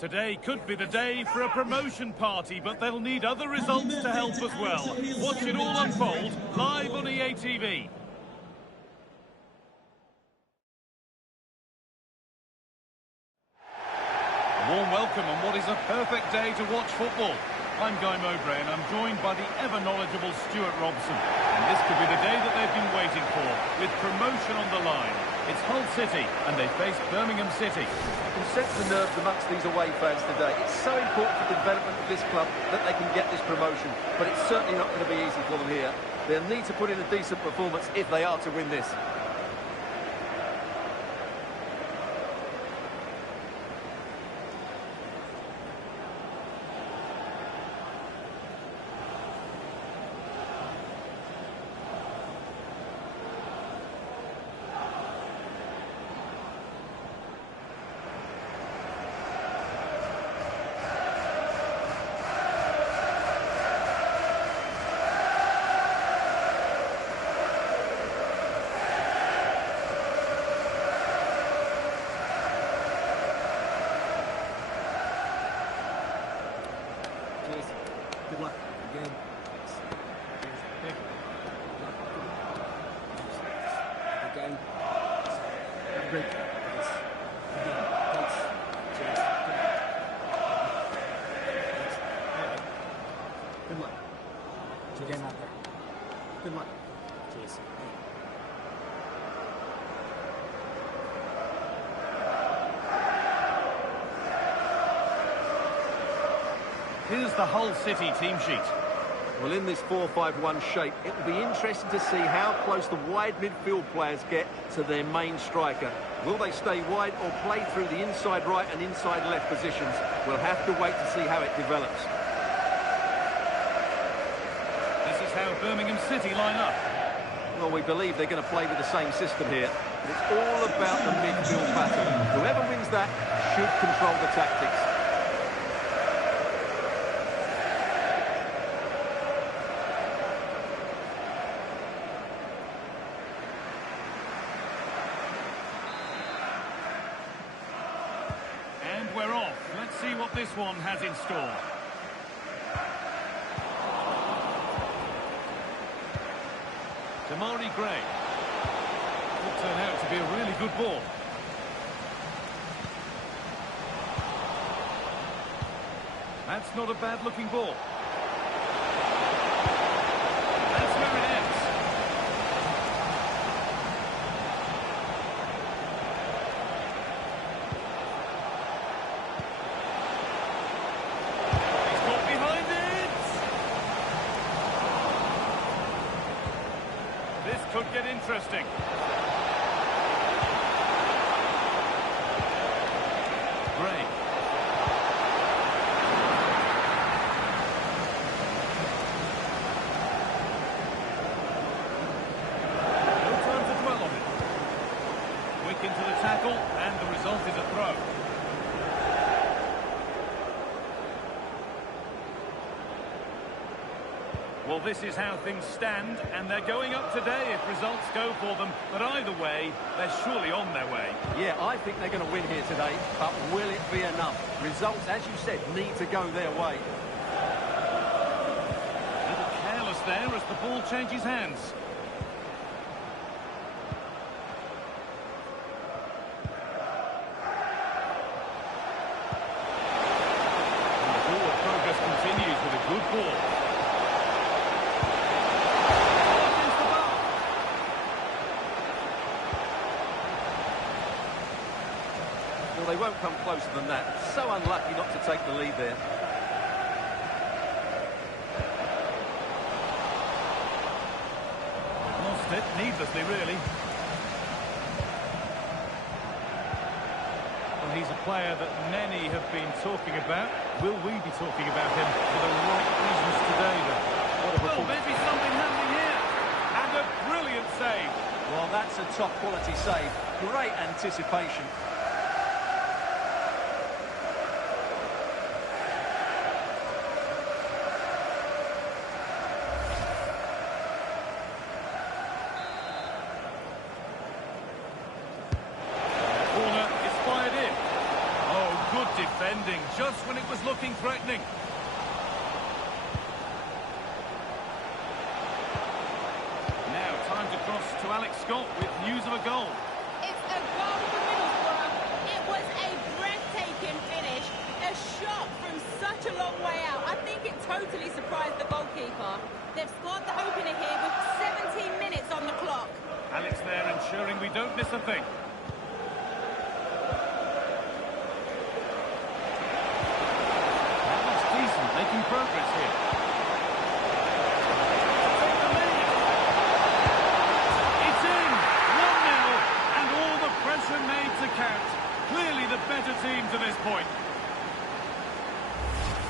Today could be the day for a promotion party, but they'll need other results to help as well. Watch it all unfold live on EA TV. A warm welcome on what is a perfect day to watch football. I'm Guy Mowbray and I'm joined by the ever-knowledgeable Stuart Robson. And this could be the day that they've been waiting for, with promotion on the line. It's Hull City and they face Birmingham City. You can sense the nerves amongst these away fans today. It's so important for the development of this club that they can get this promotion. But it's certainly not going to be easy for them here. They'll need to put in a decent performance if they are to win this. Good luck. Again. Again. Have a great day. Again. Thanks. Cheers. Good luck. Cheers. Again out there. Good luck. Cheers. Here's the Hull City team sheet. Well, in this 4-5-1 shape, it will be interesting to see how close the wide midfield players get to their main striker. Will they stay wide or play through the inside right and inside left positions? We'll have to wait to see how it develops. This is how Birmingham City line up. Well, we believe they're going to play with the same system here. But it's all about the midfield battle. Whoever wins that should control the tactics. We're off. Let's see what this one has in store. Damari Gray. Could turn out to be a really good ball. That's not a bad-looking ball. That's where it ends. This could get interesting. Gray. No time to dwell on it. Quick into the tackle, and the result is a throw. Well, this is how things stand, and they're going up today if results go for them. But either way, they're surely on their way. Yeah, I think they're going to win here today, but will it be enough? Results, as you said, need to go their way. A little careless there as the ball changes hands. And the forward progress continues with a good ball. Well, they won't come closer than that. So unlucky not to take the lead there. Lost it needlessly, really. Well, he's a player that many have been talking about. Will we be talking about him for the right reasons today, then? Well, maybe something happening here. And a brilliant save. Well, that's a top-quality save. Great anticipation. Defending just when it was looking threatening. Now time to cross to Alex Scott with news of a goal. It's a goal for Middlesbrough. It was a breathtaking finish. A shot from such a long way out. I think it totally surprised the goalkeeper. They've scored the opener here with 17 minutes on the clock. Alex there ensuring we don't miss a thing. That looks decent, making progress here. Take the lead. It's in! 1-0, and all the pressure made to count. Clearly the better team to this point.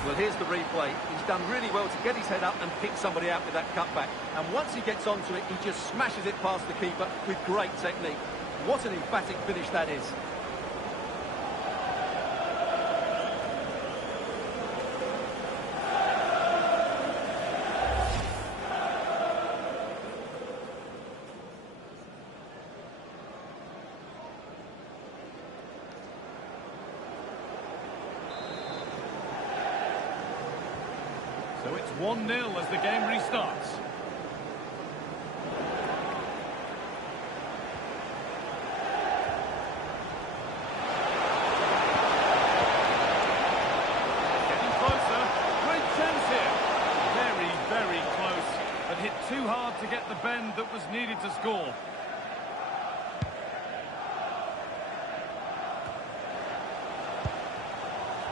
Well, here's the replay. He's done really well to get his head up and pick somebody out with that cutback. And once he gets onto it, he just smashes it past the keeper with great technique. What an emphatic finish that is. So it's 1-0 as the game restarts. Getting closer. Great chance here. Very, very close. But hit too hard to get the bend that was needed to score.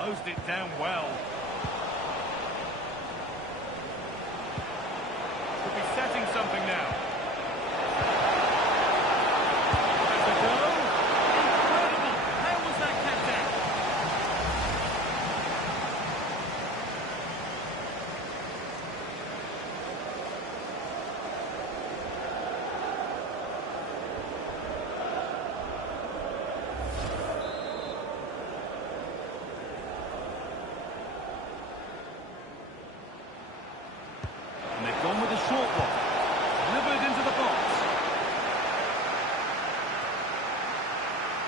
Closed it down well. Could be setting something now. That's a goal. Incredible. How was that kept out? And they've gone with a short one. Delivered into the box.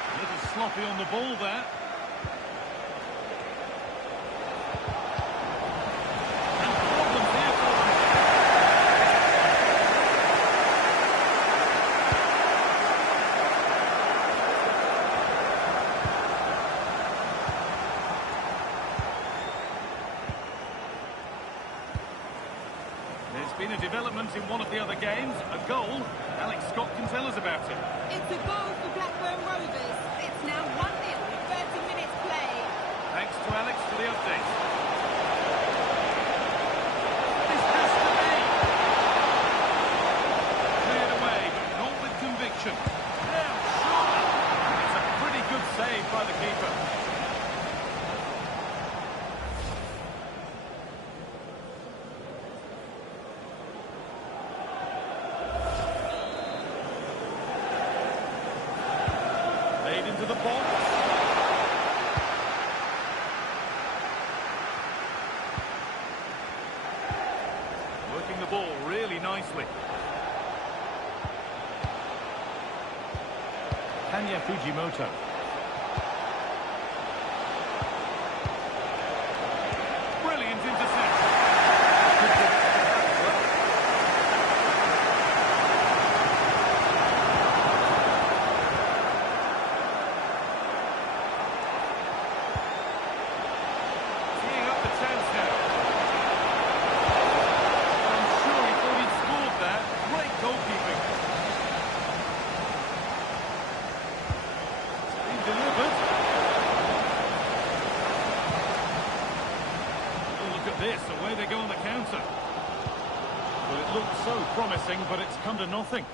A little sloppy on the ball there. And problems here for them. There's been a development in one of the other games, a goal. Alex Scott can tell us about it. It's a goal for Blackburn Rovers. It's now 1-0 with 30 minutes played. Thanks to Alex for the update. This has to be. Cleared away, but not with conviction. Now, surely. It's a pretty good save by the keeper. Laid into the box. Working the ball really nicely. Tanya Fujimoto. Brilliant interception. Good ball. Teeing up the chance now. I'm sure he thought he'd scored there. Great goalkeeping. It's been delivered. Oh, look at this. Away they go on the counter. Well, it looked so promising, but it's come to nothing.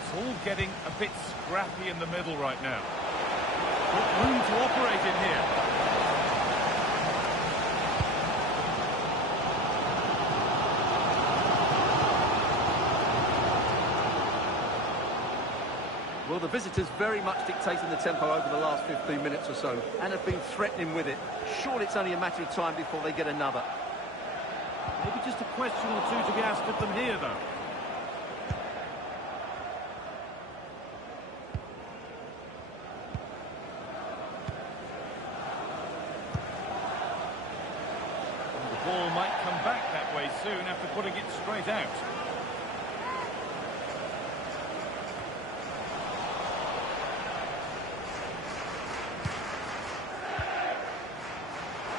It's all getting a bit scrappy in the middle right now. Got room to operate in here. Well, the visitors very much dictating the tempo over the last 15 minutes or so and have been threatening with it. Surely it's only a matter of time before they get another. Maybe just a question or two to be asked of them here, though. come back that way soon after putting it straight out.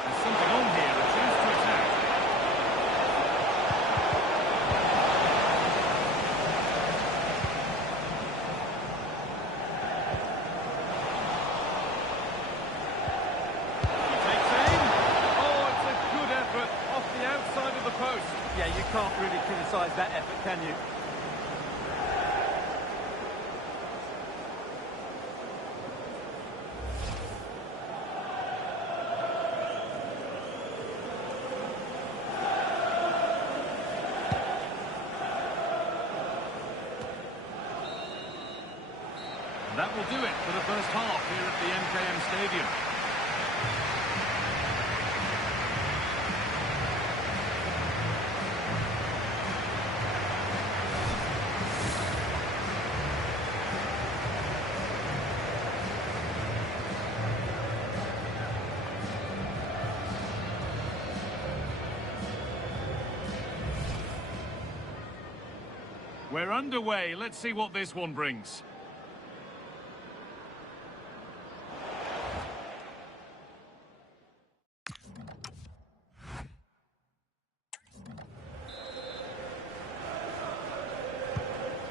There's something on here, a chance to attack. He takes aim. Oh, it's a good effort off the outside of the post. Yeah, you can't really criticise that effort, can you? And that will do it for the first half here at the MKM Stadium. We're underway. Let's see what this one brings.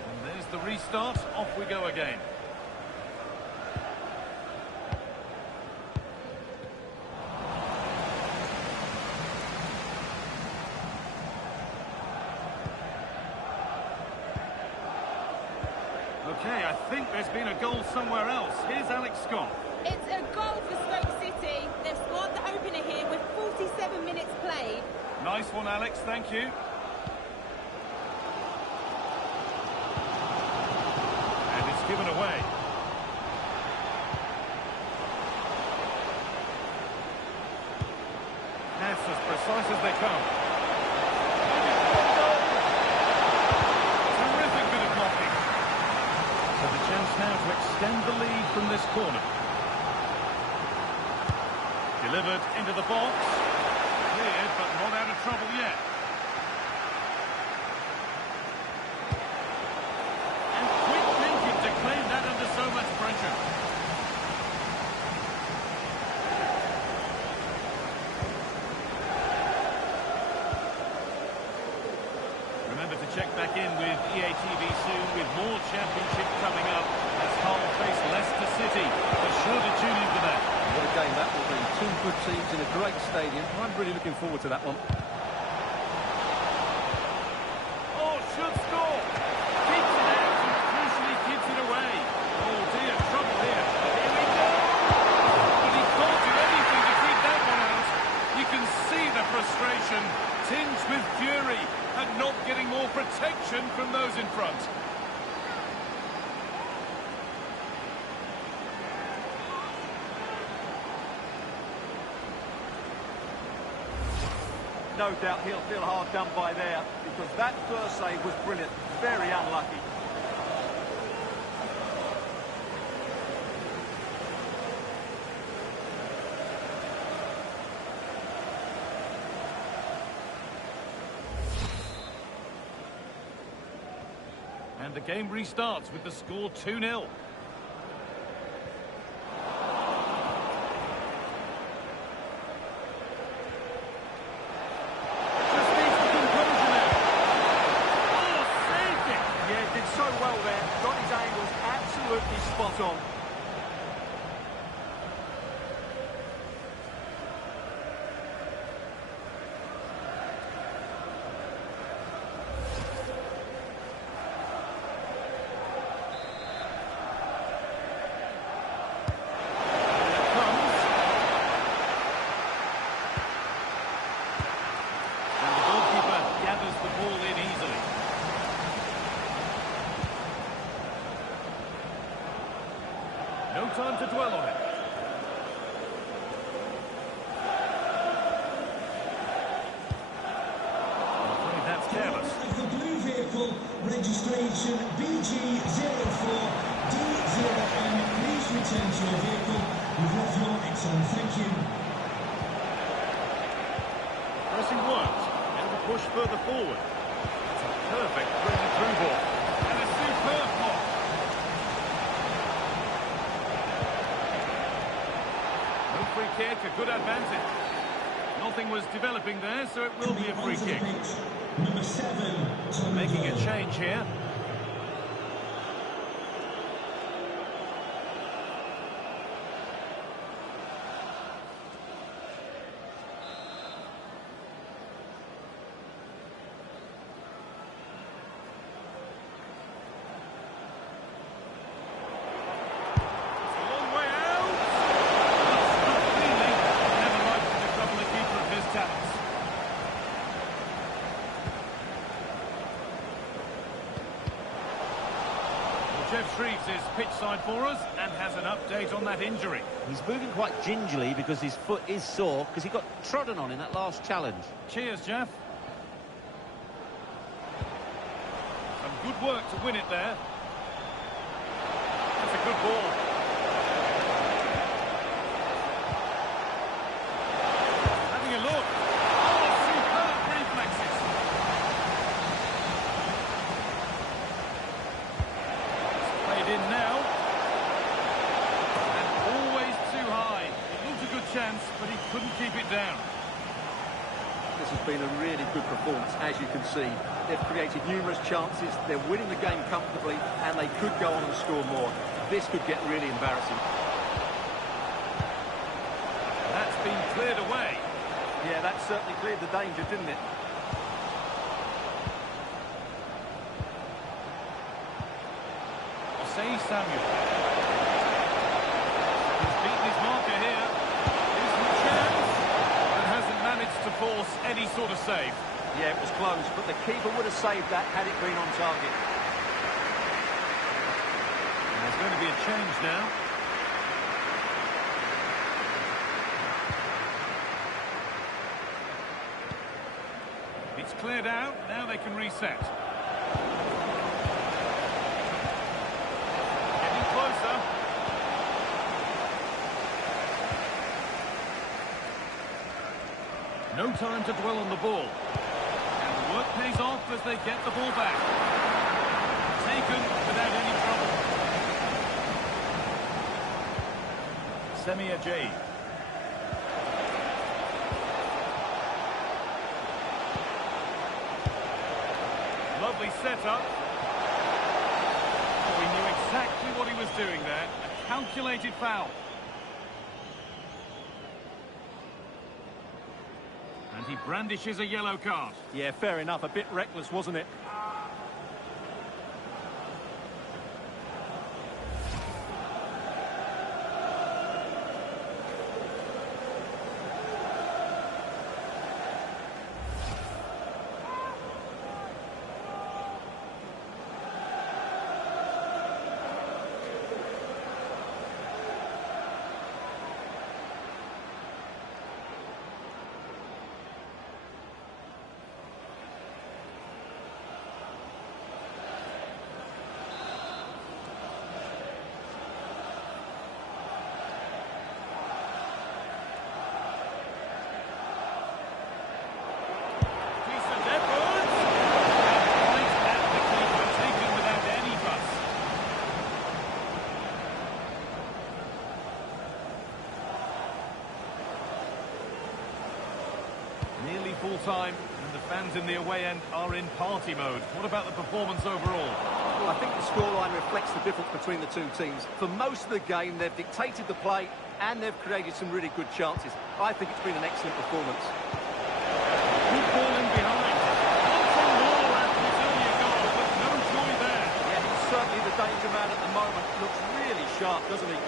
And there's the restart. Off we go again. Okay, I think there's been a goal somewhere else. Here's Alex Scott. It's a goal for Stoke City. They've scored the opener here with 47 minutes played. Nice one, Alex. Thank you. And it's given away. That's as precise as they come. Terrific bit of blocking. So the chance now to extend the lead from this corner. Delivered into the box. Cleared, but not out of trouble yet. And quick thinking to claim that under so much pressure. Remember to check back in with EA TV soon with more championship coming up as Hull face Leicester City. Be sure to tune in for that. What a game that will be. Two good teams in a great stadium. I'm really looking forward to that one. Oh, should score. Keeps it out and crucially keeps it away. Oh dear, trouble here. Here we go. But he can't do anything to keep that one out. You can see the frustration, tinged with fury, at not getting more protection from those in front. No doubt he'll feel hard done by there, because that first save was brilliant. Very unlucky. And the game restarts with the score 2-0. Spot on. No time to dwell on it. I'm afraid that's careless. The blue vehicle, registration BG04D0M. Please return to your vehicle. We've left your lights on. Thank you. Pressing worked. push further forward. It's a perfect through ball. And a superb block. No free kick, a good advantage. Nothing was developing there, so it will be a free kick. Number 7. Making a change here. Is pitch side for us and has an update on that injury. He's moving quite gingerly because his foot is sore because he got trodden on in that last challenge. Cheers, Jeff. Some good work to win it there. That's a good ball. Having a look. Oh, superb reflexes. In now, and always too high. It looked a good chance, but he couldn't keep it down. This has been a really good performance, as you can see. They've created numerous chances, they're winning the game comfortably, and they could go on and score more. This could get really embarrassing. That's been cleared away. Yeah, that certainly cleared the danger, didn't it? Samuel. He's beaten his marker here. Decent chance, but hasn't managed to force any sort of save. Yeah, it was close, but the keeper would have saved that had it been on target. And there's going to be a change now. It's cleared out, now they can reset. No time to dwell on the ball. And the work pays off as they get the ball back. Taken without any trouble. Semir J. Lovely setup. Oh, he knew exactly what he was doing there. A calculated foul. And he brandishes a yellow card. Yeah, fair enough. A bit reckless, wasn't it? Nearly full time, and the fans in the away end are in party mode. What about the performance overall? Well, I think the scoreline reflects the difference between the two teams. For most of the game, they've dictated the play, and they've created some really good chances. I think it's been an excellent performance. Good ball in behind. Wanting more after his earlier goal, but no joy there. Yeah, he's certainly the danger man at the moment. Looks really sharp, doesn't he?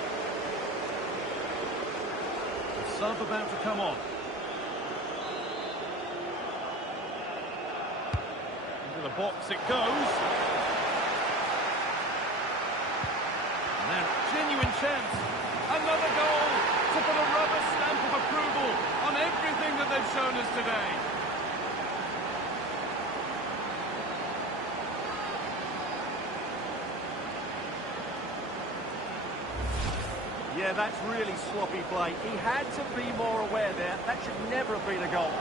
The sub about to come on. The box it goes. Now, genuine chance. Another goal to put a rubber stamp of approval on everything that they've shown us today. Yeah, that's really sloppy play. He had to be more aware there. That should never have been a goal.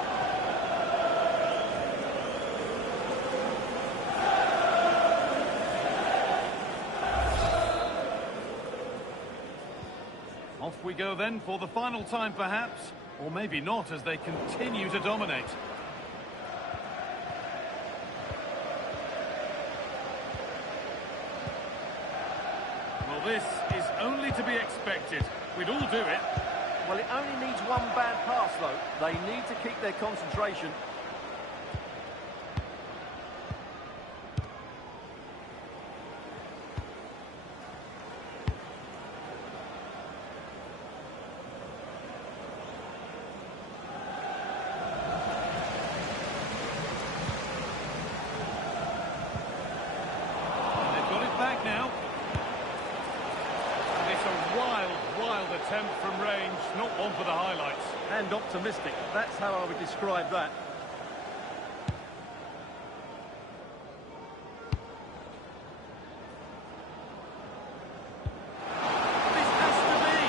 Off we go then for the final time perhaps, or maybe not as they continue to dominate. Well, this is only to be expected. We'd all do it. Well, it only needs one bad pass, though. They need to keep their concentration. They've got it back now. It's a wild attempt from range, not one for the highlights. And optimistic. That's how I would describe that. This has to be!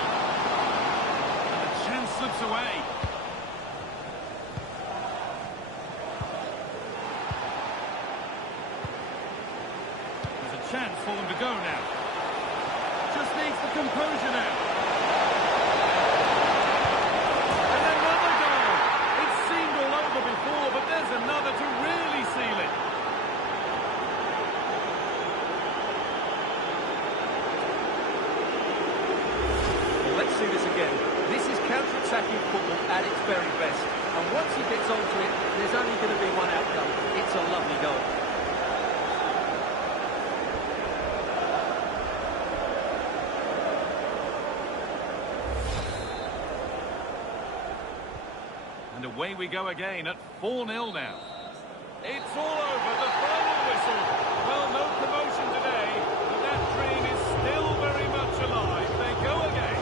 And the chance slips away. There's a chance for them to go now. Just needs the composure now. And another goal. It's seemed all over before, but there's another to really seal it. Well, let's see this again. This is counter-attacking football at its very best. And once he gets onto it, there's only going to be one outcome. It's a lovely goal. And away we go again at 4-0 now. It's all over, the final whistle. Well, no promotion today, but that dream is still very much alive. They go again.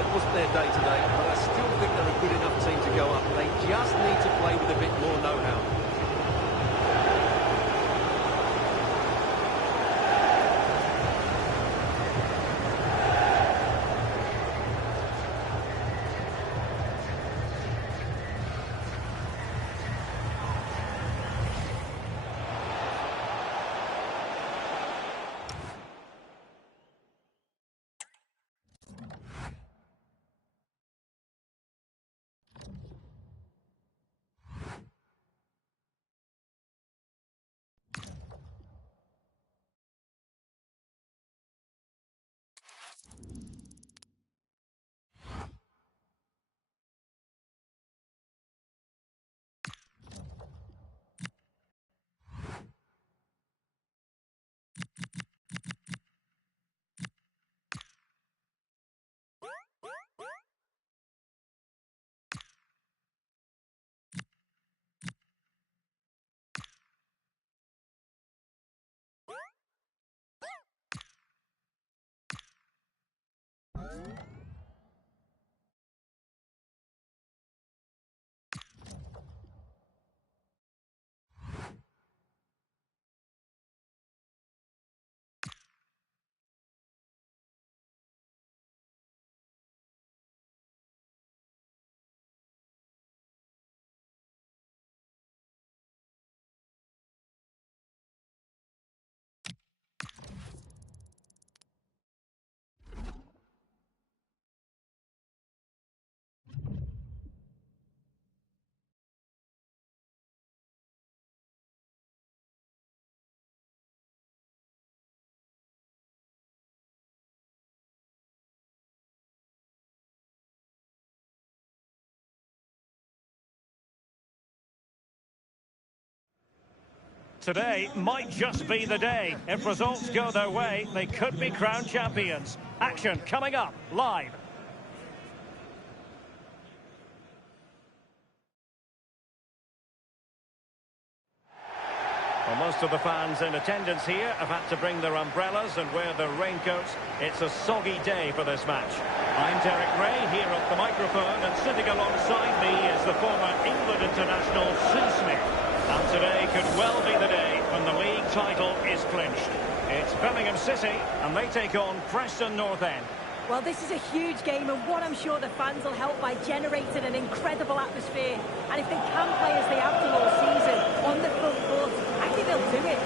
It wasn't their day today, but I still think they're a good enough team to go up. They just need to play with a bit more know-how. Today might just be the day. If results go their way, they could be crowned champions. Action coming up live. Well, most of the fans in attendance here have had to bring their umbrellas and wear their raincoats. It's a soggy day for this match. I'm Derek Ray here at the microphone, and sitting alongside me is the former England international Sue Smith. And today could well be the day when the league title is clinched. It's Birmingham City, and they take on Preston North End. Well, this is a huge game, and what I'm sure the fans will help by generating an incredible atmosphere. And if they can play as they have done all season, on the front foot, I think they'll do it.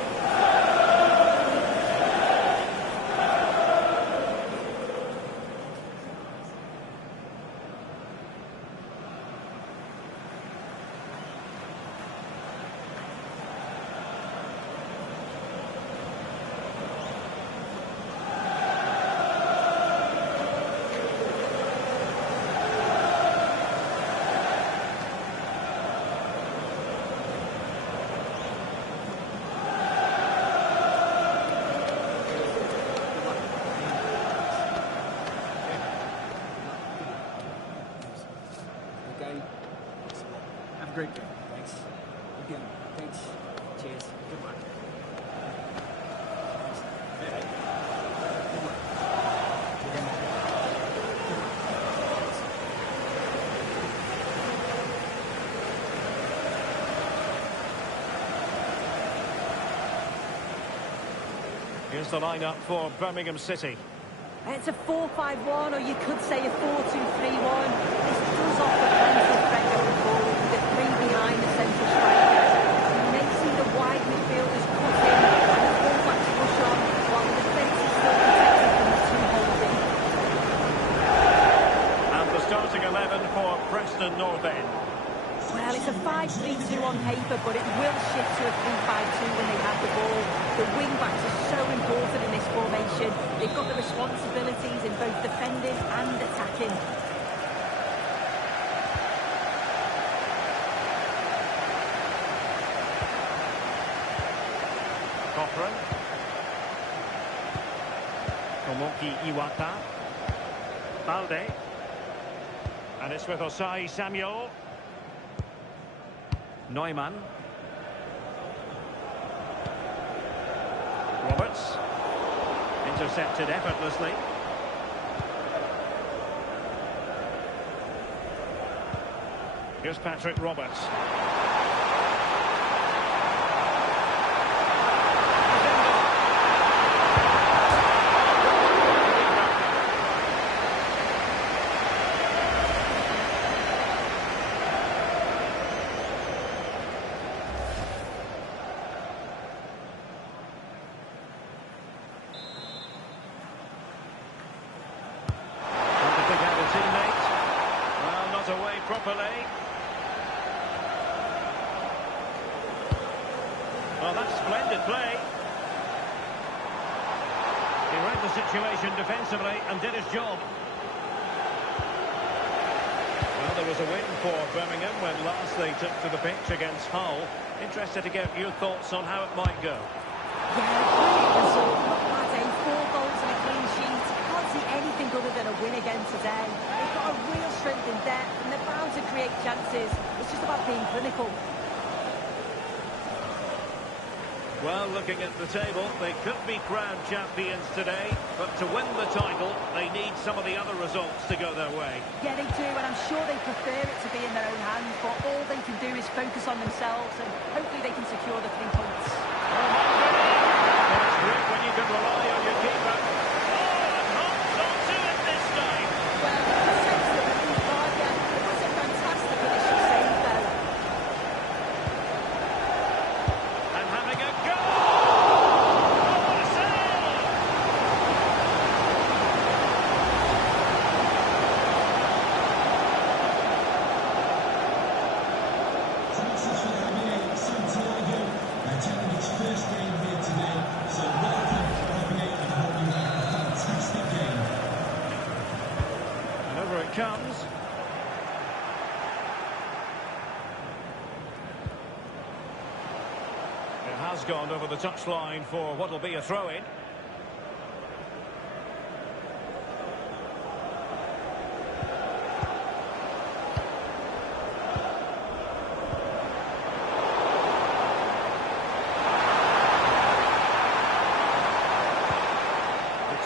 great game. Thanks. Again, thanks. Cheers. Good luck. Hey. Good luck. Again, good luck. Here's the lineup for Birmingham City. It's a 4-5-1, or you could say a 4-2-3-1. This does offer plenty of threat going forward with the three behind the central strikers. You may see the wide midfielders cut in and the full-backs rush on, while the defence is still protected from the two holding. And the starting 11 for Preston North End. Well, it's a 5-3-2 on paper, but it will shift to a 3-5-2 when they have the ball. The wing-backs are so important in this formation. They've got the responsibilities in both defending and attacking. Cochran. Tomoki Iwata. Balde. And it's with Osai Samuel. Neumann. Roberts. Intercepted effortlessly. Here's Patrick Roberts. Properly. Well, that's splendid play. He read the situation defensively and did his job. Well, there was a win for Birmingham when last they took to the pitch against Hull. Interested to get your thoughts on how it might go. Yeah, brilliant result. Not bad, eh? 4 goals and a clean sheet. Can't see anything other than a win again today. They've got a real strength in depth and they're bound to create chances. It's just about being clinical. Well, looking at the table, they could be crowned champions today, but to win the title, they need some of the other results to go their way. Yeah, they do, and I'm sure they prefer it to be in their own hands, but all they can do is focus on themselves, and hopefully they can secure the 3 points. Well, it's great when you can rely on your keeper. Oh, and holds on to it this time. Well, the sense that the lead guardian, it was a fantastic initial save, though. And having a go! Oh, what a save! Francis for Javier Santiago, attending his first game here today. So welcome, Javier, and I hope you have a fantastic game. And over it comes. It has gone over the touchline for what will be a throw-in.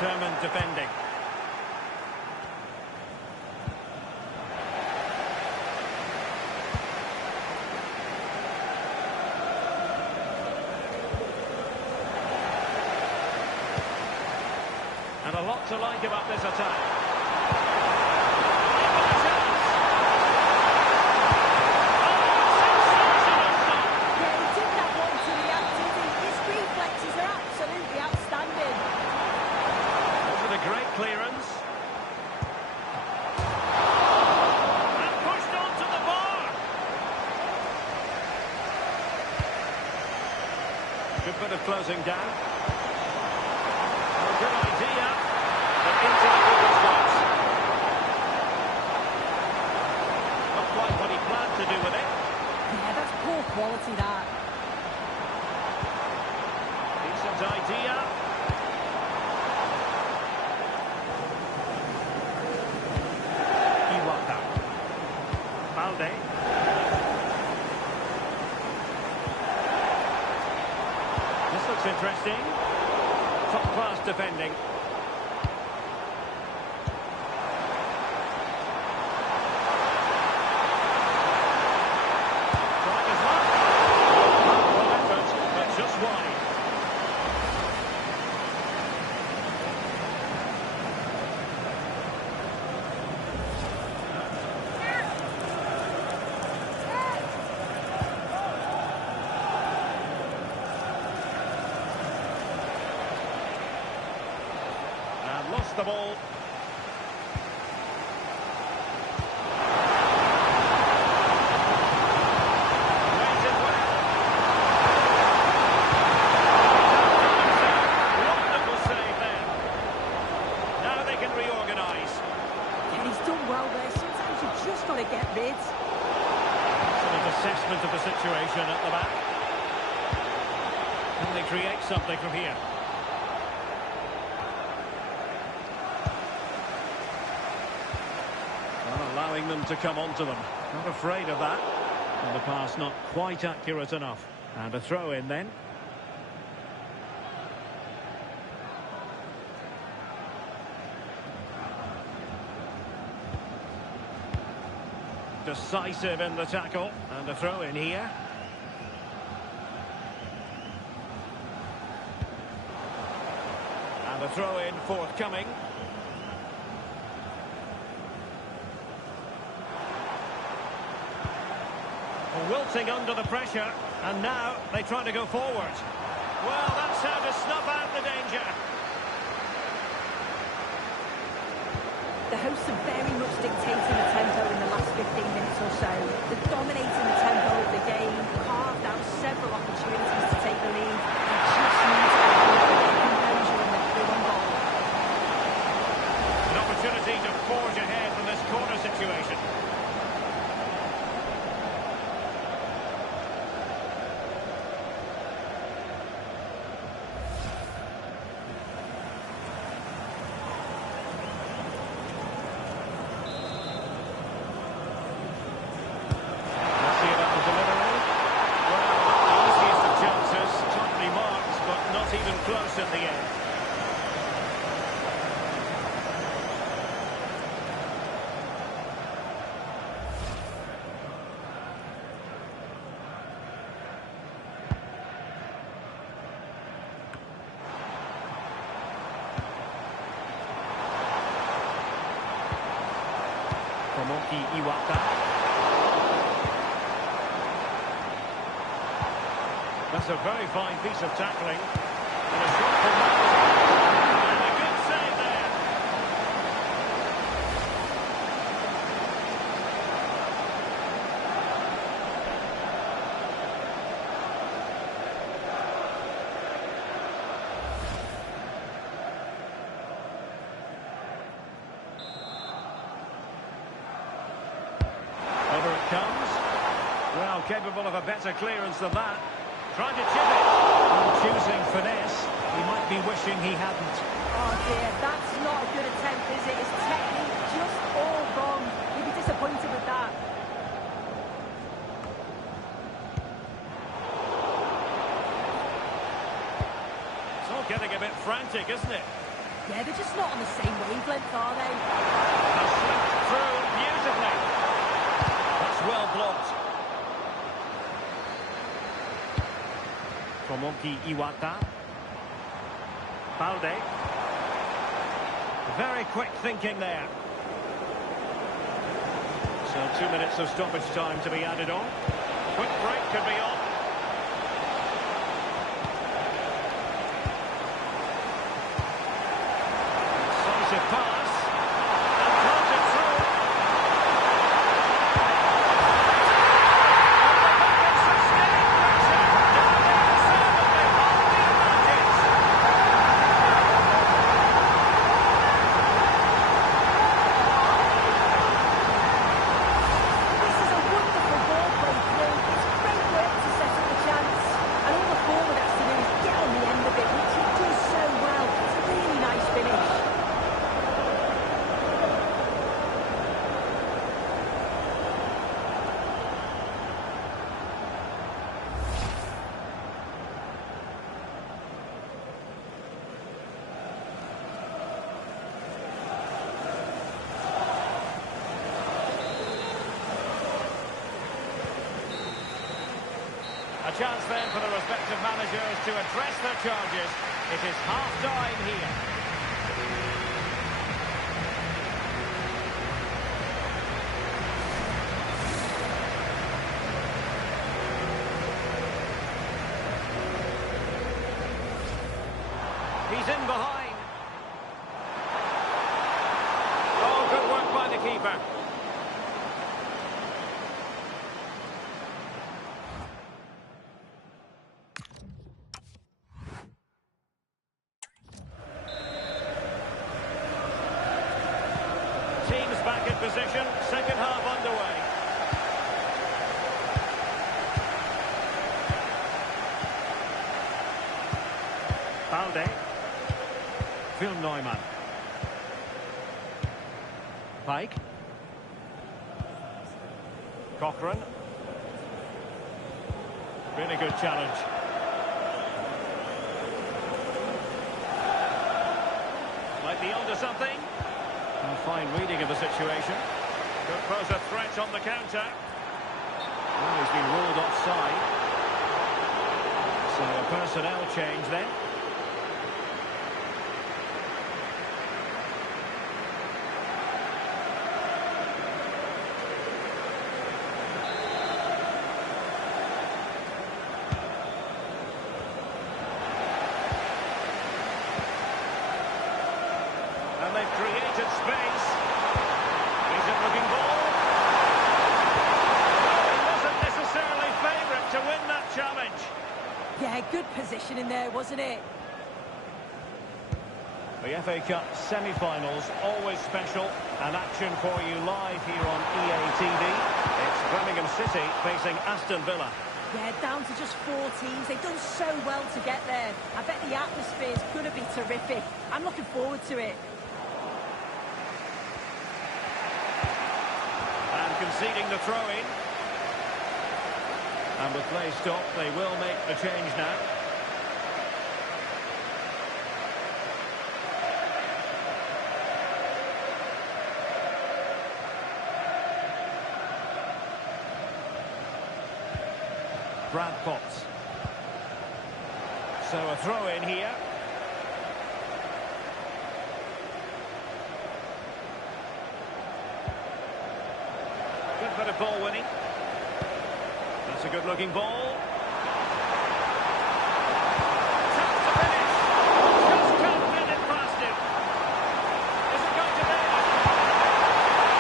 Determined defending. And a lot to like about this attack. Yeah, he did that one to react, didn't he? His reflexes are absolutely outstanding. Over the great clearance. And pushed onto the bar. Good bit of closing down. Good idea, but into the goal box. Not quite what he planned to do with it. Yeah, that's poor quality, that. Decent idea. Iwata. Balde. interesting. Top-class defending. Trying his luck. Well, effort, but just wide. Lost the ball. Waited well. Wonderful save there. Now they can reorganise. And he's done well there. Sometimes you've just got to get rid. Excellent assessment of the situation at the back. Can they create something from here? Allowing them to come onto them. Not afraid of that. And the pass not quite accurate enough. And a throw in then. Decisive in the tackle. And a throw in here. And a throw in forthcoming. Wilting under the pressure, and now they try to go forward. Well, that's how to snuff out the danger. The hosts are very much dictating the tempo in the last 15 minutes or so. They're dominating the tempo of the game, carved out several opportunities to take the lead, and just need to get composure in the through on goal. An opportunity to forge ahead from this corner situation. Close in the end. That's a very fine piece of tackling. And a shot from Brumsta. And a good save there. Over it comes. Well, capable of a better clearance than that. Trying to chip it. Choosing finesse. He might be wishing he hadn't. Oh dear, that's not a good attempt, is it? His technique just all wrong. He'd be disappointed with that. It's all getting a bit frantic, isn't it? Yeah, they're just not on the same wavelength, are they? Slipped through beautifully. That's well blocked. Tomoki Iwata. Balde. Very quick thinking there. So 2 minutes of stoppage time to be added on. Quick break could be on. Decisive pass. And dropped it through. A chance then for the respective managers to address their charges. It is half-time here. He's in behind. Oh, good work by the keeper. Teams back in position, second half underway. Balde. Phil Neumann. Pike. Cochran. Really good challenge. Might be onto something. A fine reading of the situation. Could pose a threat on the counter. Well, he's been ruled offside. So a personnel change then. And they've created space. Decent-looking ball. He wasn't necessarily favourite to win that challenge. Yeah, good positioning there, wasn't it? The FA Cup semi-finals, always special, and action for you live here on EA TV. It's Birmingham City facing Aston Villa. Yeah, down to just 4 teams. They've done so well to get there. I bet the atmosphere is going to be terrific. I'm looking forward to it. And conceding the throw-in. And with play stopped, they will make the change now. Brad Potts. So a throw-in here. Good bit of ball winning. That's a good-looking ball. Chance to finish. Just can't get it past him. Is it going to be?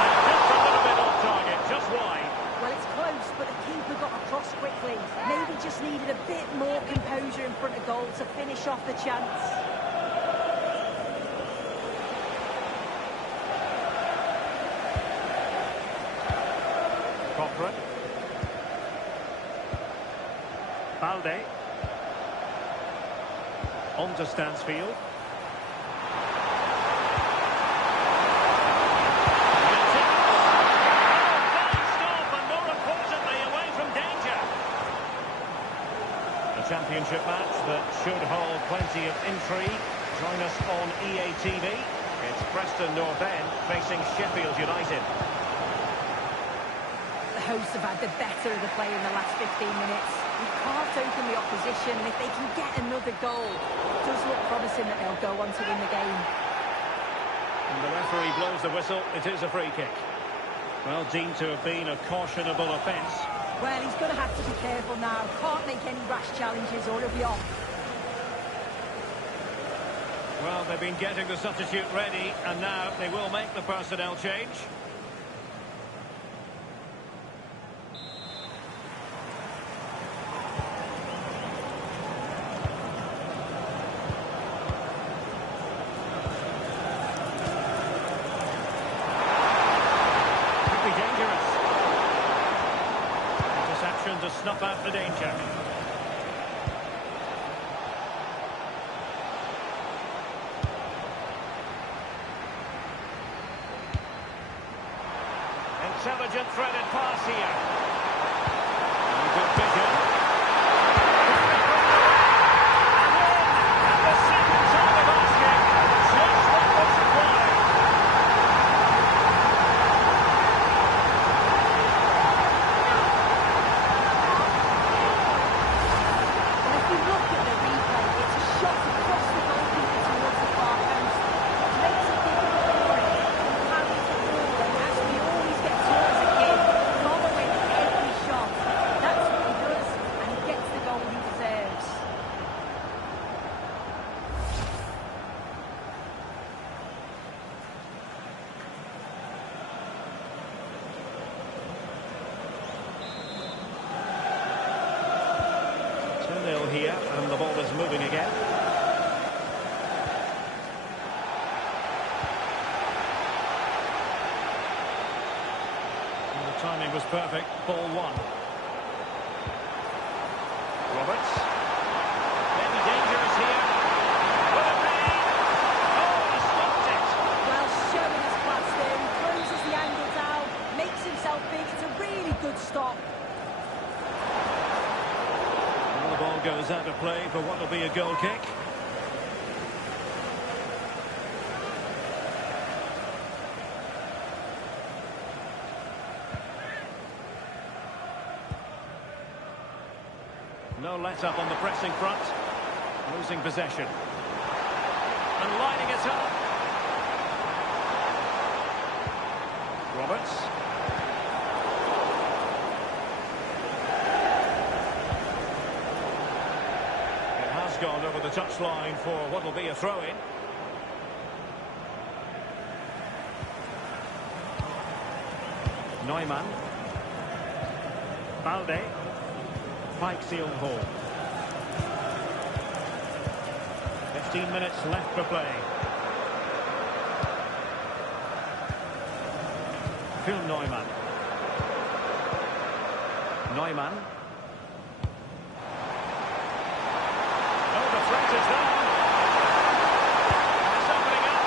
And just a little bit off target. Just wide. Well, it's close, but the keeper got across quickly. Maybe just needed a bit more composure in front of goal to finish off the chance. Cochran. Balde. On to Stansfield. Championship match that should hold plenty of intrigue. Join us on EA TV. It's Preston North End facing Sheffield United. The hosts have had the better of the play in the last 15 minutes. We've carved open the opposition, and if they can get another goal, it does look promising that they'll go on to win the game. And the referee blows the whistle. It is a free kick. Well, deemed to have been a cautionable offence. Well, he's going to have to be careful now. Can't make any rash challenges or he'll be off. Well, they've been getting the substitute ready, and now they will make the personnel change. Could be dangerous. Interception to snuff out the danger. Intelligent threaded pass here. And good vision. And in at the second time of asking. Just what was required. Timing was perfect. Ball one. Roberts. Maybe dangerous here. Will it be? Oh, he stopped it. Well, showing his class there. He closes the angle down, makes himself big. It's a really good stop. Well, the ball goes out of play for what will be a goal kick. No let-up on the pressing front. Losing possession. And lining it up. Roberts. It has gone over the touchline for what will be a throw-in. Neumann. Balde. Pikes the own hole. 15 minutes left for play. Phil Neumann. Neumann. Oh, the threat is there. It's opening up.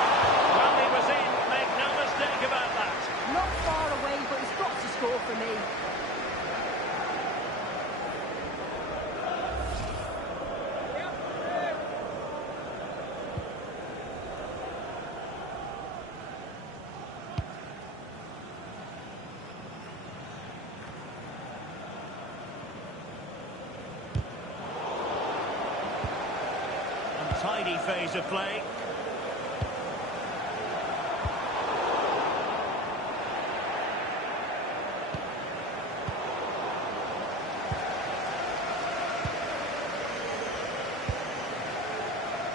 Well, he was in. Make no mistake about that. Not far away, but he's got to score for me. Tidy phase of play.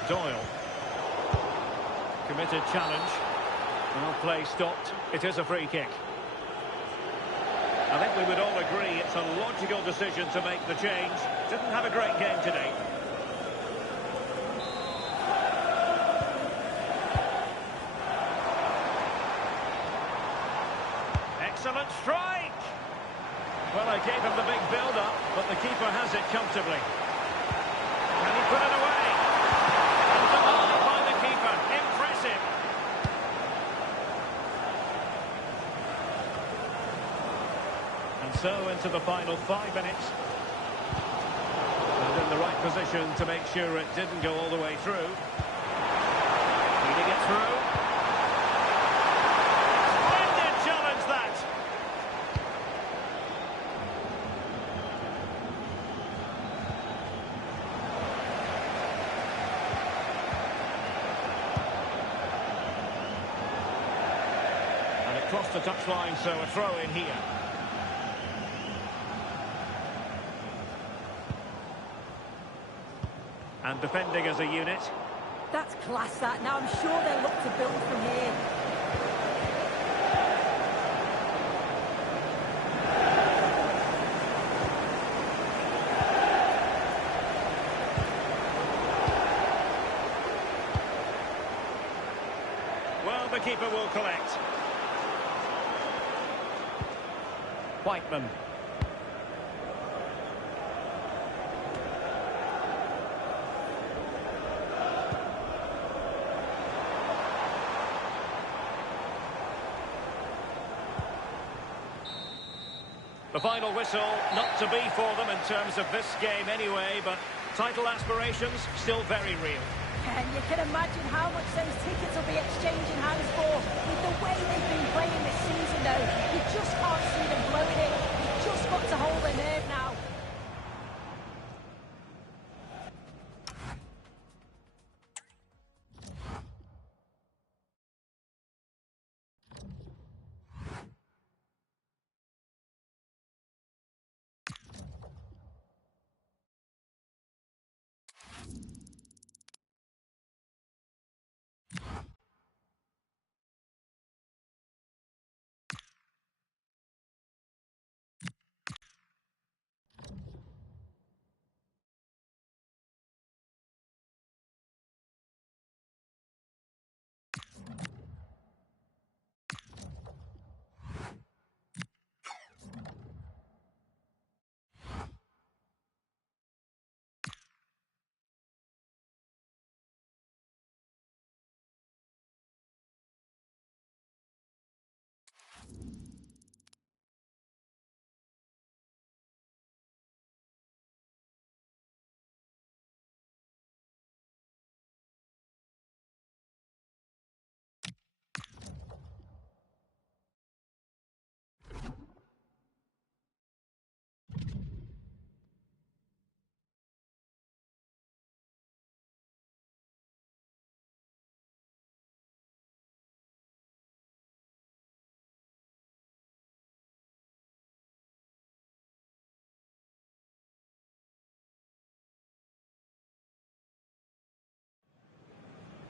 Doyle. Committed challenge. Well, play stopped. It is a free kick. I think we would all agree it's a logical decision to make the change. Didn't have a great game today. Excellent strike! Well, I gave him the big build-up, but the keeper has it comfortably. Can he put it away? And denied by the keeper. Impressive. And so into the final 5 minutes. And in the right position to make sure it didn't go all the way through. Feeding it through. Crossed the touchline, so a throw in here. And defending as a unit. That's class, that. Now I'm sure they'll look to build from here. Well, the keeper will collect. Whiteman. The final whistle, not to be for them in terms of this game anyway, but title aspirations still very real. And you can imagine how much those tickets will be exchanging hands for. With the way they've been playing this season, though, you just can't see them blowing it. You've just got to hold their nerve now.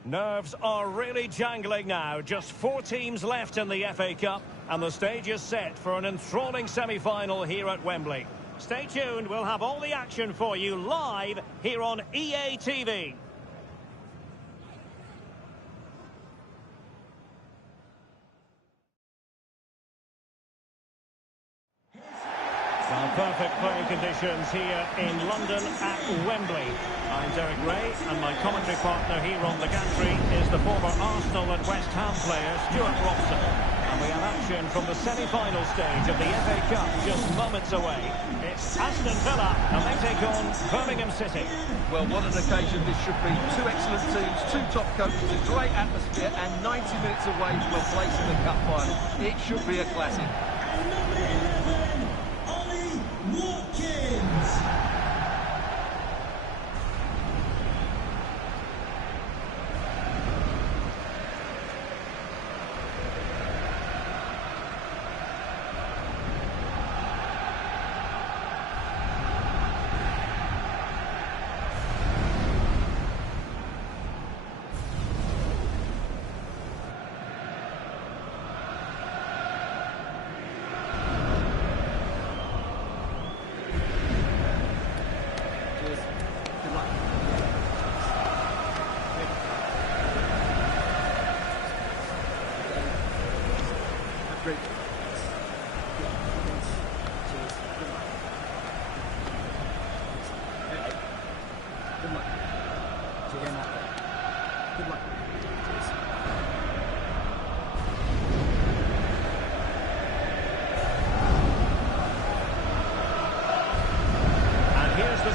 Nerves are really jangling now. Just 4 teams left in the FA Cup, and the stage is set for an enthralling semi-final here at Wembley. Stay tuned, we'll have all the action for you live here on EA TV. Well, perfect playing conditions here in London at Wembley. I'm Derek Ray, and my commentary partner here on the gantry is the former Arsenal and West Ham player, Stuart Robson. And we have action from the semi-final stage of the FA Cup just moments away. It's Aston Villa, and they take on Birmingham City. Well, what an occasion this should be. 2 excellent teams, 2 top coaches, a great atmosphere, and 90 minutes away from a place in the cup final. It should be a classic.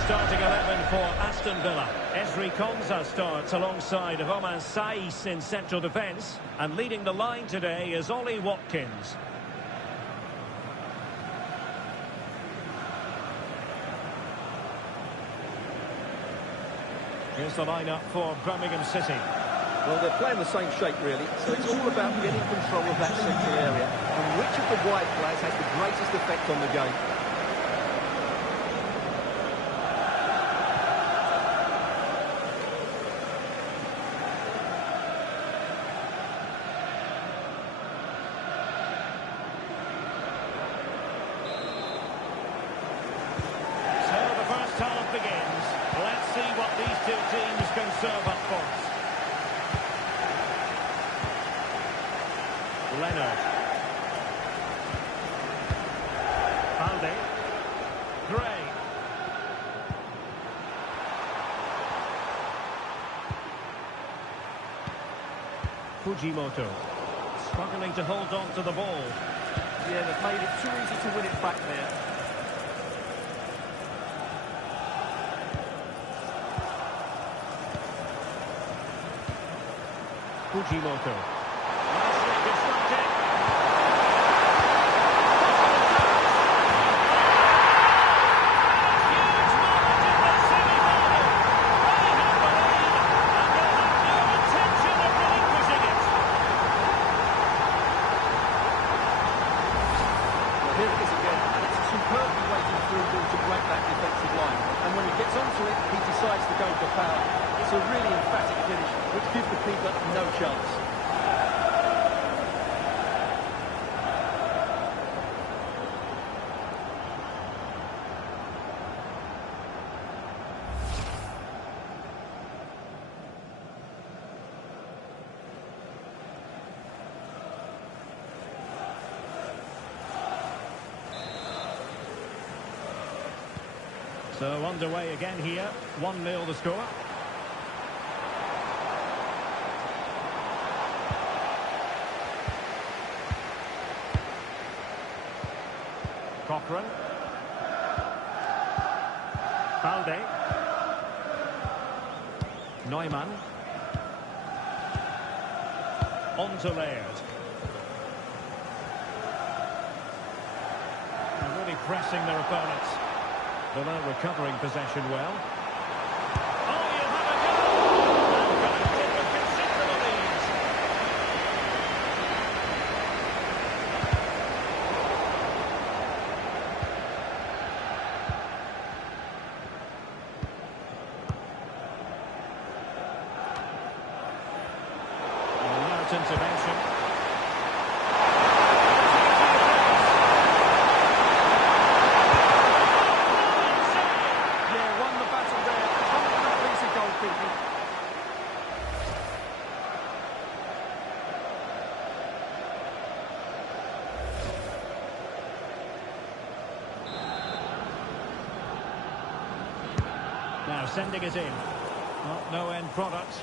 Starting 11 for Aston Villa. Ezri Konsa starts alongside of Oman Saiss in central defence, and leading the line today is Ollie Watkins. Here's the lineup for Birmingham City. Well, they're playing the same shape, really, so it's all about getting control of that central area and which of the wide players has the greatest effect on the game. Begins. Let's see what these 2 teams can serve up for us. Leonard. Balde. Gray. Fujimoto. Struggling to hold on to the ball. Yeah, they've made it too easy to win it back there. Fujimoto. Nicely disrupted. Huge moment in the semi-final. They have the lead, and they'll have no intention of relinquishing it. Well, here it is again, and it's a superbly weighted through ball to break that defensive line. And when he gets onto it, he decides to go for power. It's a really emphatic finish, which gives the keeper no chance. So underway again here, 1-0 the score. Cochran. Balde. Neumann. On to Laird. They're really pressing their opponents. Villa recovering possession well. Oh, you have a goal! And got a tip of considerable ease. Smart intervention. Yeah, won the battle there. Confident piece of goalkeeping. Now sending it in. Not no end product.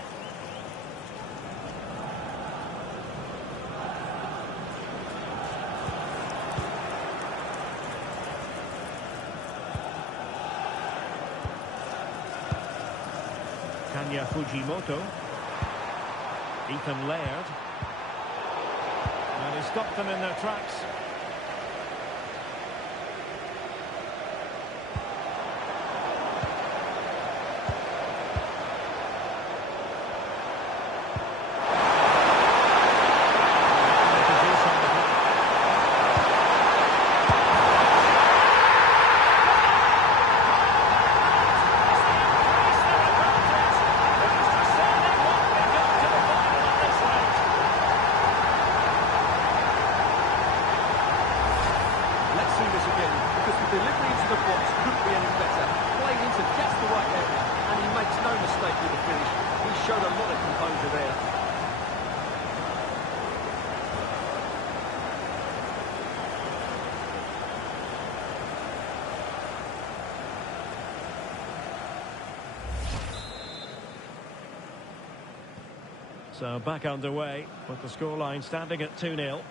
Fujimoto. Ethan Laird. And he stopped them in their tracks. So back underway with the scoreline standing at 2-0.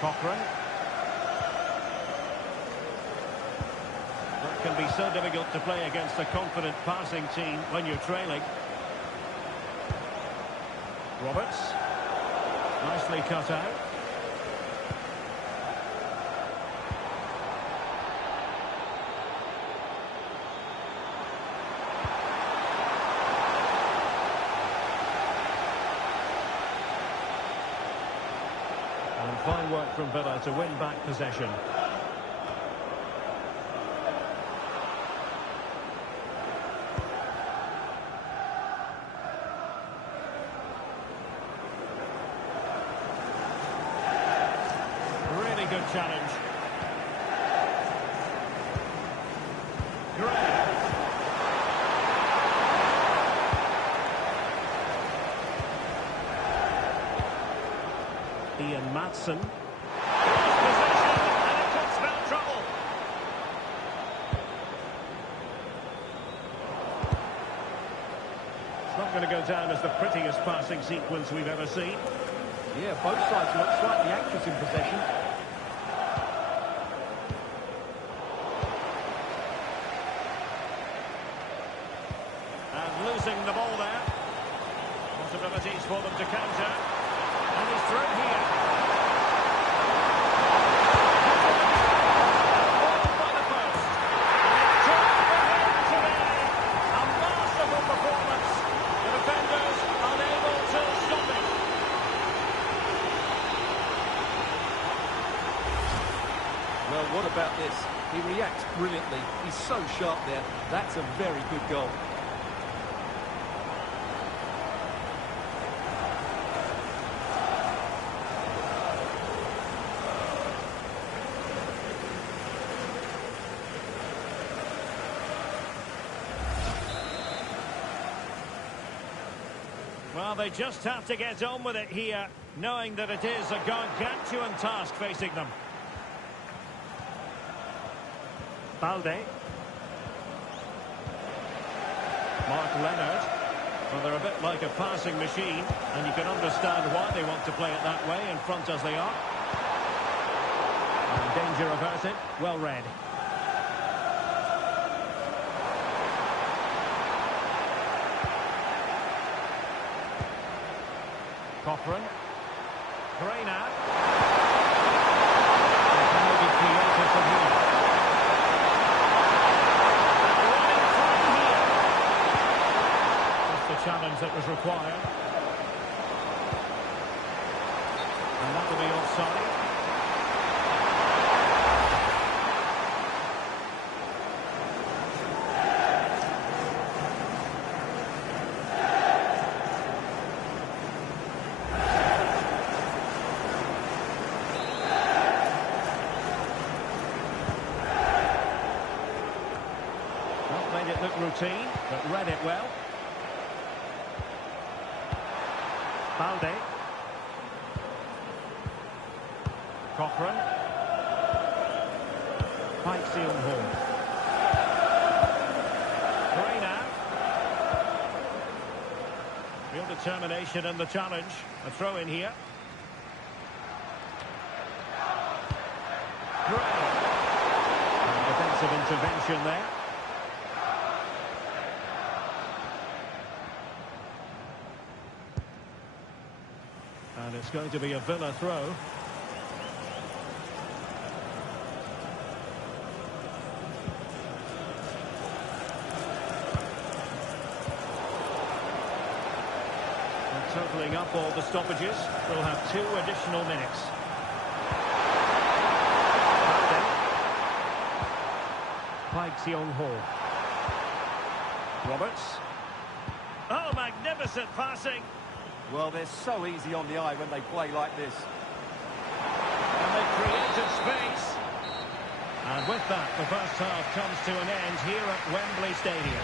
Cochrane. That can be so difficult to play against a confident passing team when you're trailing. Roberts. Nicely cut out. And fine work from Villa to win back possession. Really good challenge. Gray. Ian Maatsen. Possession, and it could spell trouble. It's not going to go down as the prettiest passing sequence we've ever seen. Yeah, both sides look slightly anxious in possession. And losing the ball there. Possibilities for them to counter. And he's through here. Ball by the post. And it's turned for him today. A masterful performance. The defenders unable to stop it. Well, what about this? He reacts brilliantly. He's so sharp there. That's a very good goal. Well, they just have to get on with it here, knowing that it is a gargantuan task facing them. Balde. Mark Leonard. Well, they're a bit like a passing machine, and you can understand why they want to play it that way, in front as they are. And danger averted. Well read. Cochrane. Reina. Can they be creative from here? Running through here. Just the challenge that was required. And that will be offside. routine, but read it well. Balde. Cochrane. Bcfc. Gray now. Real determination in the challenge. A throw in here. Gray. Defensive intervention there. And it's going to be a Villa throw. And totaling up all the stoppages, we'll have 2 additional minutes. Bcfc. Roberts. Oh, magnificent passing. Well, they're so easy on the eye when they play like this. And they created space. And with that, the first half comes to an end here at Wembley Stadium.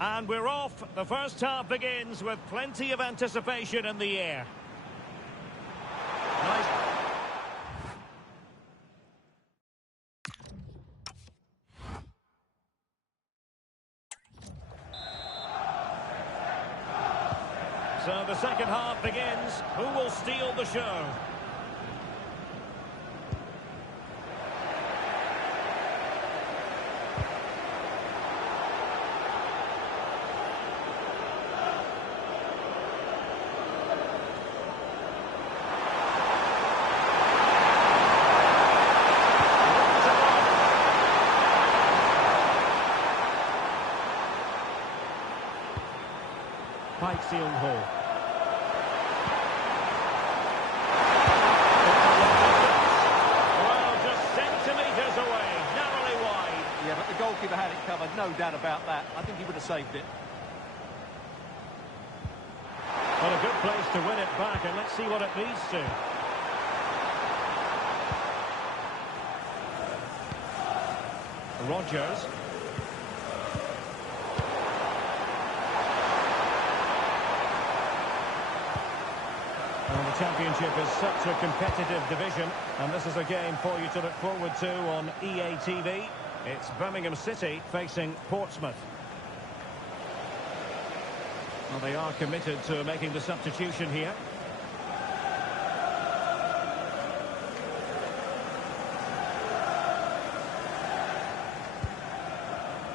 And we're off. The first half begins with plenty of anticipation in the air. Nice. So the second half begins. Who will steal the show? Bcfc. Well, just centimetres away, narrowly wide. Yeah, but the goalkeeper had it covered, no doubt about that. I think he would have saved it. Well, a good place to win it back, and let's see what it leads to. Rodgers. Well, the Championship is such a competitive division, and this is a game for you to look forward to on EA TV. It's Birmingham City facing Portsmouth. Well, they are committed to making the substitution here.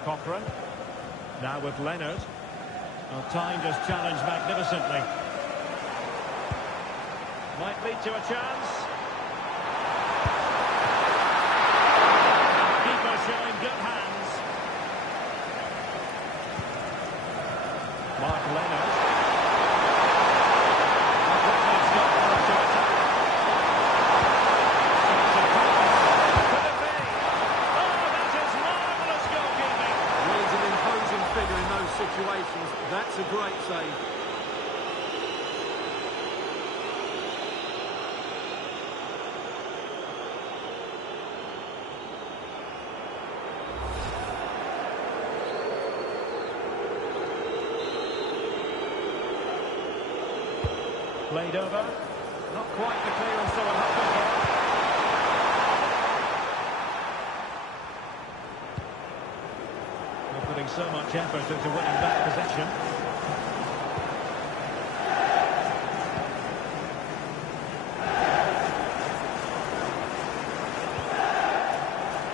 Cochrane. Now with Leonard. Well, timed his challenge magnificently. Might lead to a chance. Keeper showing good hands. Mark Leonard. It's got one to attack. Could it be? Oh, that is marvellous goalkeeping. Well, he's an imposing figure in those situations. That's a great save. Played over. Not quite the clearance they were hoping for. They're putting so much effort into winning back possession.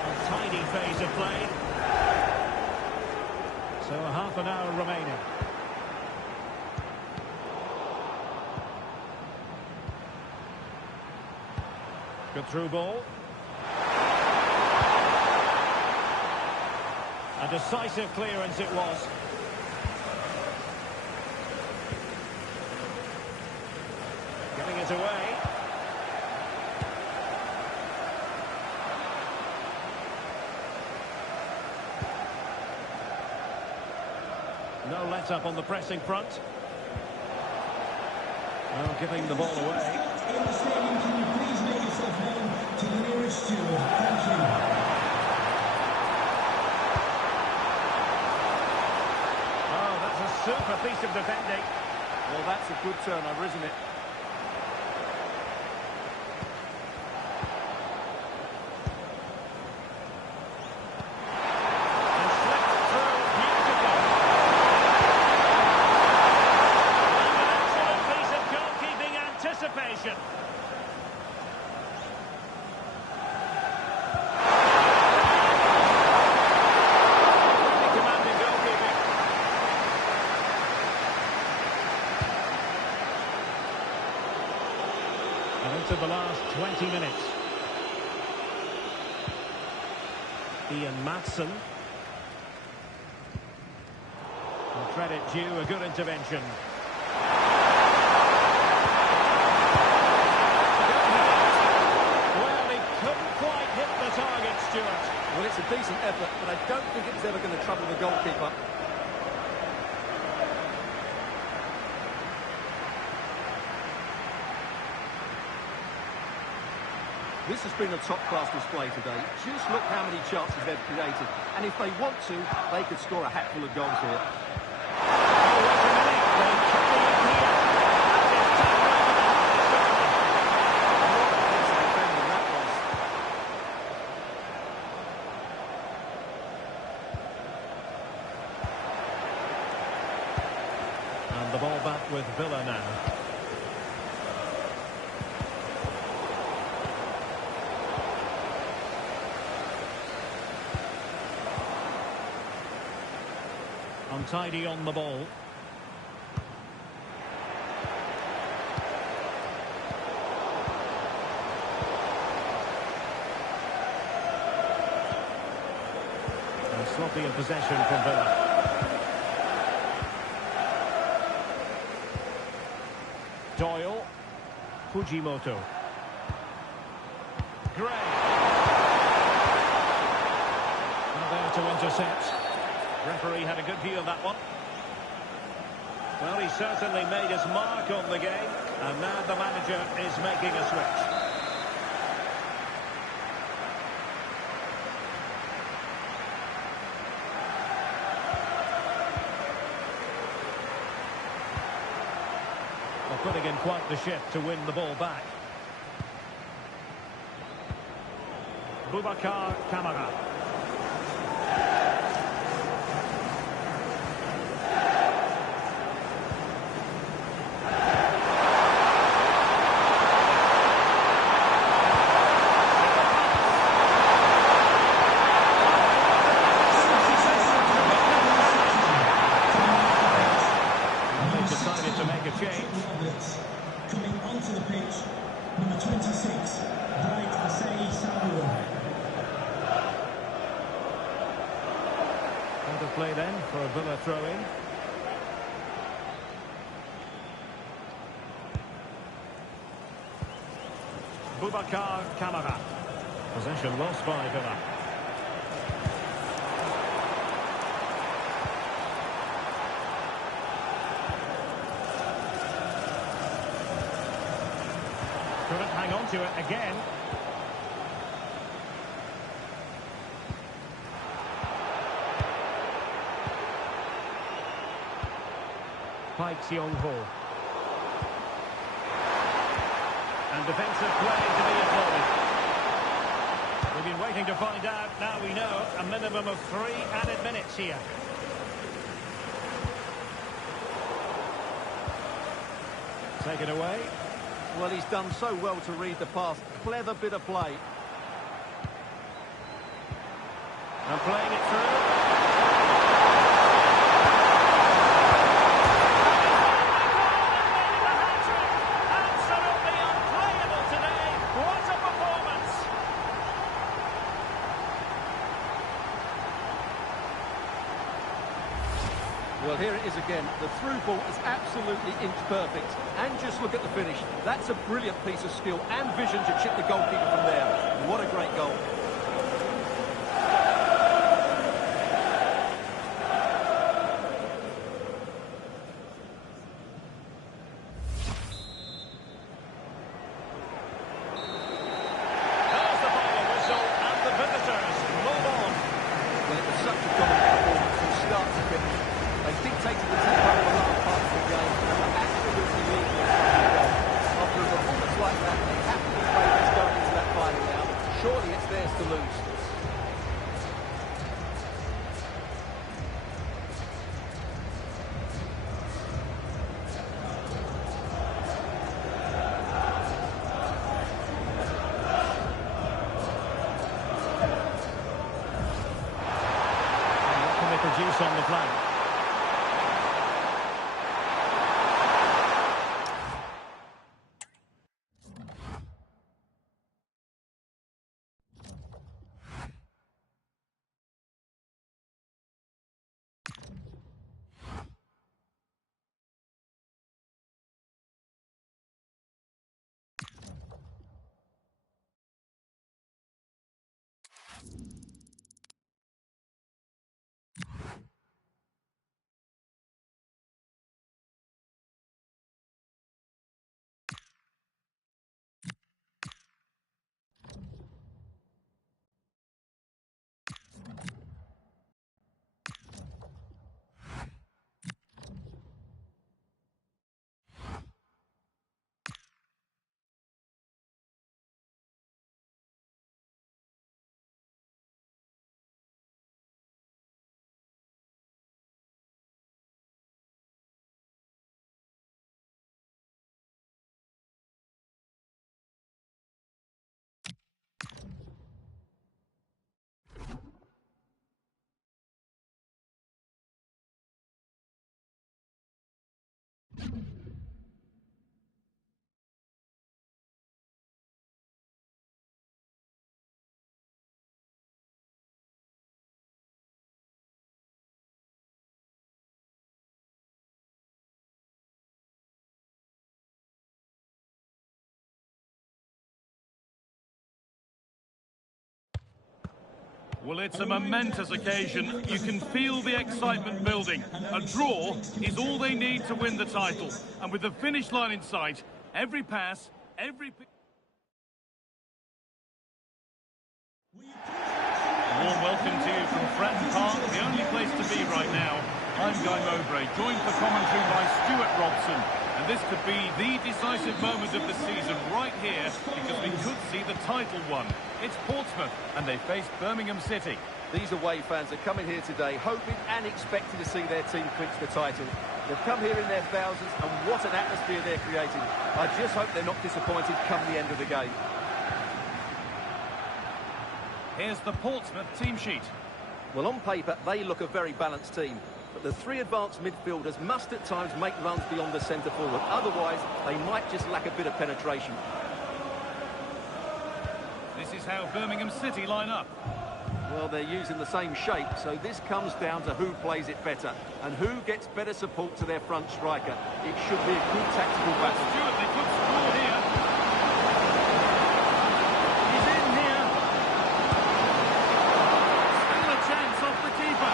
A tiny phase of play. So half an hour remaining. Good through ball. A decisive clearance it was. Giving it away. No let-up on the pressing front. Well, giving the ball away. In the stadium, can you please make yourself known to the nearest steward? Thank you. Oh, that's a super piece of defending. Well, that's a good turnover, isn't it? And slipped through beautifully. And an excellent piece of goalkeeping anticipation. Really commanding goalkeeping. And into the last 20 minutes. Ian Maatsen. And credit due, a good intervention. Well, he couldn't quite hit the target, Stuart. Well, it's a decent effort, but I don't think it's ever going to trouble the goalkeeper. This has been a top-class display today. Just look how many chances they've created. And if they want to, they could score a hatful of goals here. Oh, wait a minute. They're coming in here. That is Defending that was. And the ball back with Villa now. Untidy on the ball. And sloppy in possession from Villa. Doyle. Fujimoto. Gray. Now there to intercept. Referee had a good view of that one. Well, he certainly made his mark on the game, and now the manager is making a switch. They're putting in quite the shift to win the ball back. Boubacar Kamara. Coming onto the pitch, number 26, Out of play then for a Villa throw-in. Boubacar Kamara. Possession lost by Villa. Couldn't hang on to it again. Seong-ho. And defensive play to be applauded. We've been waiting to find out. Now we know a minimum of 3 added minutes here. Take it away. Well, he's done so well to read the pass. Clever bit of play. And playing it through. Well, here it is again. The through ball is absolutely inch perfect. And just look at the finish. That's a brilliant piece of skill and vision to chip the goalkeeper from there. What a great goal. cross on the flank. Well, it's a momentous occasion. You can feel the excitement building. A draw is all they need to win the title. And with the finish line in sight, every pass, every... Warm welcome to you from Fratton Park, the only place to be right now. I'm Guy Mowbray, joined for commentary by Stuart Robson. And this could be the decisive moment of the season right here, because we could see the title won. It's Portsmouth, and they face Birmingham City. These away fans are coming here today, hoping and expecting to see their team clinch the title. They've come here in their thousands, and what an atmosphere they're creating. I just hope they're not disappointed come the end of the game. Here's the Portsmouth team sheet. Well, on paper, they look a very balanced team. But the three advanced midfielders must at times make runs beyond the centre forward. Otherwise, they might just lack a bit of penetration. This is how Birmingham City line up. Well, they're using the same shape, so this comes down to who plays it better and who gets better support to their front striker. It should be a good tactical battle. Stuart, they could score here. He's in here. Still a chance off the keeper.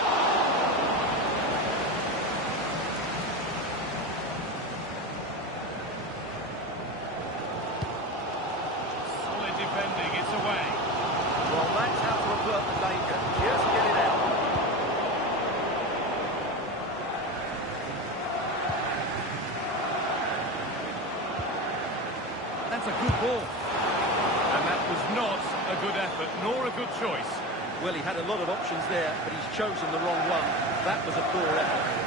Solid defending, it's away. Well, that's how to avert the danger. Just get it out. That's a good ball. And that was not a good effort, nor a good choice. Well, he had a lot of options there, but he's chosen the wrong one. That was a poor effort.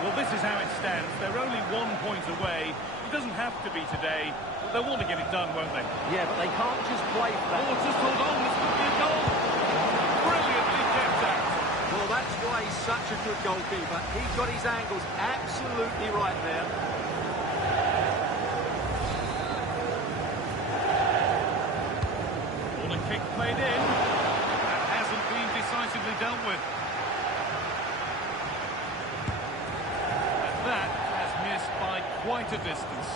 Well, this is how it stands. They're only 1 point away. It doesn't have to be today, but they'll want to get it done, won't they? Yeah, but they can't just play for that. Oh, just hold on. This could be a goal. Brilliantly kept out. Well, that's why he's such a good goalkeeper. He got his angles absolutely right there. Well, a kick played in. That hasn't been decisively dealt with. And that has missed by quite a distance.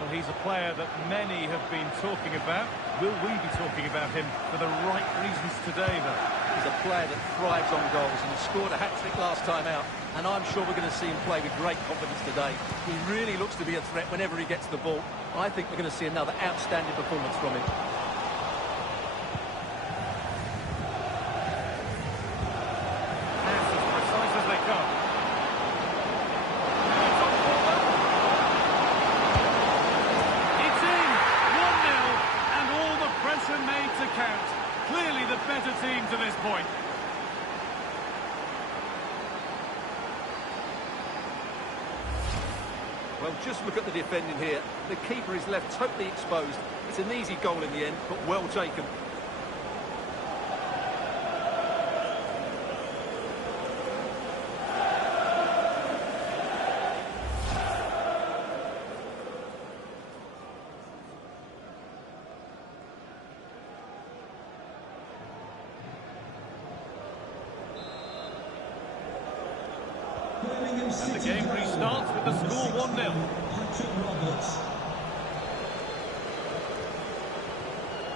Well, he's a player that many have been talking about. Will we be talking about him for the right reasons today, though? He's a player that thrives on goals, and he scored a hat-trick last time out, and I'm sure we're going to see him play with great confidence today. He really looks to be a threat whenever he gets the ball. I think we're going to see another outstanding performance from him. That's as precise as they come. It's in! 1-0, and all the pressure made to count. Clearly the better team to this point. Well, Well, just look at the defending here. The keeper is left totally exposed. It's an easy goal in the end, but well taken. And the game restarts with the score 1-0.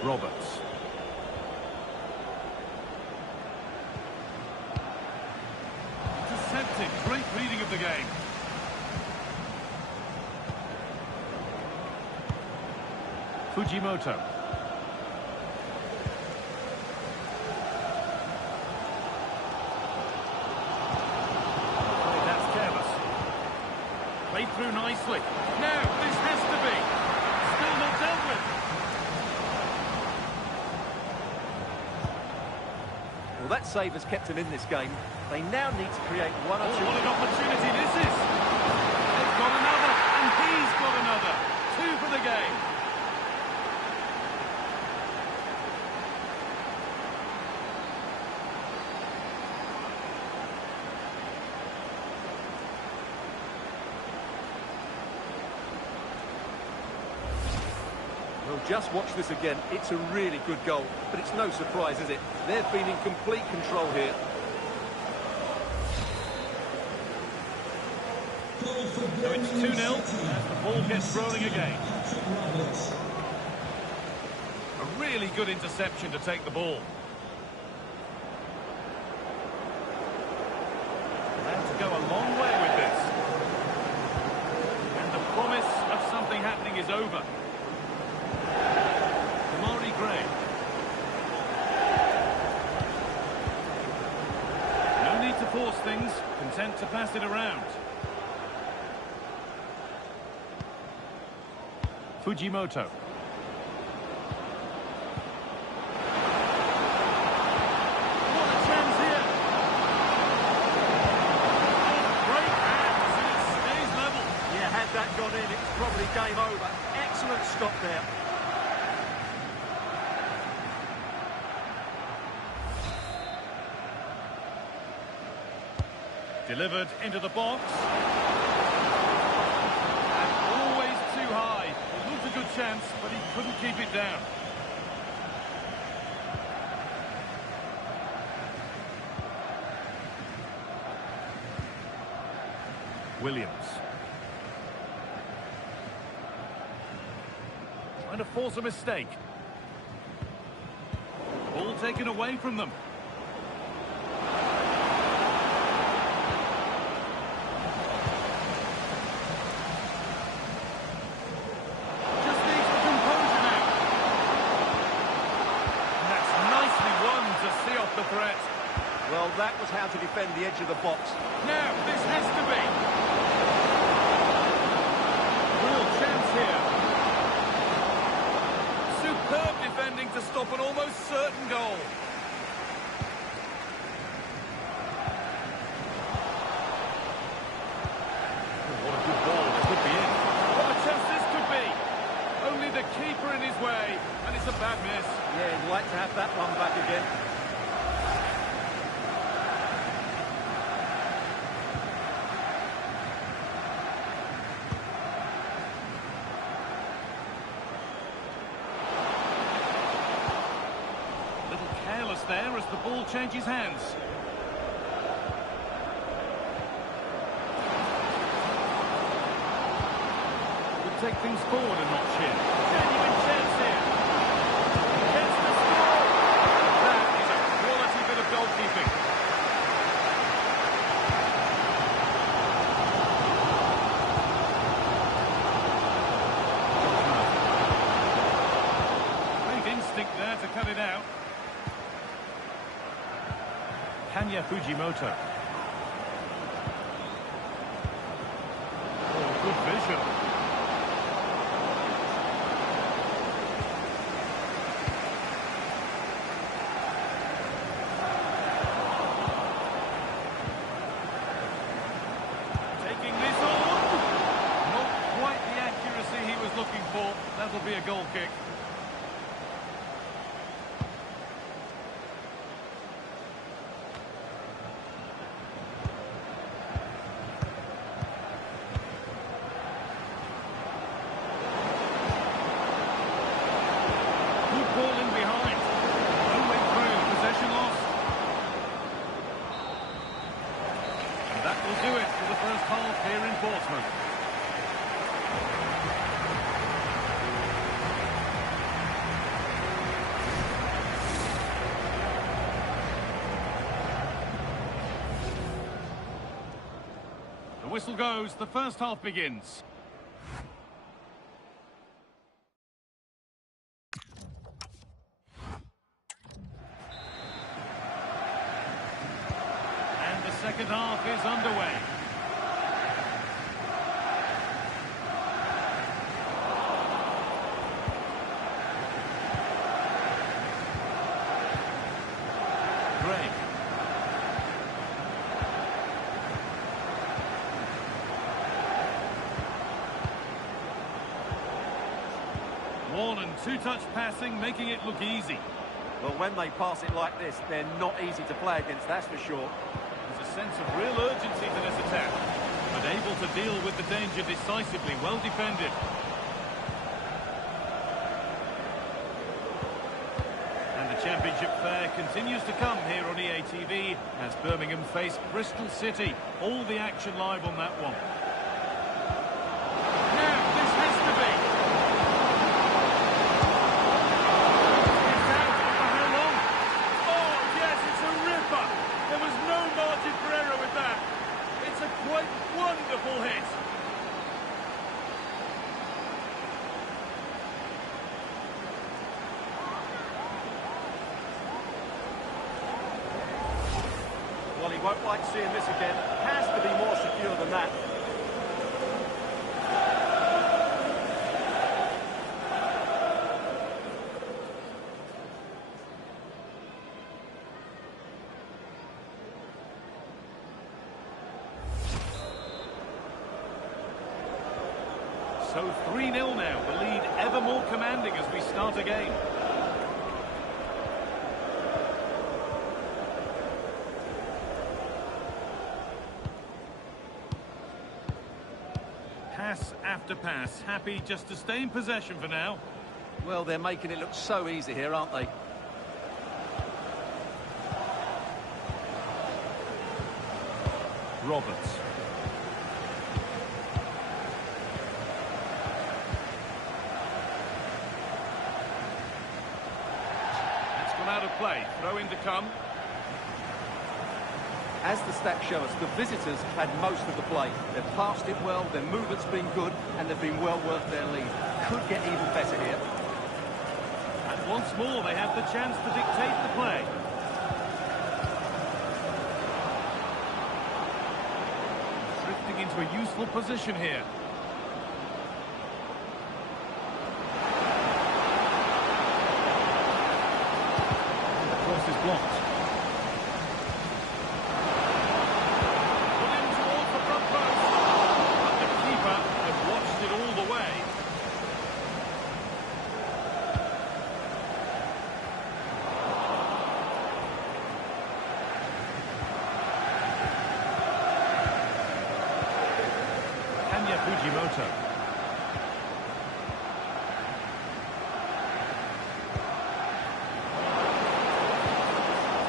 Roberts. Intercepted. Great reading of the game. Fujimoto. Played through nicely. Now, this has to be. Still not dealt with. Well, that save has kept them in this game. They now need to create one or two... What an opportunity this is. They've got another, and he's got another. 2 for the game. Well, just watch this again. It's a really good goal, but it's no surprise, is it? They've been in complete control here. So it's 2-0 as the ball gets rolling again. A really good interception to take the ball. And to go a long way with this. And the promise of something happening is over. Gray. No need to force things, content to pass it around. Fujimoto. What a chance here! Great hands, and it stays level. Yeah, had that gone in, it's probably game over. Excellent stop there. Delivered into the box. And always too high. It looked a good chance, but he couldn't keep it down. Williams. Trying to force a mistake. Ball taken away from them. The threat. Well, that was how to defend the edge of the box. Now, this has to be. Real chance here. Superb defending to stop an almost certain goal. Oh, what a good ball. It could be in. What a chance this could be. Only the keeper in his way, and it's a bad miss. Yeah, he'd like to have that one back again. There as the ball changes hands. Could take things forward a notch here. Genuine chance here. Chance to score. That is a quality bit of goalkeeping. Great instinct there to cut it out. Fujimoto. Oh, good vision. Taking this on. Not the first half here in Portsmouth. The whistle goes, the first half begins. And the second half is underway. Gray. One and two-touch passing, making it look easy. Well, when they pass it like this, they're not easy to play against, that's for sure. There's a sense of real urgency to this attack, but able to deal with the danger decisively, well defended. And the championship fare continues to come here on EA TV as Birmingham face Bristol City. All the action live on that one. Now, this has to be. It's out, for how long? Oh, yes, it's a ripper. There was no margin for error with that. It's a quite wonderful hit. Well, he won't like seeing this again. Has to be more secure than that. So 3-0 now, the lead ever more commanding as we start again. Pass after pass, happy just to stay in possession for now. Well, they're making it look so easy here, aren't they? Roberts. That's gone out of play, throw in to come. As the stats show us, the visitors had most of the play. They've passed it well, their movement's been good, and they've been well worth their lead. Could get even better here. And once more, they have the chance to dictate the play. Drifting into a useful position here. And the cross is blocked.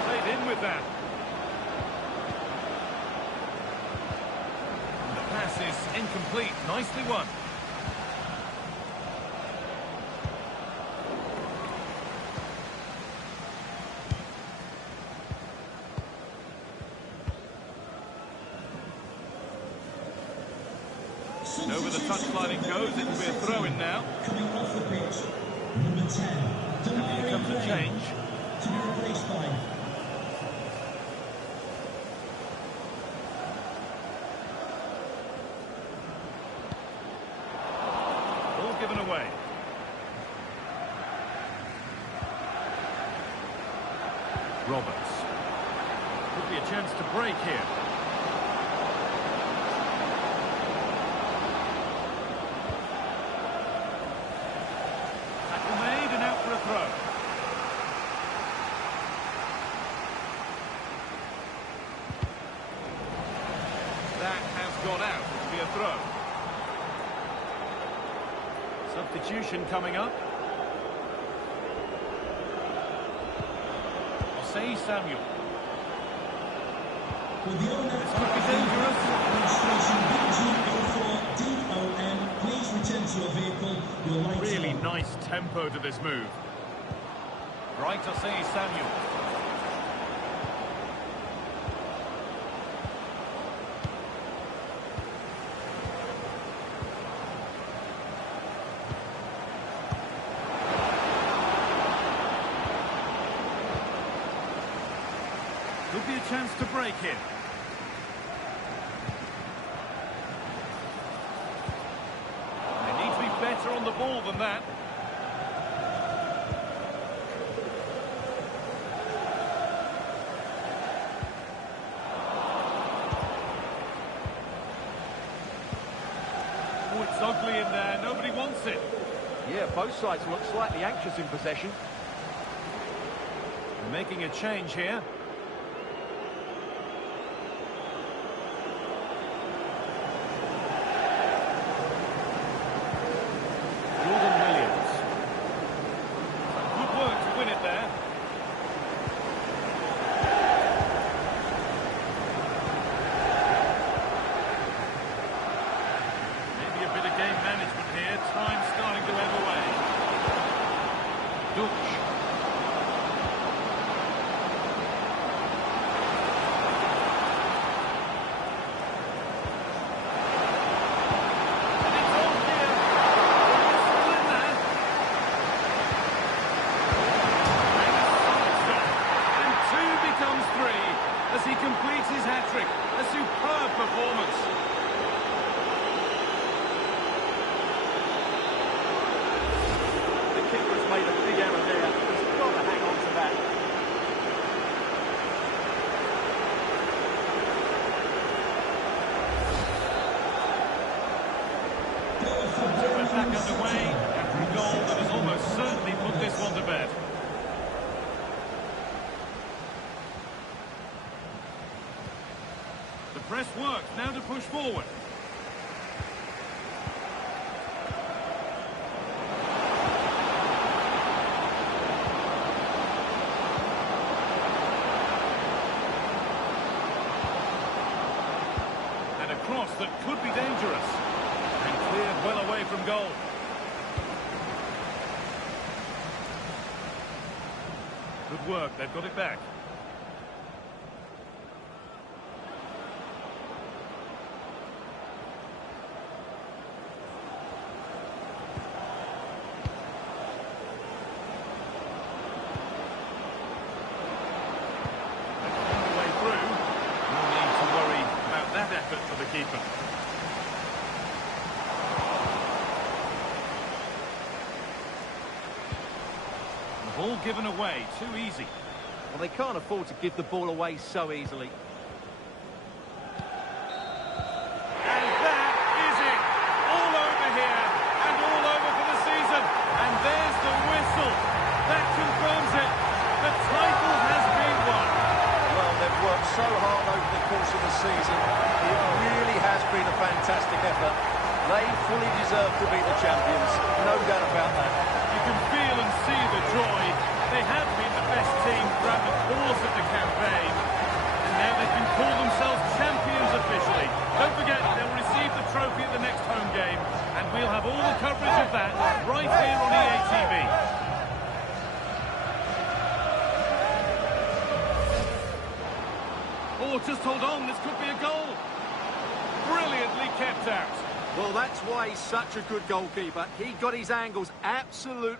Played in with that. And the pass is incomplete. Nicely won. And over the touchline it goes. It will be a throw-in now. Coming off the pitch, number 10. And here comes a change. To be replaced by All given away. Roberts. Could be a chance to break here. Tackle made and out for a throw. That has gone out. It'll be a throw. Substitution coming up. Samuel. with the owner This could be dangerous. vehicle, your lights Really are on. nice tempo to this move. Right, I say Samuel. Could be a chance to break in. They need to be better on the ball than that. Oh, it's ugly in there. Nobody wants it. Yeah, both sides look slightly anxious in possession. They're making a change here. Good work to win it there. Maybe a bit of game management here. Time starting to ebb away. Dutch. As he completes his hat-trick. A superb performance. The keeper's made a big error there. He's got to hang on to that. We're back underway after a goal that has almost certainly put this one to bed. The press works, now to push forward. And a cross that could be dangerous. And cleared well away from goal. Good work, they've got it back. For the keeper. The ball given away, too easy. Well, they can't afford to give the ball away so easily. And that is it. All over here and all over for the season. And there's the whistle. That confirms it. The title has been won. Well, they've worked so hard over the course of the season. It really has been a fantastic effort. They fully deserve to be the champions. No doubt about that. You can feel and see the joy. They have been the best team throughout the course of the campaign. And now they can call themselves champions officially. Don't forget, they'll receive the trophy at the next home game. And we'll have all the coverage of that right here on EA TV. Oh, just hold on, this could be a goal. Brilliantly kept out. Well, that's why he's such a good goalkeeper. He got his angles absolute.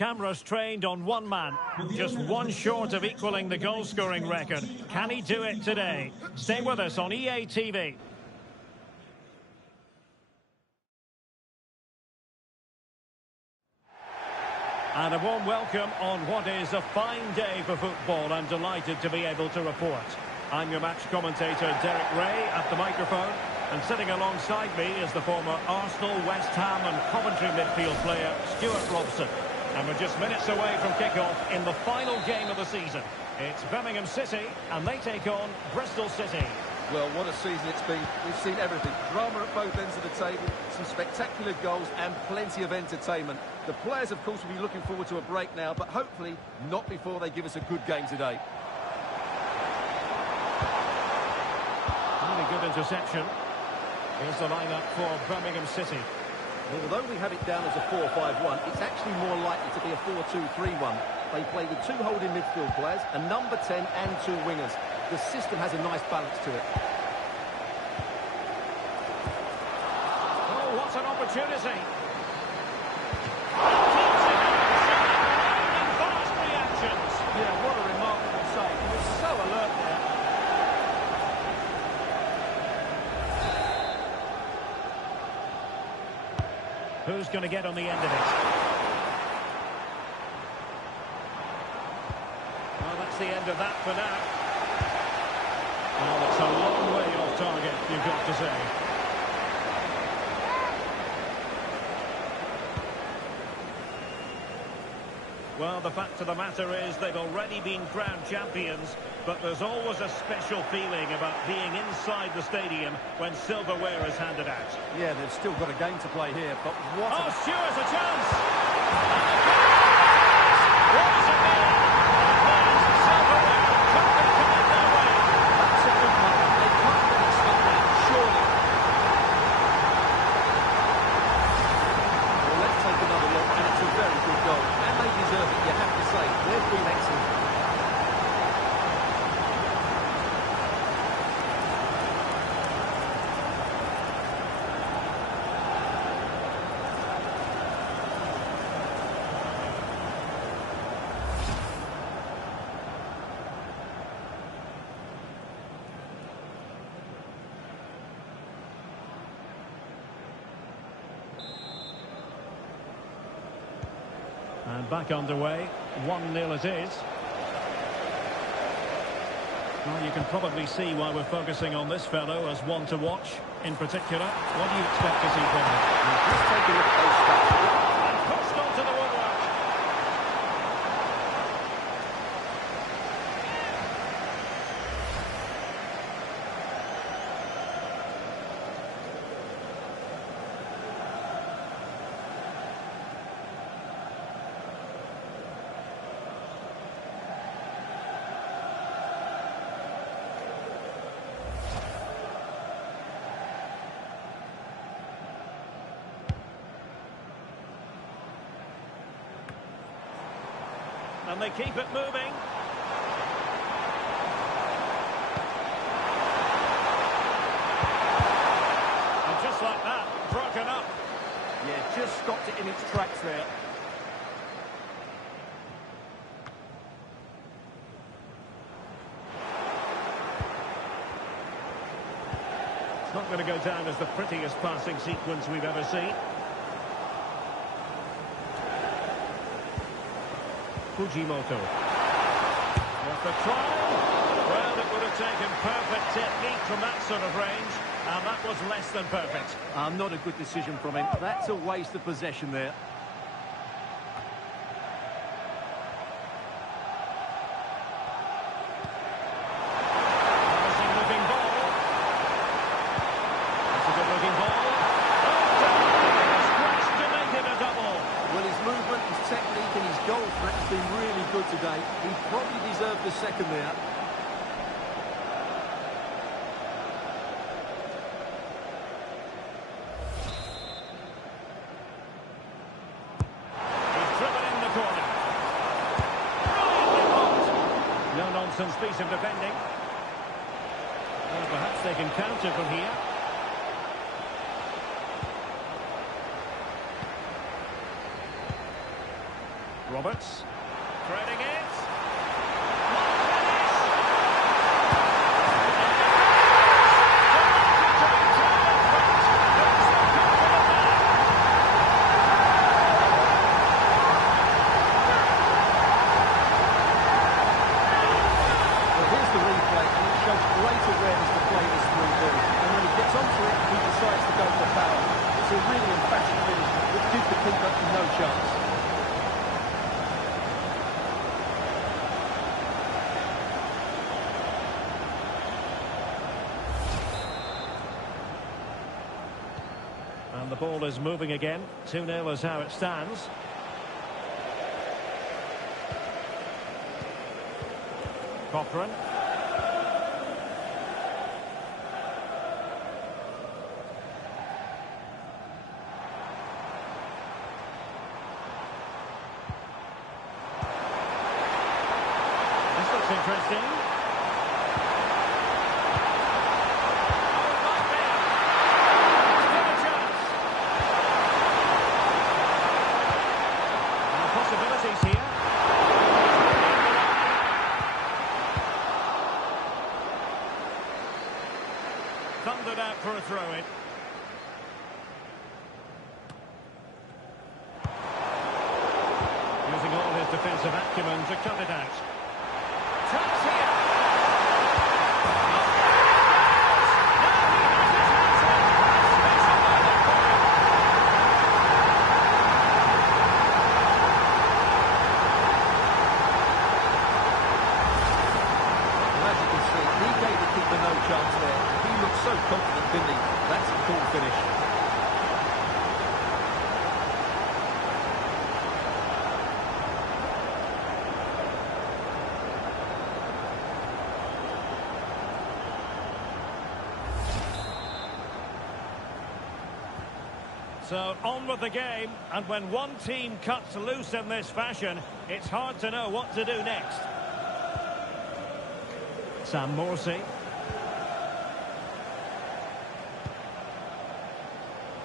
Cameras trained on one man. Just one short of equaling the goal-scoring record. Can he do it today? Stay with us on EA TV. And a warm welcome on what is a fine day for football. I'm delighted to be able to report. I'm your match commentator, Derek Ray, at the microphone. And sitting alongside me is the former Arsenal, West Ham and Coventry midfield player, Stuart Robson. And we're just minutes away from kick-off in the final game of the season. It's Birmingham City, and they take on Bristol City. Well, what a season it's been. We've seen everything. Drama at both ends of the table, some spectacular goals and plenty of entertainment. The players, of course, will be looking forward to a break now, but hopefully not before they give us a good game today. Really good interception. Here's the lineup for Birmingham City. Well, although we have it down as a 4-5-1, it's actually more likely to be a 4-2-3-1. They play with two holding midfield players, a number 10 and two wingers. The system has a nice balance to it. Oh, what an opportunity! Fast reactions. Yeah, what a remarkable save. He was so alert there. Who's going to get on the end of it? Well, that's the end of that for now. Well, that's a long way off target, you've got to say. Well, the fact of the matter is they've already been crowned champions, but there's always a special feeling about being inside the stadium when silverware is handed out. Yeah, they've still got a game to play here, but what Oh, a... Stewart's a chance! What is it mean? Silverware can't be coming their way. That's a good moment. They can't let it slip now, surely. Well, let's take another look, and it's a very good goal. And they deserve it, you have to say. They've been excellent. And back underway, 1-0 it is. Well, you can probably see why we're focusing on this fellow as one to watch. In particular, what do you expect to see from him? Just take a look at those stats. And pushed onto the woodwork. And they keep it moving. And just like that, broken up. Yeah, just stopped it in its tracks there. It's not going to go down as the prettiest passing sequence we've ever seen. Fujimoto. With the try. Well, it would have taken perfect technique from that sort of range, and that was less than perfect. Not a good decision from him. That's a waste of possession there. Promising looking ball. That's a good looking ball. Scratched to make it a double. Well, his movement, his technique and his goal threat has been really good today. He probably deserved the second there. He's driven in the corner. Brilliantly blocked. No-nonsense piece of defending. Well, perhaps they can counter from here. Roberts. Threading it. It's a really emphatic finish, which gives the keeper no chance. And the ball is moving again. 2-0 is how it stands. Cochrane. Looks interesting. Oh, right there. Still a chance. And possibilities here. Thundered out for a throw-in. Using all his defensive acumen to cut it out. Chance here. No chance there. He looked so confident, didn't he? That's a cool finish. So on with the game, and when one team cuts loose in this fashion, it's hard to know what to do next. Sam Morsey.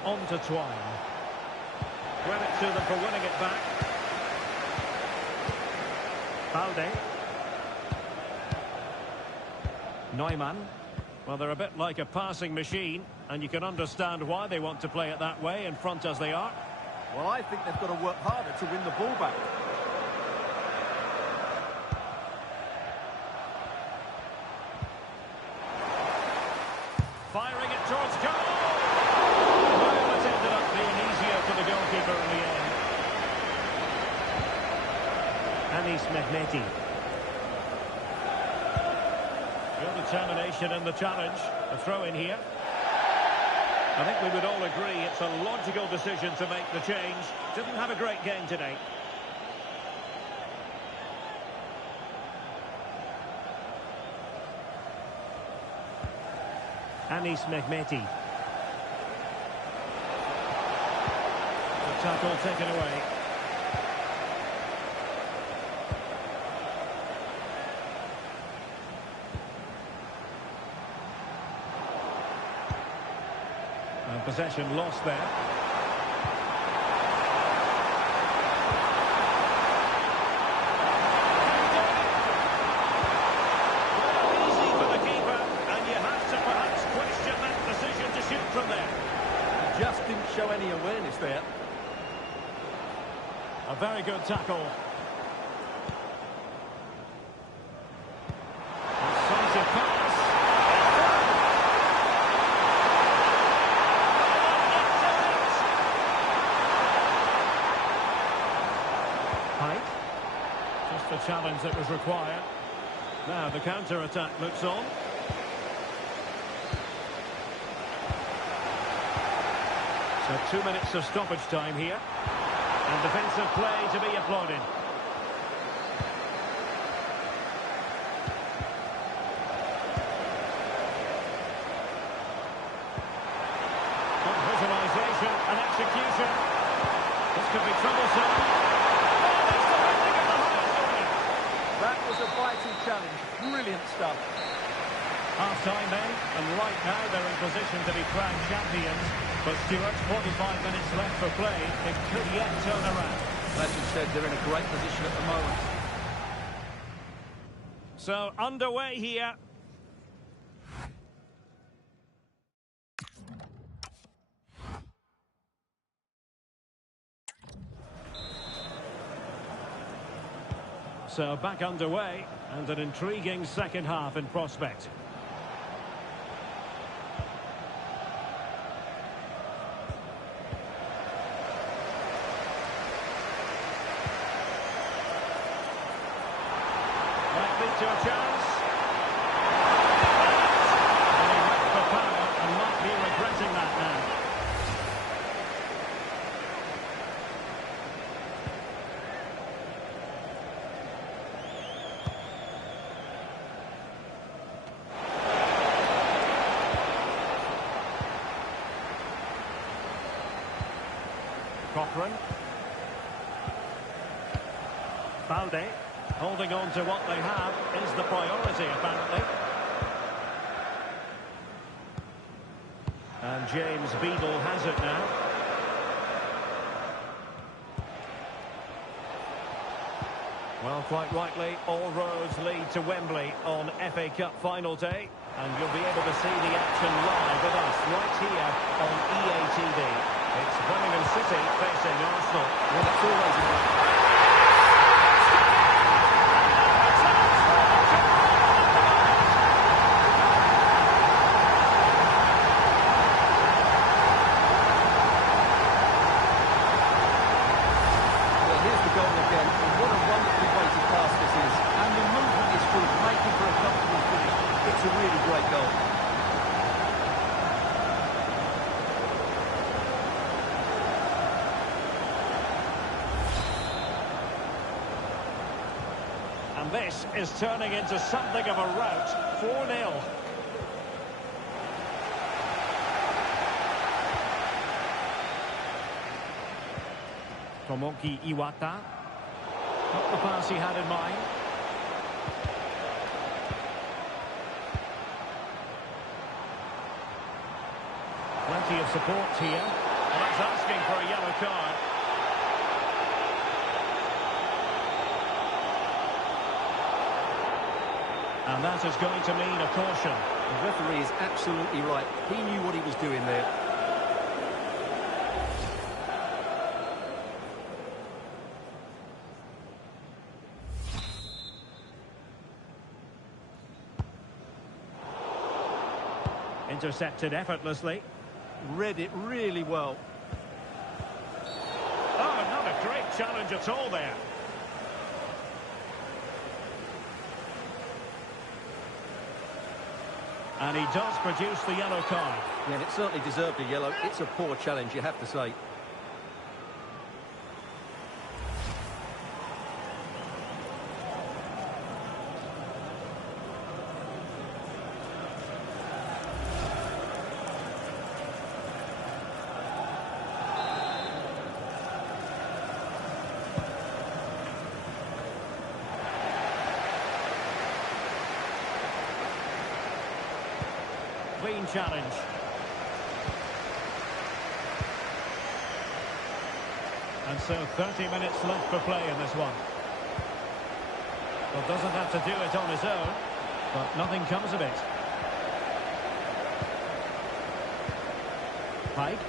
On to Twine. Credit to them for winning it back. Balde. Neumann. Well, they're a bit like a passing machine, and you can understand why they want to play it that way, in front as they are. Well, I think they've got to work harder to win the ball back. Firing it towards goal! For the goalkeeper in the end. Anis Mehmeti. Real determination in the challenge. A throw in here. I think we would all agree it's a logical decision to make the change. Didn't have a great game today. Anis Mehmeti. Tackle taken away. And possession lost there. Well, easy for the keeper, and you have to perhaps question that decision to shoot from there. He just didn't show any awareness there. A very good tackle. Decisive pass. Pike. Just the challenge that was required. Now the counter-attack looks on. So 2 minutes of stoppage time here. And defensive play to be applauded. Good visualisation and execution. This could be troublesome. Oh, that's defending at the highest order. That was a vital challenge. Brilliant stuff. Half-time then, and right now they're in position to be crowned champions. But Stuart, 45 minutes left for play. It could yet turn around. As you said, they're in a great position at the moment. So, underway here. So, back underway, and an intriguing second half in prospect. Might lead to a chance. And he went for power and might be regretting that now. Cochran. Balde, holding on to what they have is the priority, apparently. And James Beadle has it now. Well, quite rightly, all roads lead to Wembley on FA Cup final day. And you'll be able to see the action live with us right here on EA TV. It's Birmingham City facing Arsenal. Well, it's always And this is turning into something of a rout. 4-0. Tomoki Iwata. Not the pass he had in mind. Plenty of support here. Well, that's asking for a yellow card. And that is going to mean a caution. The referee is absolutely right. He knew what he was doing there. Intercepted effortlessly. Read it really well. Oh, not a great challenge at all there. And he does produce the yellow card. Yeah, and it certainly deserved a yellow. It's a poor challenge, you have to say. Clean challenge. And so 30 minutes left for play in this one. Well, doesn't have to do it on his own, but nothing comes of it. Pike.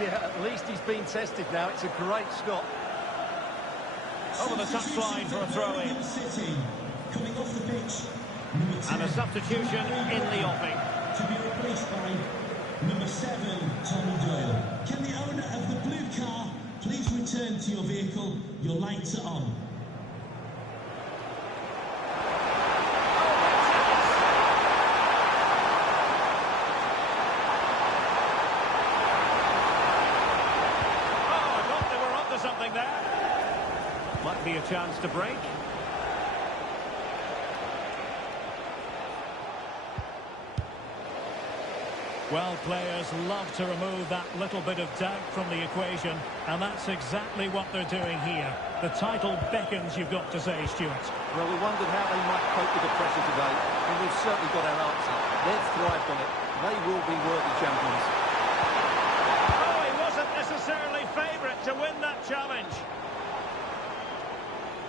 Yeah, at least he's been tested now. It's a great stop. Over the touchline for a throw-in. Coming off the pitch, And a substitution in the offing. to be replaced by number 7, Tommy Doyle. Can the owner of the blue car please return to your vehicle? Your lights are on. Something there. Might be a chance to break. Well, players love to remove that little bit of doubt from the equation, and that's exactly what they're doing here. The title beckons, you've got to say, Stuart. Well, we wondered how they might cope with the pressure today, and we've certainly got our answer. They've thrived on it. They will be worthy champions. Oh, he wasn't necessarily favourite to win that challenge.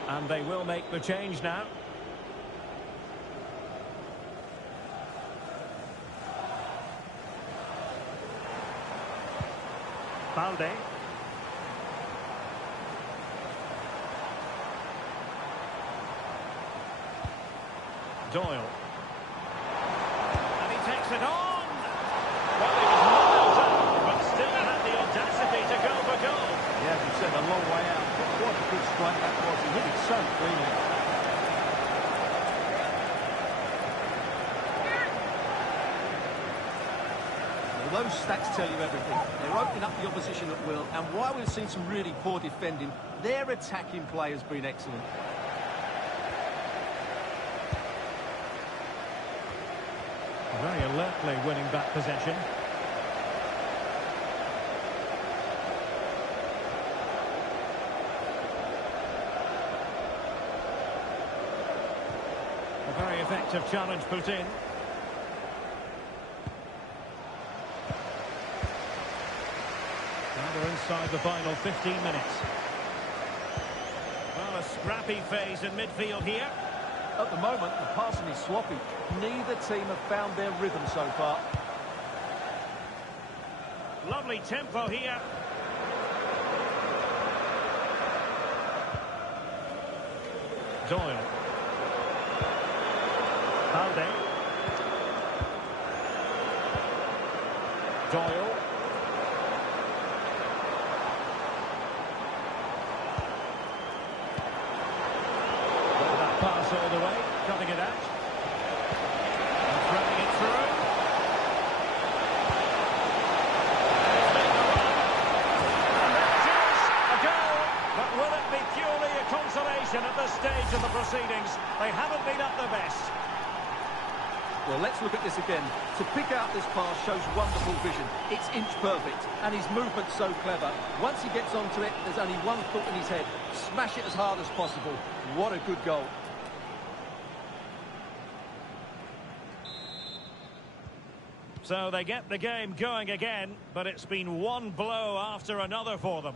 And they will make the change now. Balde. Doyle. And he takes it on. Well, he was miles out, but still had the audacity to go for goal. Yeah, as you said, a long way out, but what a good strike that was. He hit it so cleanly. Well, those stats tell you everything. They're opening up the opposition at will, and while we've seen some really poor defending, their attacking play has been excellent. Very alertly winning back possession. A very effective challenge put in. Now they're inside the final 15 minutes. Well, a scrappy phase in midfield here. At the moment, the passing is sloppy. Neither team have found their rhythm so far. Lovely tempo here. Doyle. Balde. Doyle. Pass all the way, cutting it out. And throwing it through. And that is a goal. But will it be purely a consolation at this stage of the proceedings? They haven't been at their best. Well, let's look at this again. To pick out this pass shows wonderful vision. It's inch perfect, and his movement's so clever. Once he gets onto it, there's only one thought in his head. Smash it as hard as possible. What a good goal. So they get the game going again, but it's been one blow after another for them.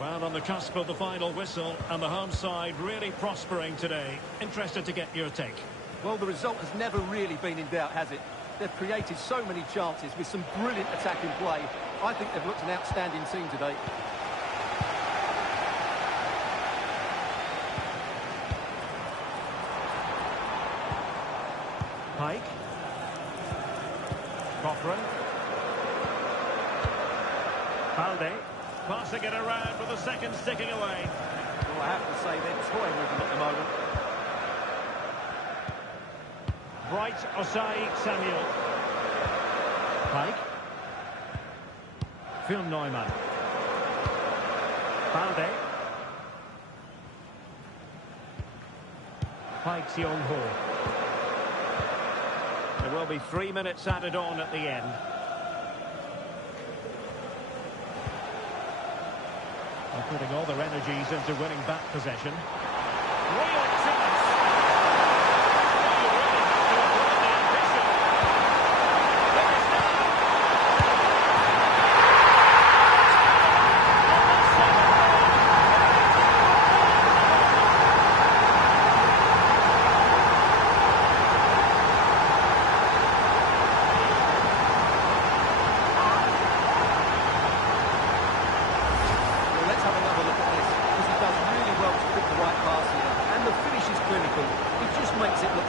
Well, on the cusp of the final whistle, and the home side really prospering today. Interested to get your take. Well, the result has never really been in doubt, has it? They've created so many chances with some brilliant attacking play. I think they've looked an outstanding team today. Pike. Cochran. Balde. Passing it around with a second sticking away. Well, I have to say they're toying with them at the moment. Bright Osai Samuel. Pike. Phil Neumann. Balde. Pike's Young-Ho. There will be 3 minutes added on at the end. They're putting all their energies into winning back possession. Real chance! Well, you really have to applaud the ambition. Finish now!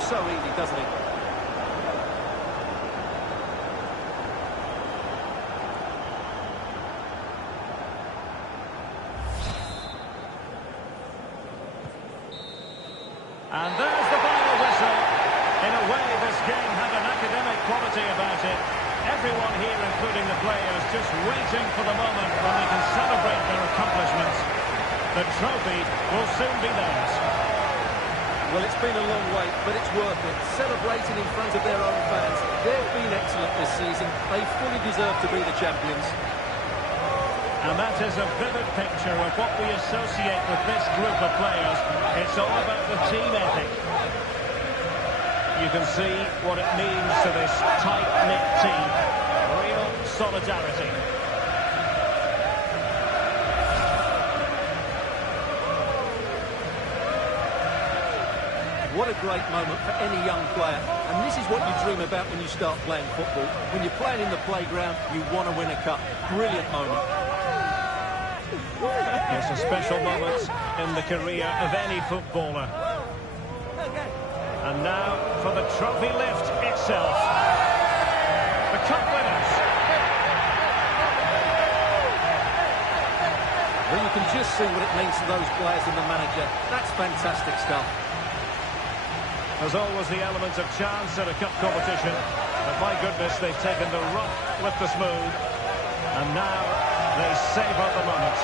So easy, doesn't he? And there's the final whistle. In a way, this game had an academic quality about it. Everyone here, including the players, just waiting for the moment when they can celebrate their accomplishments. The trophy will soon be theirs. Well, it's been a long wait, but it's worth it. Celebrating in front of their own fans. They've been excellent this season. They fully deserve to be the champions. And that is a vivid picture of what we associate with this group of players. It's all about the team ethic. You can see what it means to this tight-knit team. Real solidarity. What a great moment for any young player. And this is what you dream about when you start playing football. When you're playing in the playground, you want to win a cup. Brilliant moment. It's a special moment in the career of any footballer. And now for the trophy lift itself. The cup winners. Well, you can just see what it means to those players and the manager. That's fantastic stuff. There's always the element of chance at a cup competition. But my goodness, they've taken the rough with the smooth. And now they savour the moment.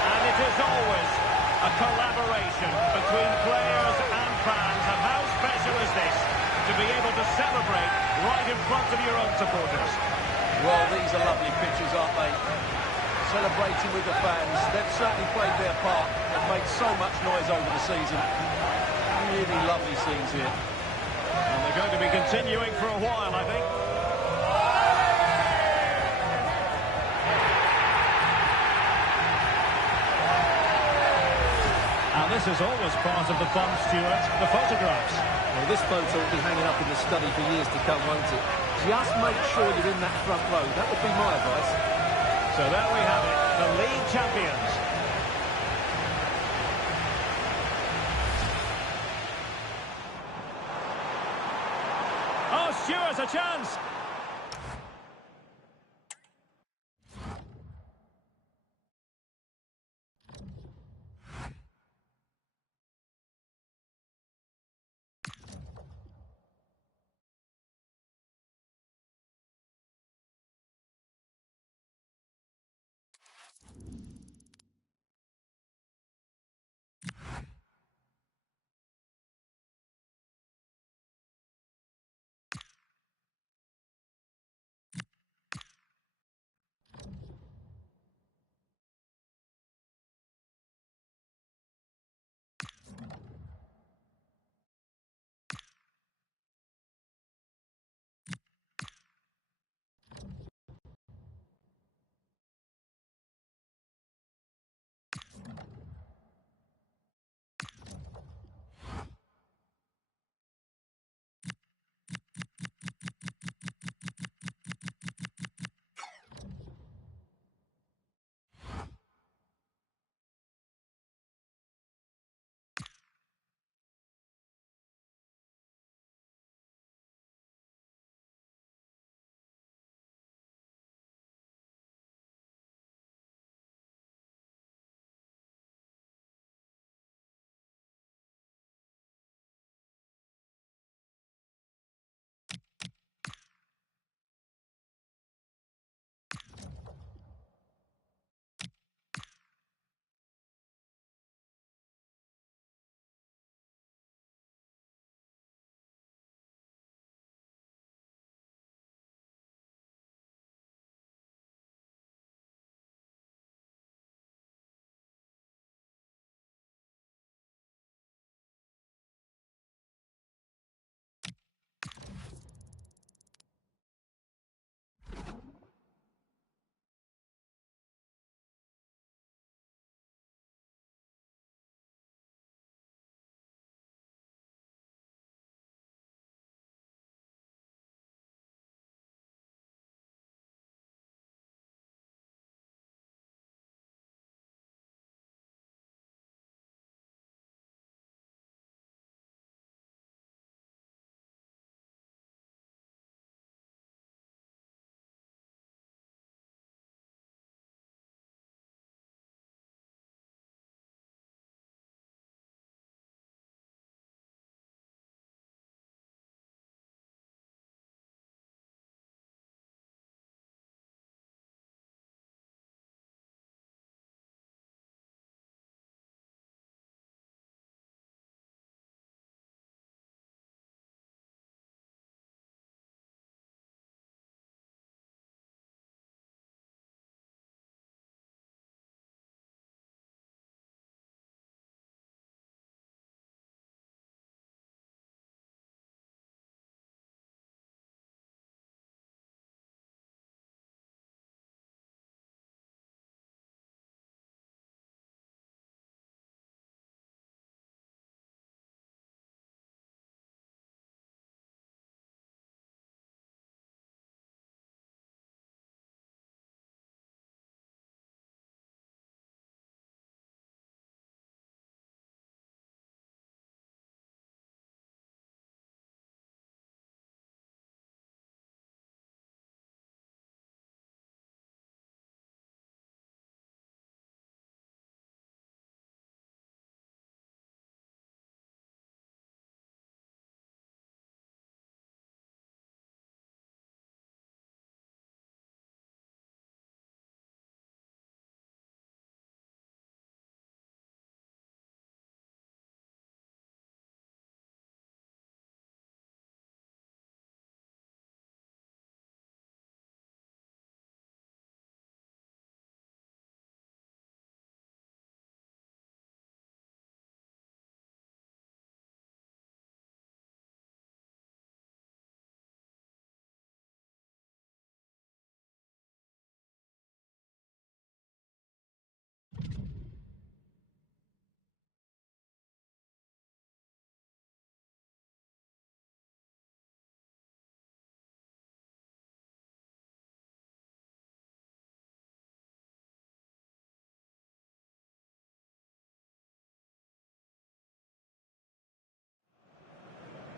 And it is always a collaboration between players and fans. And how special is this to be able to celebrate right in front of your own supporters? Well, these are lovely pictures, aren't they? Celebrating with the fans. They've certainly played their part. They've made so much noise over the season. Really lovely scenes here. And they're going to be continuing for a while, I think. And this is always part of the fun, Stuart, the photographs. Well, this photo will be hanging up in the study for years to come, won't it? Just make sure you're in that front row. That would be my advice. So there we have it, the league champions. Oh, Stuart, a chance!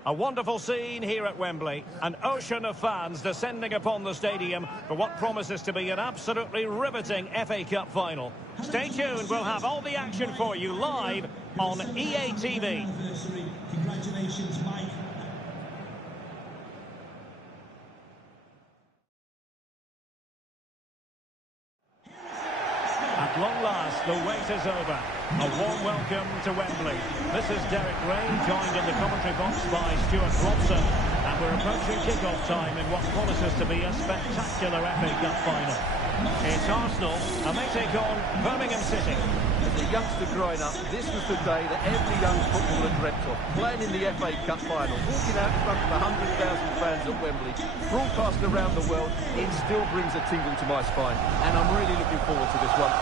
A wonderful scene here at Wembley. An ocean of fans descending upon the stadium for what promises to be an absolutely riveting FA Cup final. Stay tuned, we'll have all the action for you live on EA TV. Congratulations, Mike. At long last, the wait is over. A warm welcome to Wembley. This is Derek Ray, joined in the commentary box by Stuart Robson. And we're approaching kick-off time in what promises to be a spectacular FA Cup final. It's Arsenal, and they take on Birmingham City. As a youngster growing up, this was the day that every young footballer dreamt of. Playing in the FA Cup final, walking out in front of 100,000 fans at Wembley, broadcast around the world, it still brings a tingle to my spine. And I'm really looking forward to this one.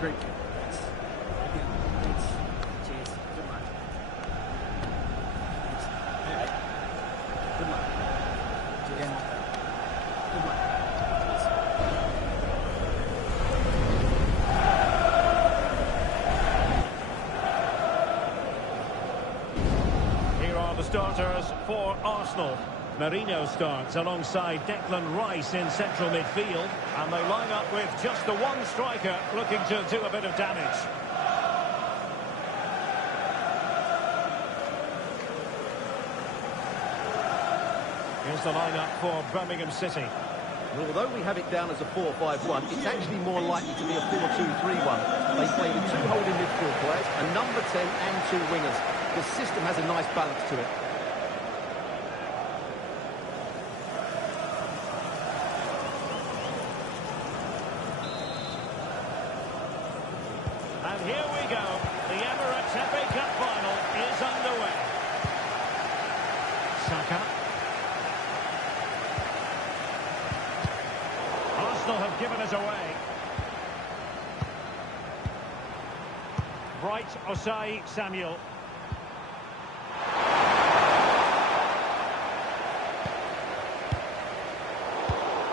Great. Thanks. Cheers. Good luck. Thanks. Good luck. Again. Good luck. Here are the starters for Arsenal. Marino starts alongside Declan Rice in central midfield, and they line up with just the one striker looking to do a bit of damage. Here's the lineup for Birmingham City. And although we have it down as a 4-5-1, it's actually more likely to be a 4-2-3-1. They play with two holding midfield players, a number 10 and two wingers. The system has a nice balance to it. And here we go. The Emirates FA Cup final is underway. Saka. Arsenal have given us away. Bright Osai Samuel.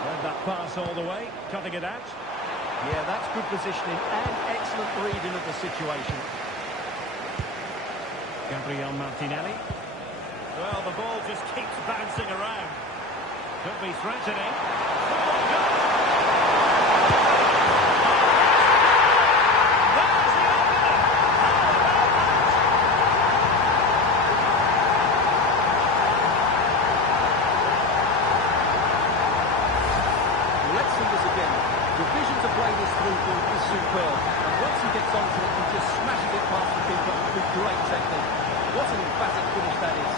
Read that pass all the way, cutting it out. Yeah, that's good positioning and excellent reading of the situation. Gabriel Martinelli. Well, the ball just keeps bouncing around. Could be threatening. There's the opener! Let's see this again. The vision to play this through ball is superb. And once he gets onto it, he just smashes it past the keeper with great technique. What an emphatic finish that is.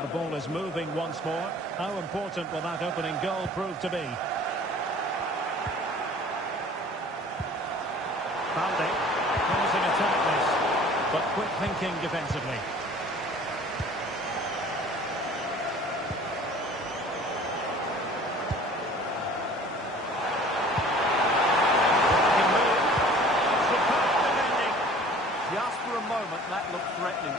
The ball is moving once more. How important will that opening goal prove to be? Balde, causing attack this, but quick thinking defensively. Working move. Superb defending. Just for a moment, that looked threatening.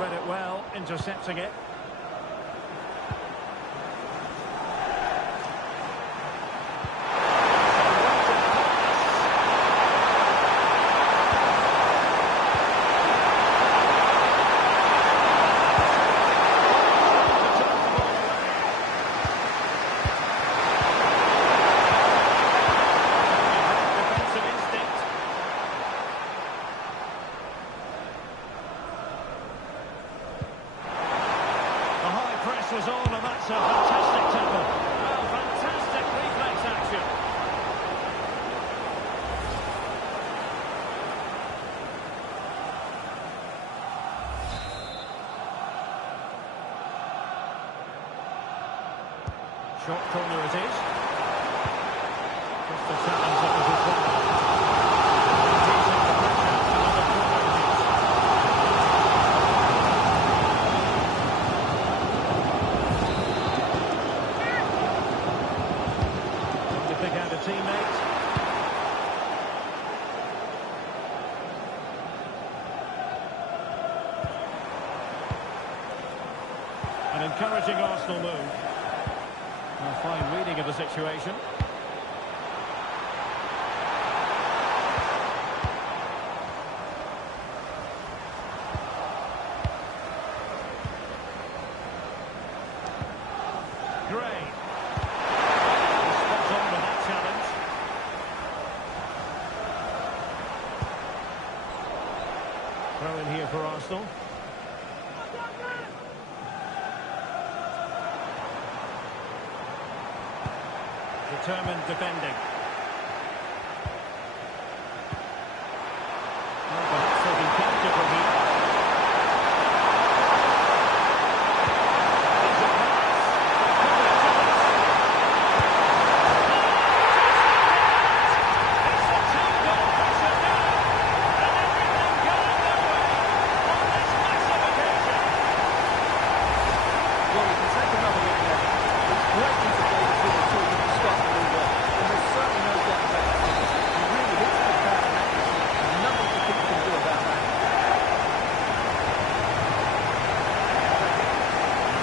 Read it well, intercepting it. press was on, and that's a fantastic tackle. Well, fantastic reflex action. Short corner it is. Just a challenge that was required. Easing the pressure. Another corner it is. Trying to pick out a teammate. An encouraging Arsenal move. A fine reading of the situation. Gray. Spot on with that challenge. Throw in here for Arsenal. Determined defending. Well, perhaps they'll be counted from here. There's a pass. It's a two-goal pressure now. And everything going their way on this massive occasion. Well, we can take another look there. It's great interplay between the two to start the move off. And there's certainly no doubt about that. He really hits the pass and accuracy. Nothing to think can do about that.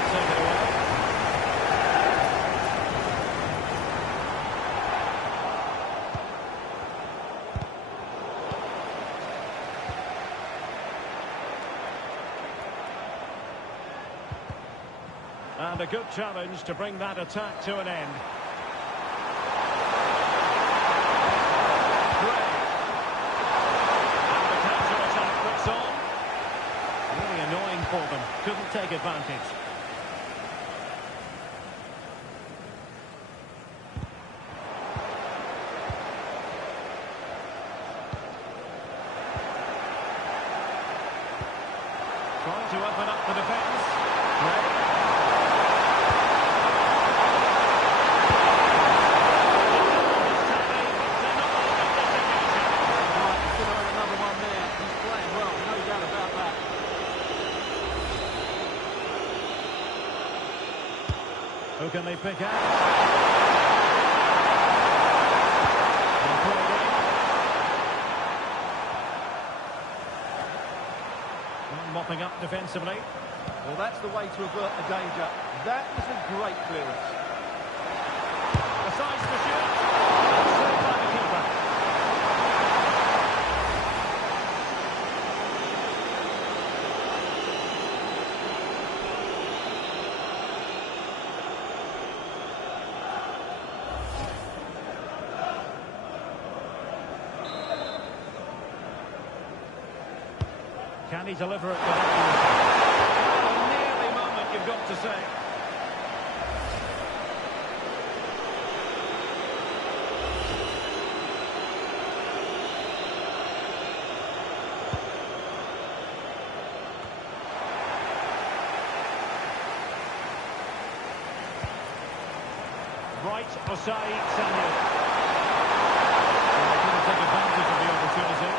Take it away. And a good challenge to bring that attack to an end. Gray. And the counter-attack puts on. Really annoying for them. Couldn't take advantage. Trying to open up the defence. Gray. Who can they pick out? And played in. And mopping up defensively. Well, that's the way to avert the danger. That was a great clearance. A size to shoot. Saved by the keeper. Can he deliver it with accuracy? Oh, nearly moment, you've got to say. Right, Osai Samuel. Well, they couldn't take advantage of the opportunity.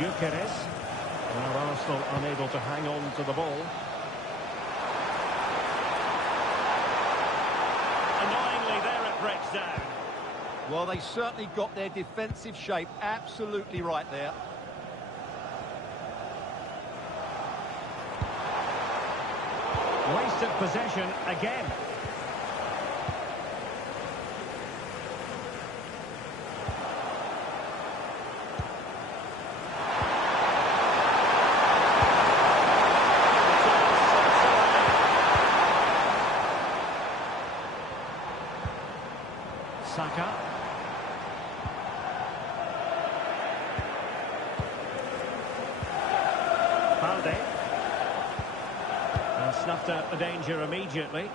Gyökeres. Now Arsenal unable to hang on to the ball. Annoyingly, there it breaks down. Well, they certainly got their defensive shape absolutely right there. Wasted possession again. Saka. Balde. And snuffed out the danger immediately.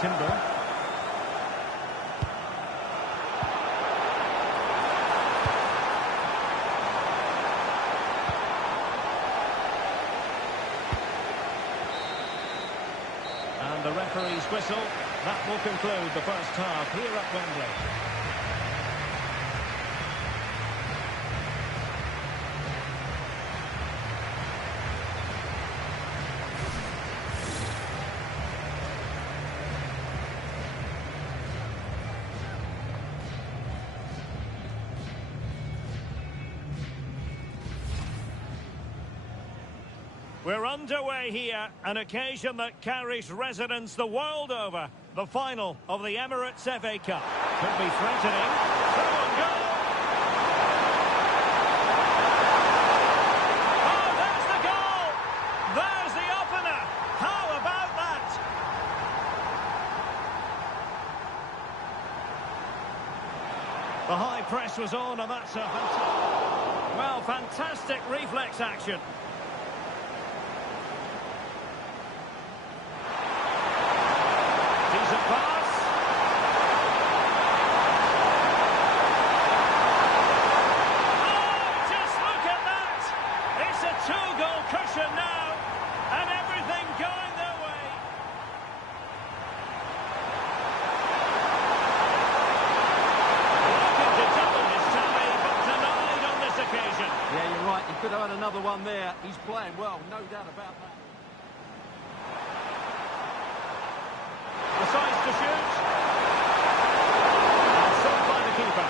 Timber. And the referee's whistle. That will conclude the first half here at Wembley. We're underway here, an occasion that carries resonance the world over. The final of the Emirates FA Cup. Could be threatening. Through and goal! Oh, there's the goal! There's the opener! How about that? The high press was on, and that's a fantastic reflex action. Pass. Oh, just look at that! It's a two-goal cushion now, and everything going their way. Looking to double his tally, but denied on this occasion. Yeah, you're right. He could have had another one there. He's playing well, no doubt about that. Decides to shoot. And saved by the keeper.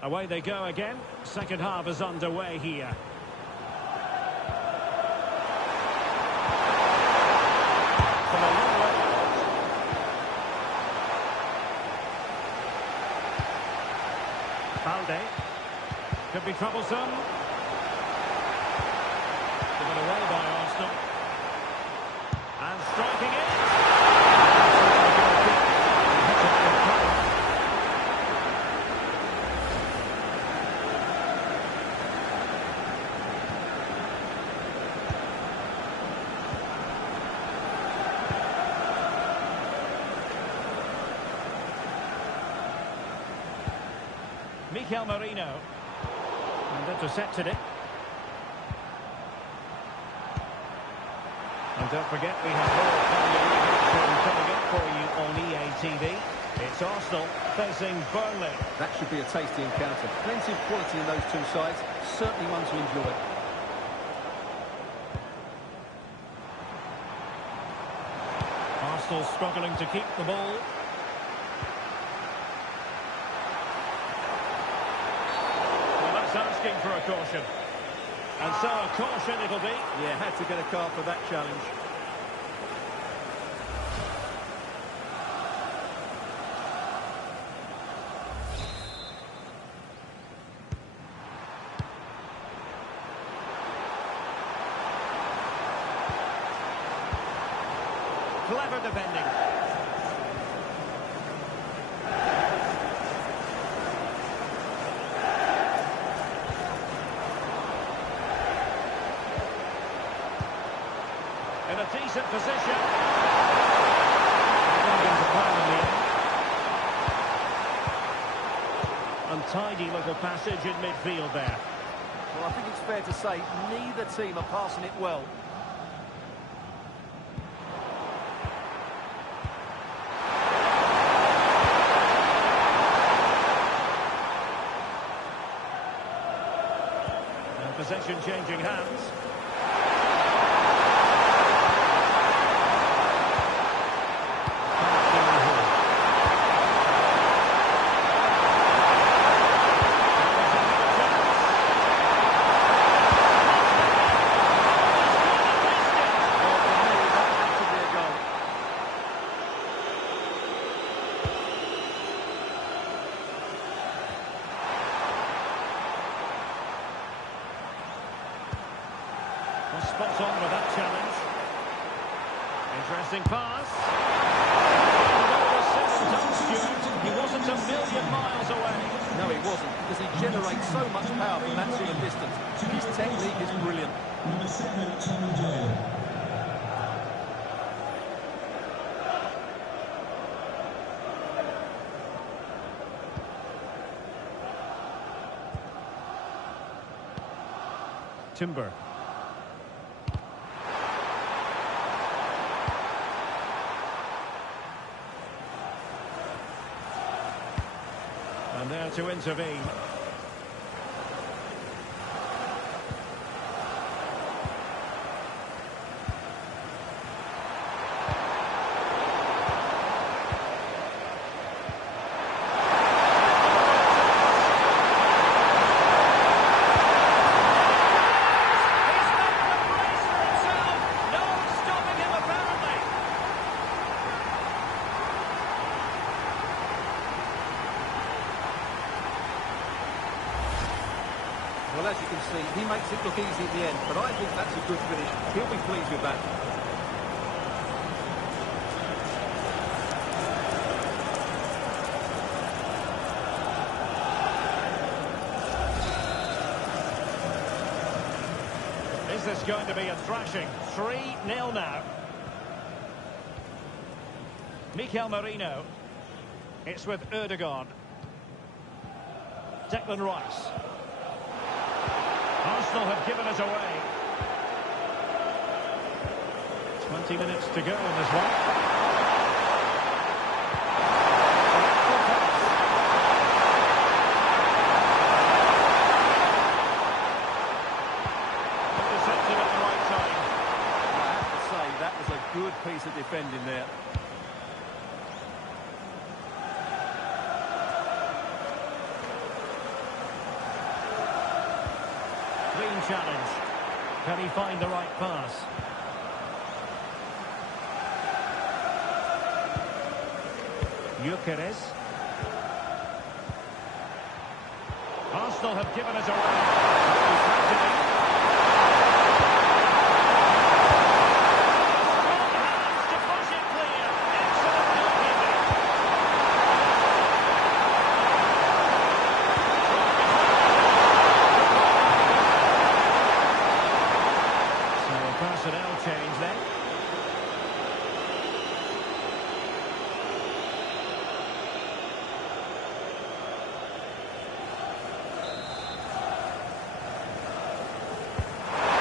Away they go again. Second half is underway here. From a long way. Balde. Could be troublesome. Given away by Arsenal. And striking it. Marino, and intercepted it. And don't forget, we have more coming up for you on EA TV. It's Arsenal facing Burnley. That should be a tasty encounter. Plenty of quality in those two sides. Certainly one to enjoy. Arsenal struggling to keep the ball. Asking for a caution. And so a caution it'll be. Yeah, had to get a card for that challenge. Clever defending. In a decent position. Untidy little passage in midfield there. Well, I think it's fair to say neither team are passing it well. And possession changing hands. Spot on with that challenge. Interesting pass. He wasn't a million miles away. No, he wasn't, because he generates so much power from that sort of distance. His technique is brilliant. Number 7, Tommy Doyle. Timber. And there to intervene. Well, as you can see, he makes it look easy in the end, but I think that's a good finish. He'll be pleased with that. Is this going to be a thrashing? 3-0 now. Mikel Merino. It's with Ødegaard. Declan Rice. Arsenal have given it away. 20 minutes to go in this one. Intercepted at the right time. I have to say, that was a good piece of defending there. Clean challenge. Can he find the right pass? Gyökeres. Arsenal have given it away. Personnel change then.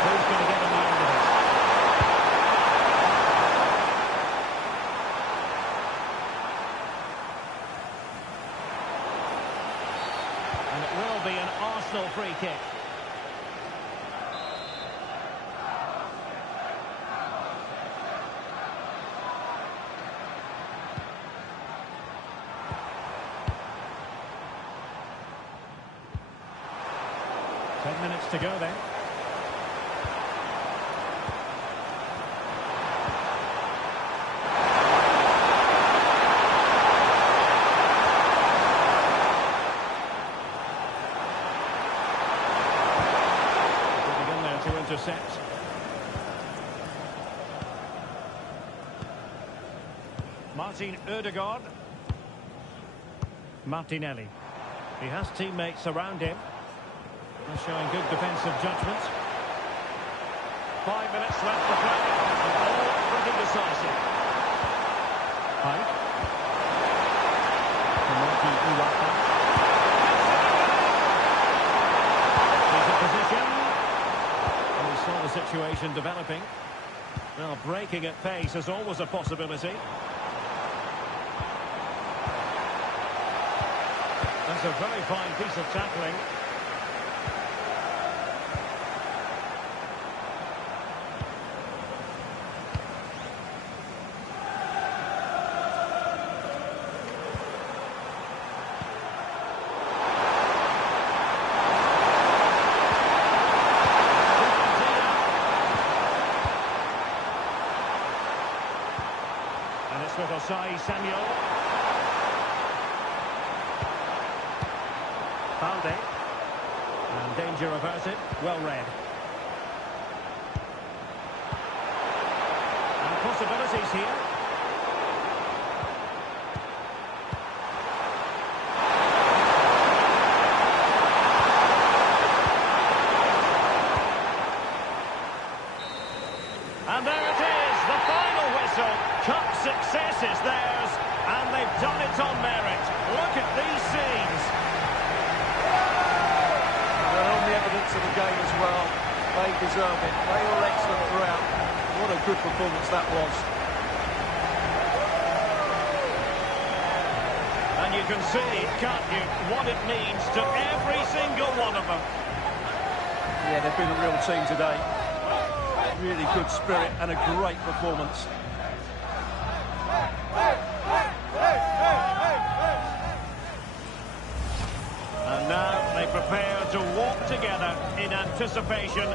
Who's going to get on the end of it? And it will be an Arsenal free kick. Minutes to go then. Getting in there to intercept. Martin Ødegaard. Martinelli. He has teammates around him. They're showing good defensive judgment. 5 minutes left to play. All pretty decisive. Height. He's in position. situation developing. Well, breaking at pace is always a possibility. That's a very fine piece of tackling. And it's with Osai Samuel. Balde. And danger averted. Well read. And possibilities here. And there it is, the final whistle. Cup success is theirs, and they've done it on merit. Look at these scenes. Well, on the evidence of the game as well, they deserve it. They were excellent throughout. What a good performance that was. And you can see, can't you, what it means to every single one of them. Yeah, they've been a real team today. Really good spirit and a great performance. And now they prepare to walk together in anticipation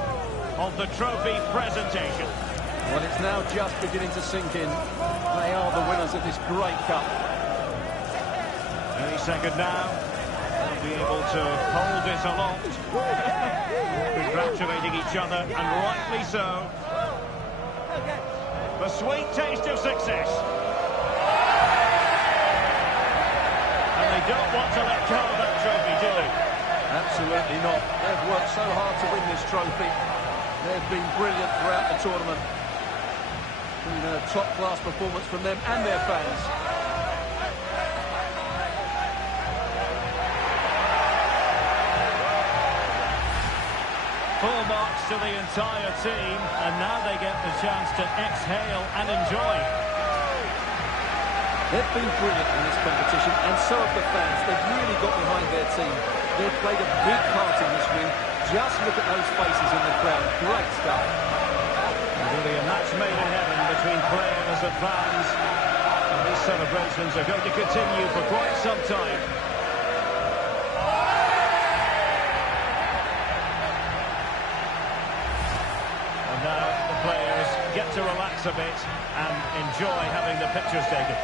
of the trophy presentation. Well, it's now just beginning to sink in. They are the winners of this great cup. Any second now, they'll be able to hold it aloft. Congratulating each other, and rightly so. The sweet taste of success. And they don't want to let go of that trophy, do they? Absolutely not. They've worked so hard to win this trophy. They've been brilliant throughout the tournament. Been a top-class performance from them and their fans. Full marks to the entire team, and now they get the chance to exhale and enjoy. They've been brilliant in this competition, and so have the fans. They've really got behind their team. They've played a big part in this win. Just look at those faces in the crowd. Great stuff. Really a match made in heaven between players and fans. And these celebrations are going to continue for quite some time. And now the players get to relax a bit and enjoy having the pictures taken.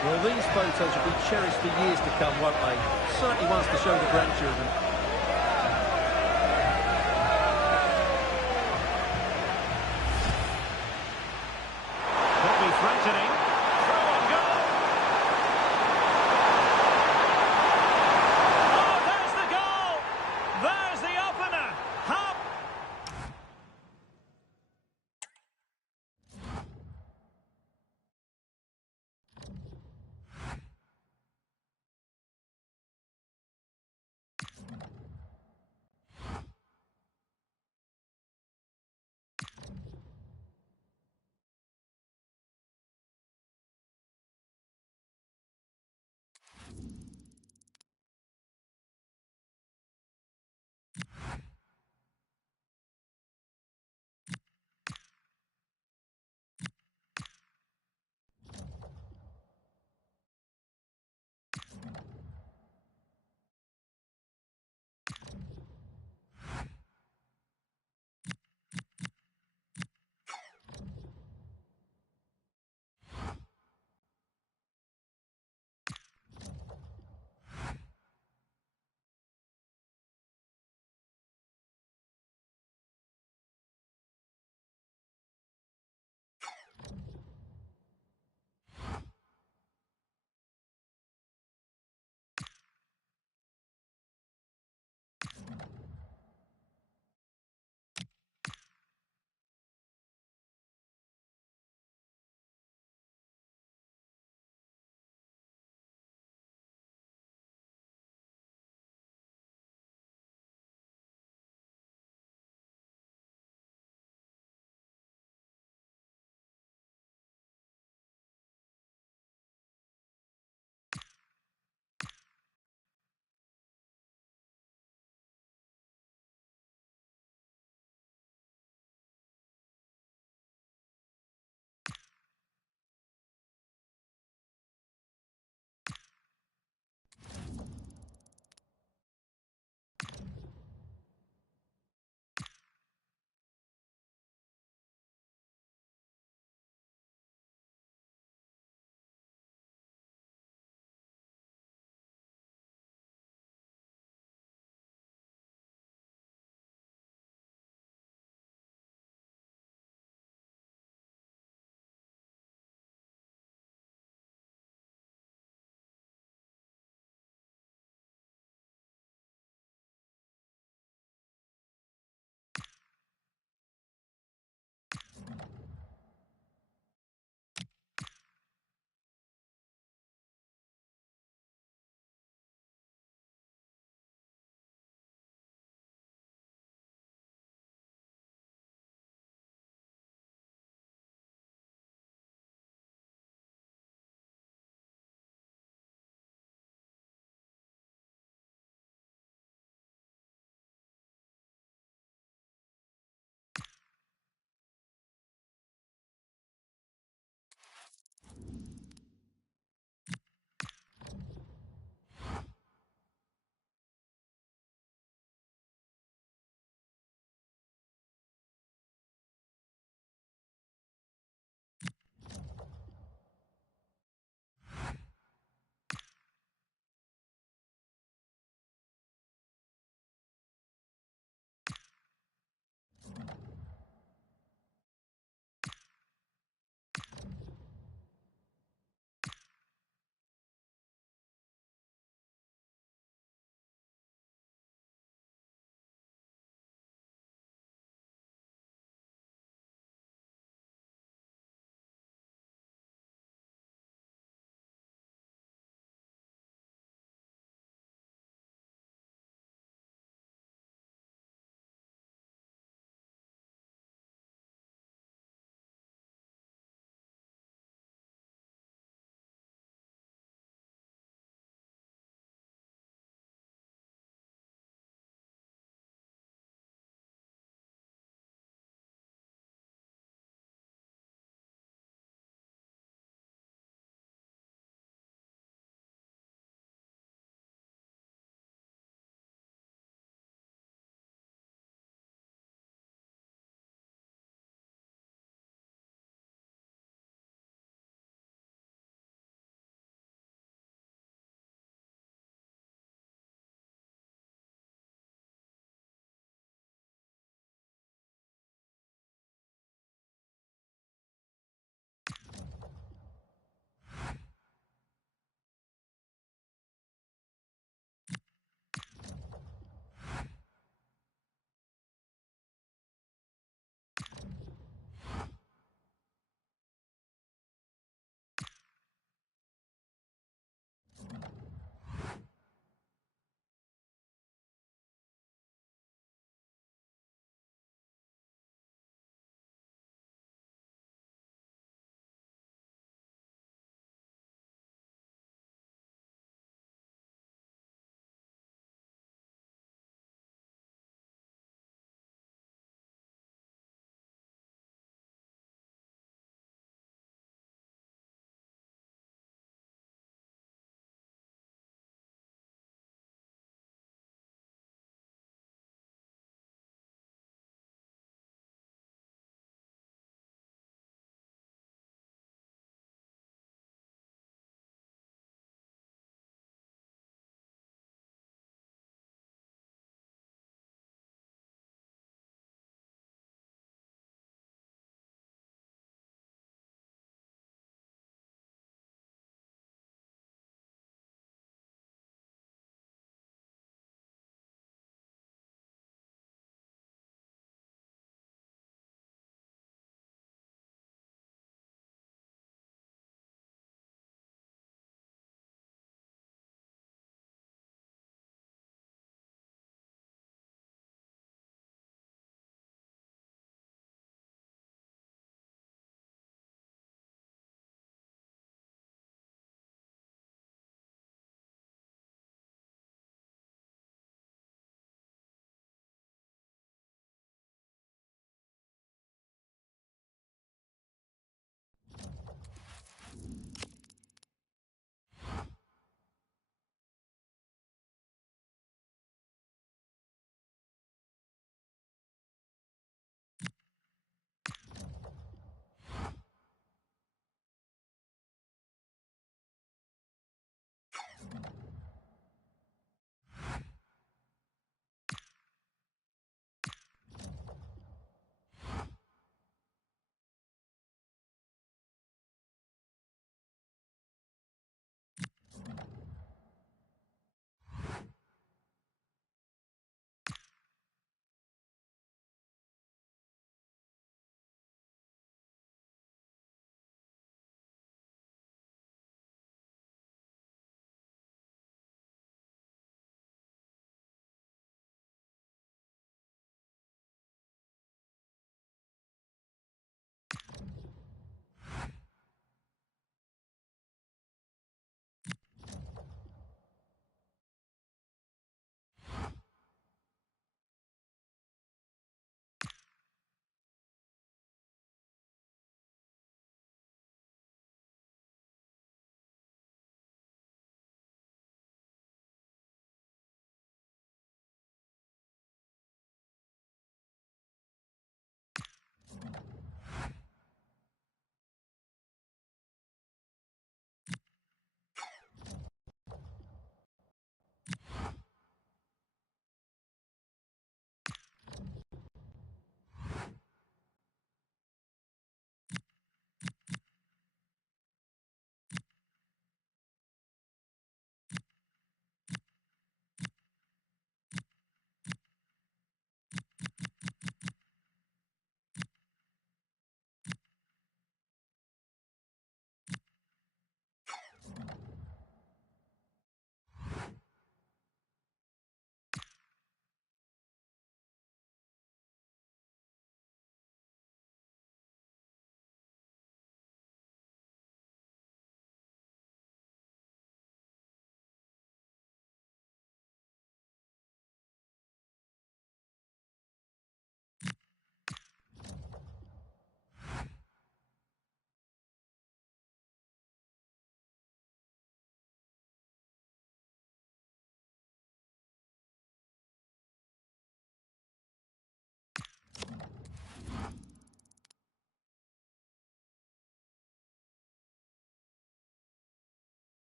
Well, these photos will be cherished for years to come, won't they? Certainly ones to show the grandchildren. Could be threatening. Throw and goal. Oh, there's the goal. There's the opener. Hop.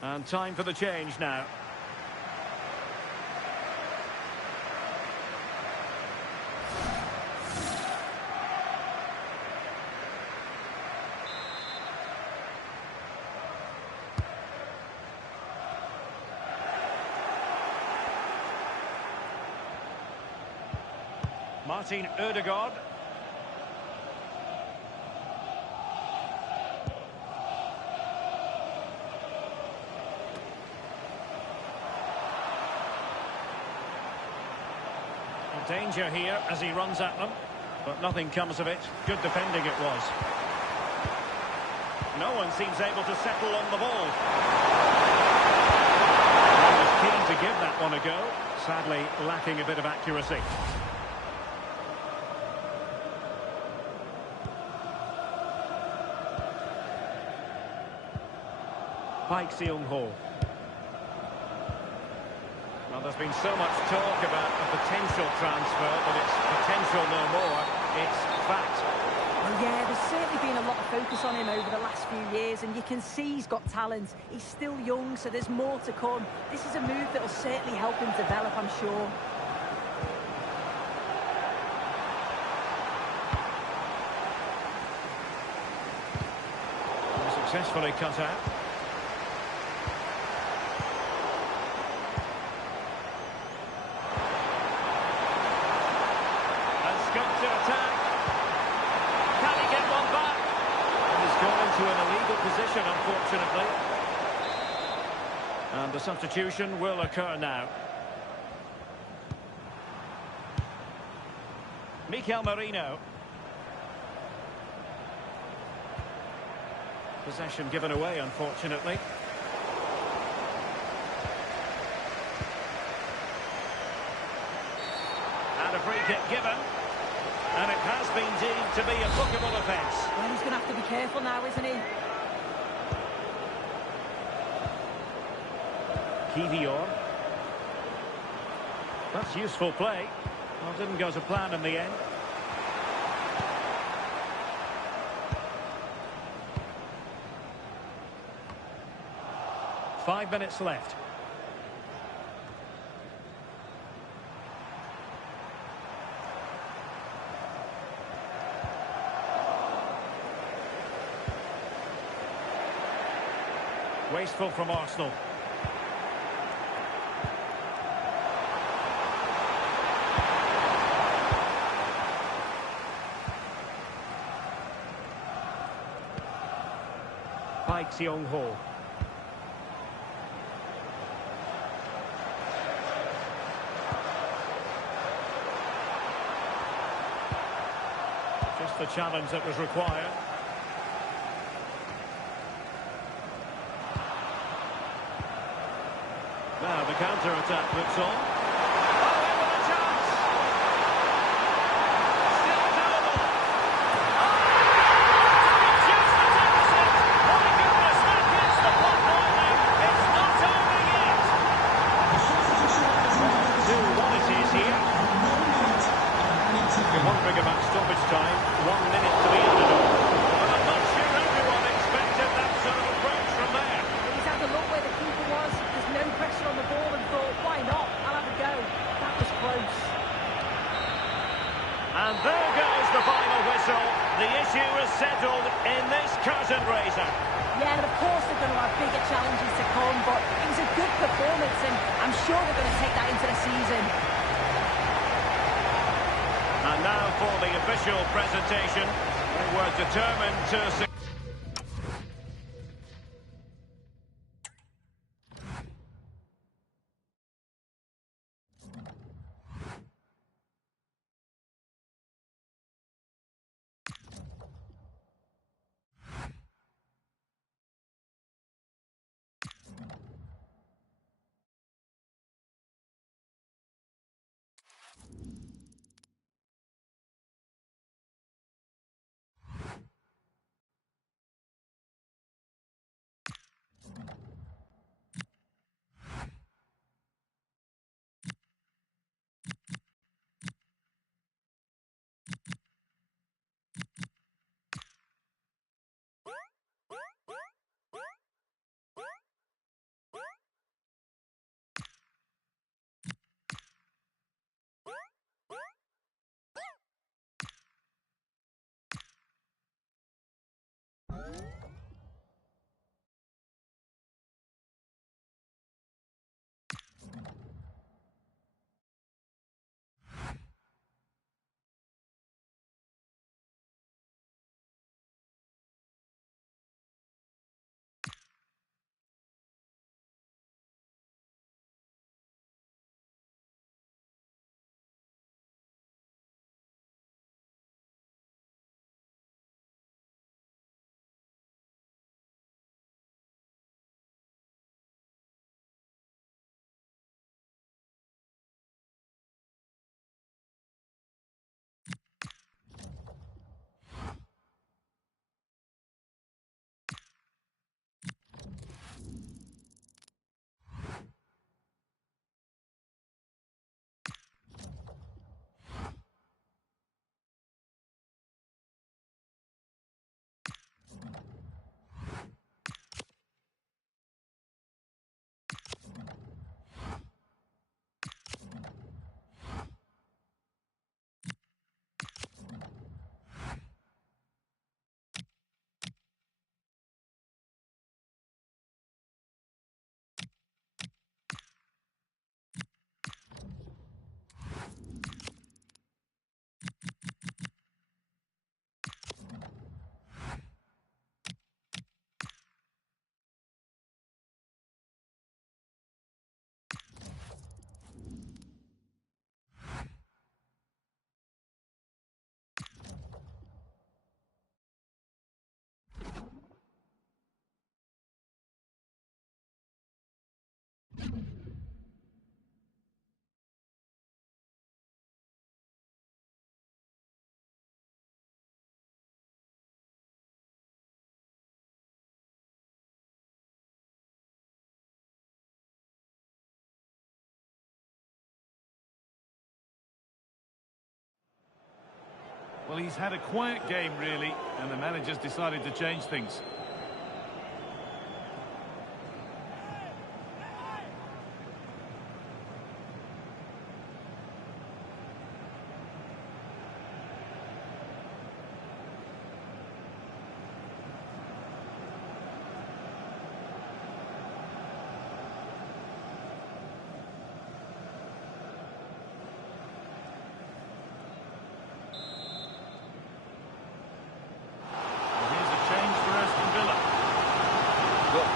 And time for the change now. Martin Ødegaard. Danger here as he runs at them, but nothing comes of it. Good defending it was. No one seems able to settle on the ball. He was keen to give that one a go, sadly lacking a bit of accuracy. Bcfc. Well, there's been so much talk about a potential transfer, but it's potential no more. It's fact. Well, yeah, there's certainly been a lot of focus on him over the last few years, and you can see he's got talent. He's still young, so there's more to come. This is a move that will certainly help him develop, I'm sure. Successfully cut out. To attack. Can he get one back? And he's gone into an illegal position, unfortunately. And the substitution will occur now. Mikel Merino. Possession given away, unfortunately. And a free kick given. And it has been deemed to be a bookable offence. Well, he's going to have to be careful now, isn't he? Kivior. That's useful play. Well, didn't go to plan in the end. Five minutes left. Wasteful from Arsenal. Bcfc. Just the challenge that was required. Now the counter-attack looks on. Oh, in with a chance! Still doable! Oh! Just the deficit! My goodness, that hits the pot lightning! It's not over yet! Two-one it is here. We're wondering about stoppage time. 1 minute to be added on. But I'm not sure everyone expected that sort of approach from there. He's had a look where the keeper was. There's no pressure on the ball and thought, why not? I'll have a go. That was close. And there goes the final whistle. The issue is settled in this curtain raiser. Yeah, and of course they're going to have bigger challenges to come, but it was a good performance, and I'm sure they're going to take that into the season. And now for the official presentation. They were determined to Well, he's had a quiet game, really, and the manager's decided to change things.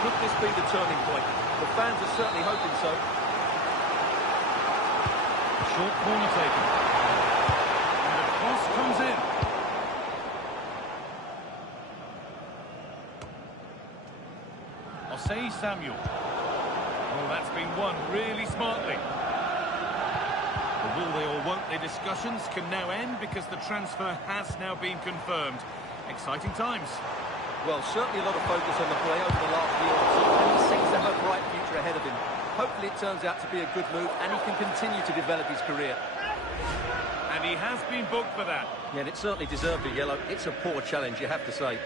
Could this be the turning point? The fans are certainly hoping so. Short corner taken. And the cross comes in. Osei Samuel. Oh, that's been won really smartly. The will they or won't they discussions can now end because the transfer has now been confirmed. Exciting times. Well, certainly a lot of focus on the play over the last year or so, and he seems to have a bright future ahead of him. Hopefully it turns out to be a good move, and he can continue to develop his career. And he has been booked for that. Yeah, and it certainly deserved a yellow. It's a poor challenge, you have to say.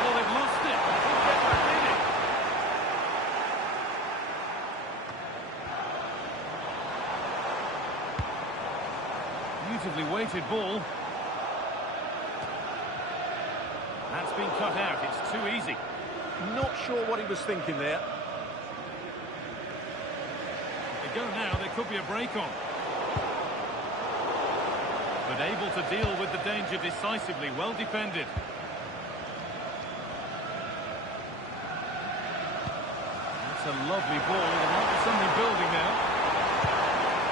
Well, they've lost it. He'll get back in it. Beautifully weighted ball. That's been cut out. It's too easy. Not sure what he was thinking there. They go now, there could be a break on. But able to deal with the danger decisively, well defended. That's a lovely ball, there might be something building now.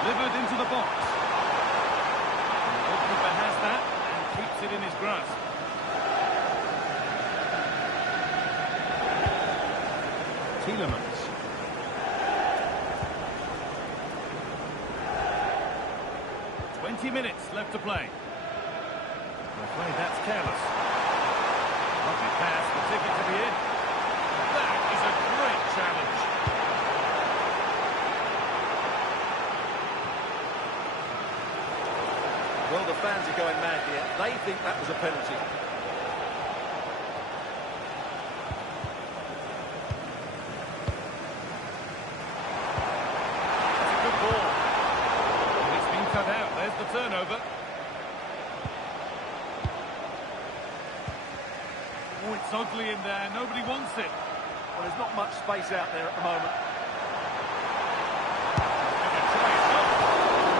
Delivered into the box. The goalkeeper has that and keeps it in his grasp. Tielemans. 20 minutes left to play. I'm afraid that's careless. Lovely pass, the ticket to the in. That is a great challenge. Well, the fans are going mad here. They think that was a penalty. That's a good ball. And it's been cut out. There's the turnover. Oh, it's ugly in there. Nobody wants it. Well, there's not much space out there at the moment. And a try shot.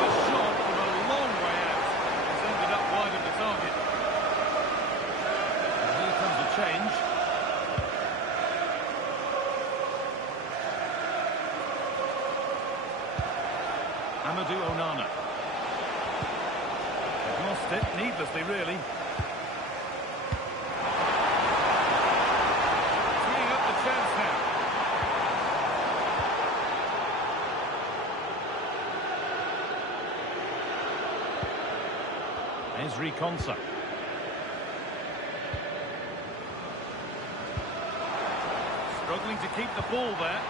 A shot from a long way out. It's ended up wide of the target. And here comes a change. Amadou Onana. They've lost it needlessly, really. Teeing up the chance now. Ezri Konsa. Struggling to keep the ball there.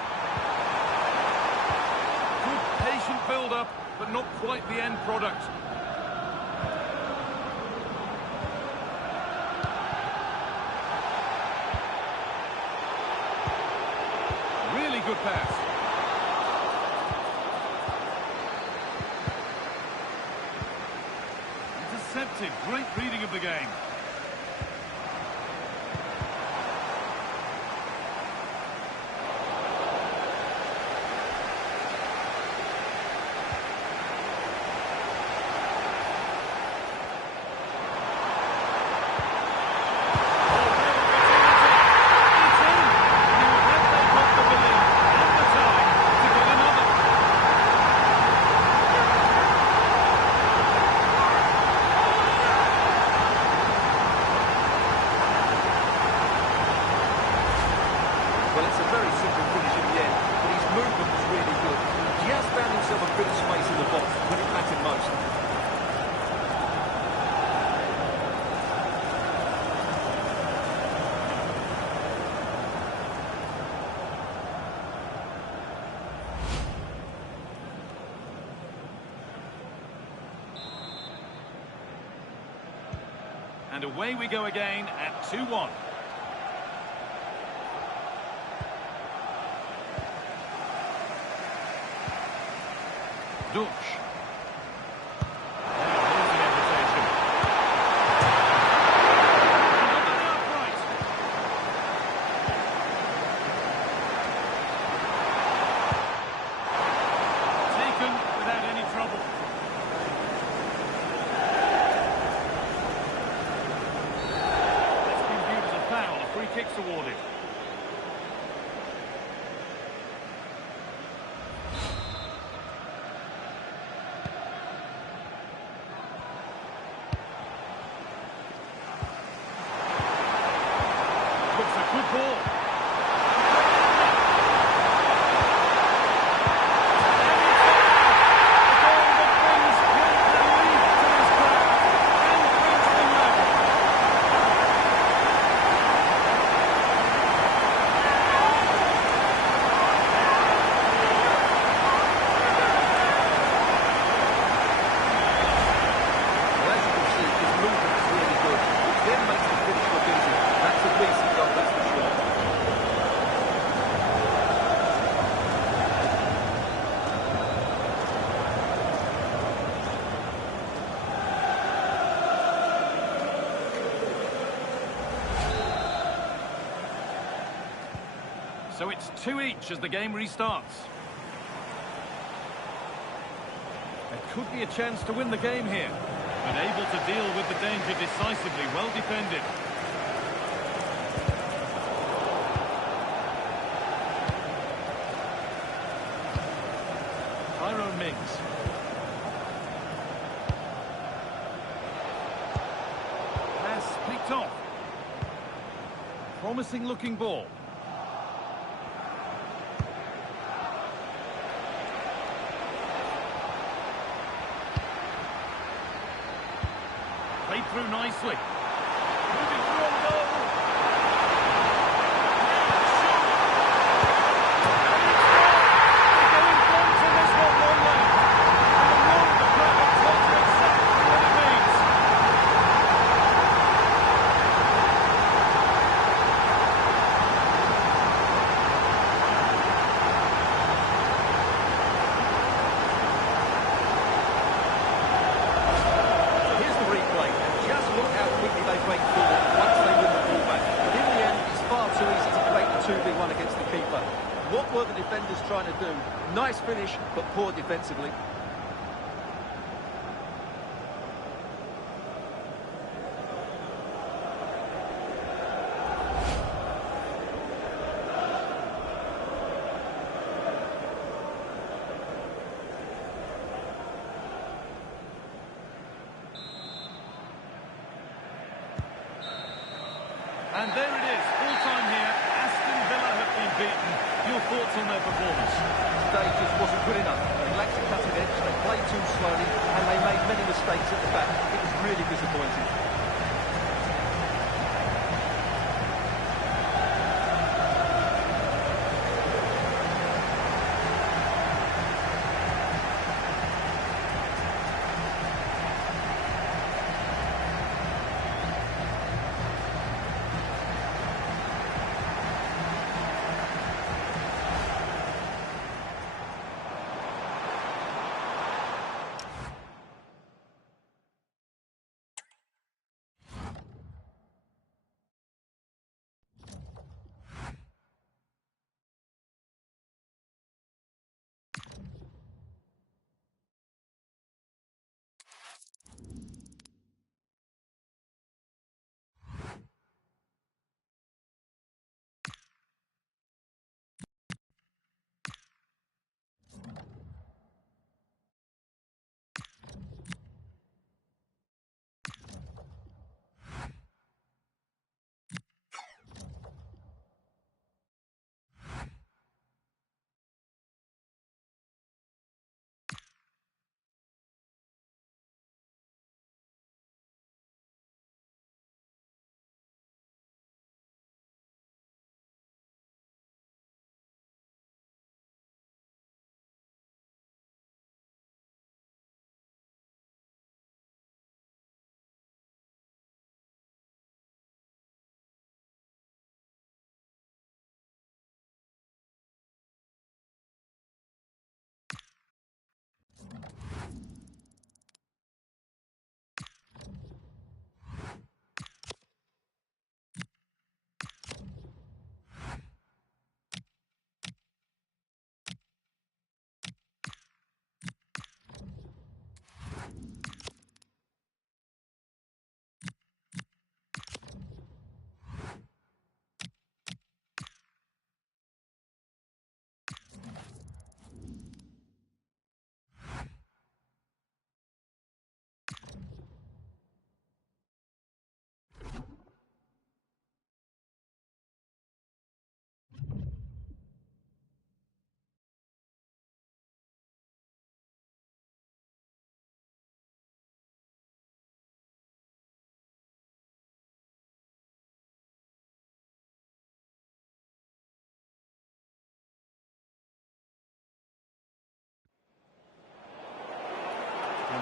Good patient build-up, but not quite the end product. Really good pass. Intercepted. Great reading of the game. Well, it's a very simple finish in the end, but his movement was really good. He just found himself a bit of space in the box when it mattered most. And away we go again at 2-1. Dush. Here's the invitation. Another outright. Taken without any trouble. That's been viewed as a foul. A free kick's awarded. Looks a good ball. Well, as you can see, his movement is really good, which then makes the finish look easy. That's a decent goal, that's for sure. So it's 2 each as the game restarts. There could be a chance to win the game here, but able to deal with the danger decisively. Well defended. Tyrone Mings. Pass picked off. Promising looking ball. Played through nicely. Moving through on goal. They go in front and there's not one left. And the roar of the crowd tells me exactly what it means. Here's the replay, and just look how quickly they break forward once they win the ball back. But in the end, it's far too easy to break the 2v1 against the keeper. What were the defenders trying to do? Nice finish, but poor defensively. And there it is, full-time here. Aston Villa have been beaten. Your thoughts on their performance? Today just wasn't good enough. They lacked a cutting edge, they played too slowly, and they made many mistakes at the back. It was really disappointing.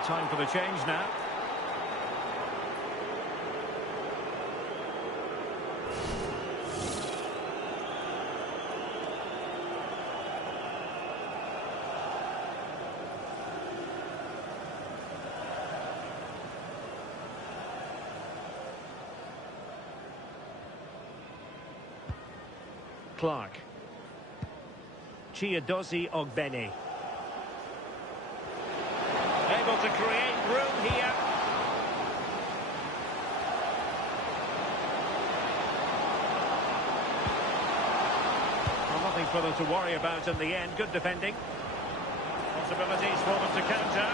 time for the change now. Clark. Chiadozi Ogbeni. Able to create room here. Well, nothing further to worry about in the end. Good defending. Possibilities for them to counter.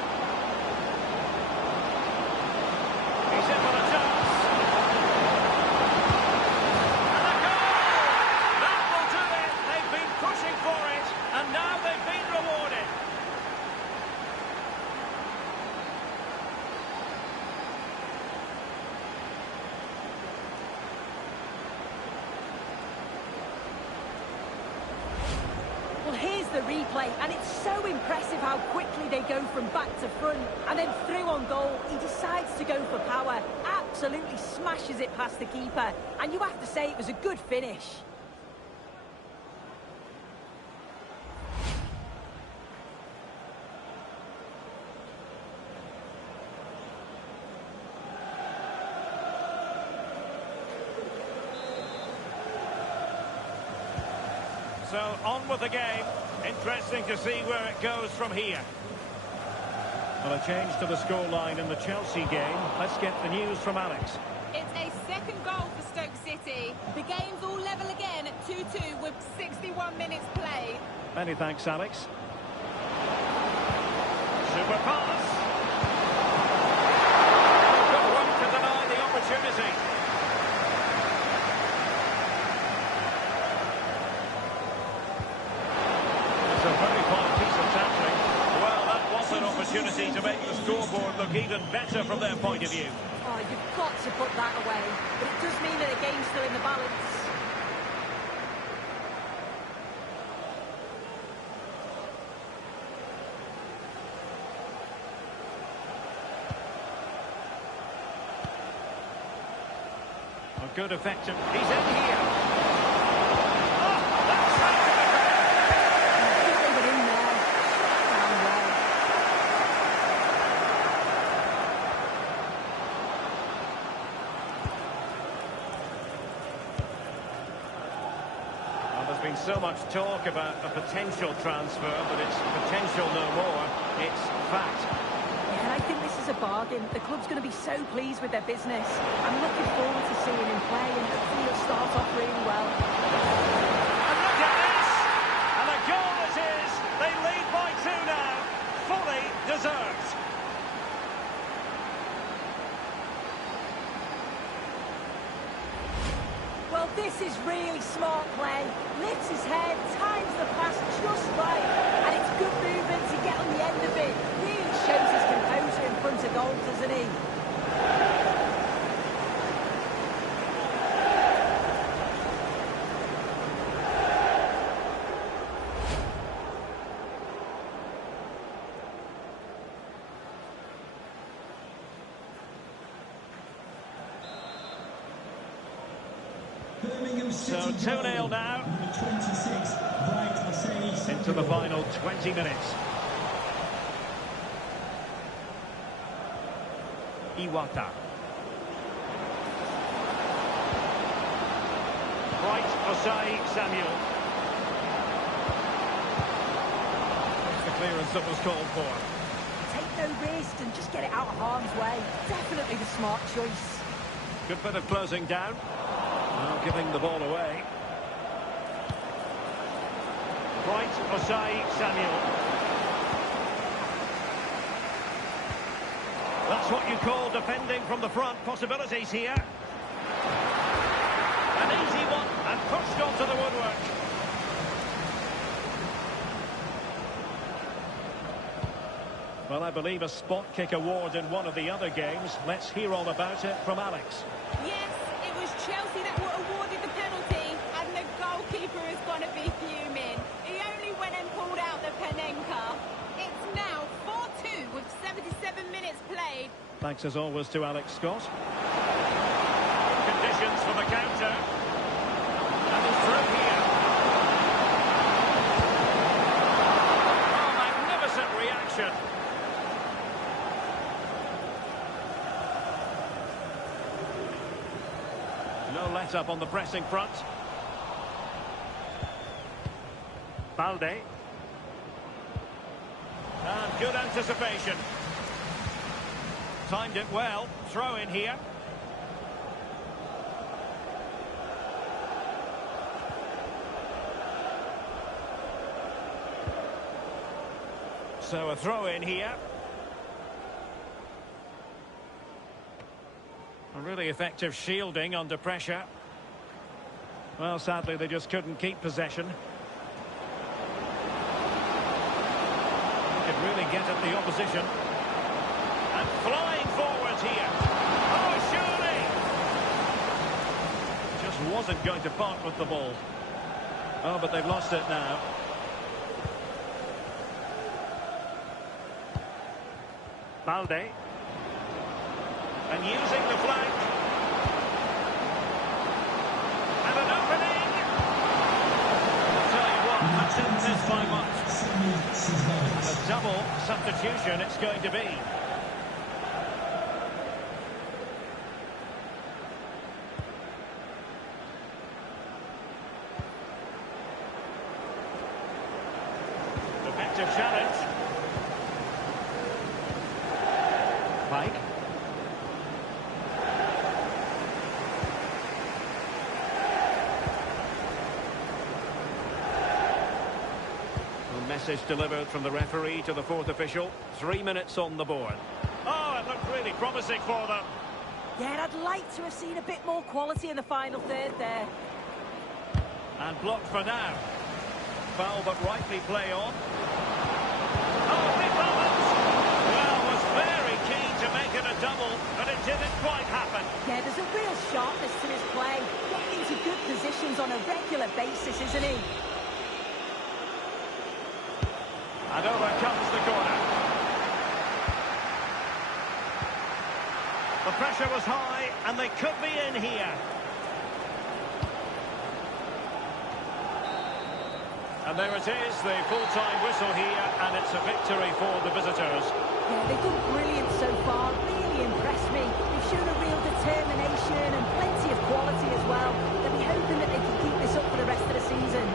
He's in for the chance. And now they've been rewarded. Well, here's the replay, and it's so impressive how quickly they go from back to front, and then through on goal, he decides to go for power, absolutely smashes it past the keeper, and you have to say it was a good finish. So on with the game. Interesting to see where it goes from here. Well, a change to the scoreline in the Chelsea game. Let's get the news from Alex. It's a second goal for Stoke City. The game's all level again at 2-2 with 61 minutes played. Many thanks, Alex. Super pass. Good work to deny the opportunity. It's a very fine piece of tackling. Well, that was an opportunity to make the scoreboard look even better from their point of view. Oh, you've got to put that away. But it does mean that the game's still in the balance. A good effective. He's in here. Oh, that's right to the ground. I think they were in there. Down well. Well, there's been so much talk about a potential transfer, but it's potential no more. It's fact. Yeah, I think this is a bargain. The club's going to be so pleased with their business. I'm looking forward to seeing him play, and hopefully he'll start off really well. And look at this! And a goal it is! They lead by 2 now. Fully deserved. Well, this is really smart play. Lifts his head, times the pass just right, and it's good movement to get on the end of it. Really shows his composure in front of goal, doesn't he? So 2-0 now. Into the final 20 minutes. Iwata. Right, Osai Samuel. That's the clearance that was called for. Take no risk and just get it out of harm's way. Definitely the smart choice. Good bit of closing down. Now giving the ball away. Right, Osai Samuel. That's what you call defending from the front. Possibilities here. An easy one and pushed onto the woodwork. Well, I believe a spot kick award in one of the other games. Let's hear all about it from Alex. Yes, it was Chelsea that were awarded the penalty, and the goalkeeper is going to be fuming. He only went and pulled out the Panenka. It's now 4-2 with 77 minutes Thanks as always to Alex Scott. Conditions for the counter. And it's through here. Oh, magnificent reaction. No let-up on the pressing front. Balde. And good anticipation. Timed it well. Throw in here. So a throw in here. A really effective shielding under pressure. Well, sadly, they just couldn't keep possession. Could really get at the opposition. And flying forwards here. Oh, surely! Just wasn't going to part with the ball. Oh, but they've lost it now. Balde. And using the flank. And an opening! I'll tell you what, that didn't miss by much. And a double substitution it's going to be. Effective challenge. Pike. Message delivered from the referee to the fourth official. 3 minutes on the board. Oh, it looked really promising for them. Yeah, I'd like to have seen a bit more quality in the final third there. And blocked for now. Foul but rightly play on. Oh, big moment! Well, was very keen to make it a double, but it didn't quite happen. Yeah, there's a real sharpness to his play. Getting into good positions on a regular basis, isn't he? And over comes the corner. The pressure was high, and they could be in here. And there it is, the full-time whistle here, and it's a victory for the visitors. Yeah, they've done brilliant so far. Really impressed me. They've shown a real determination and plenty of quality as well. They'll be hoping that they can keep this up for the rest of the season.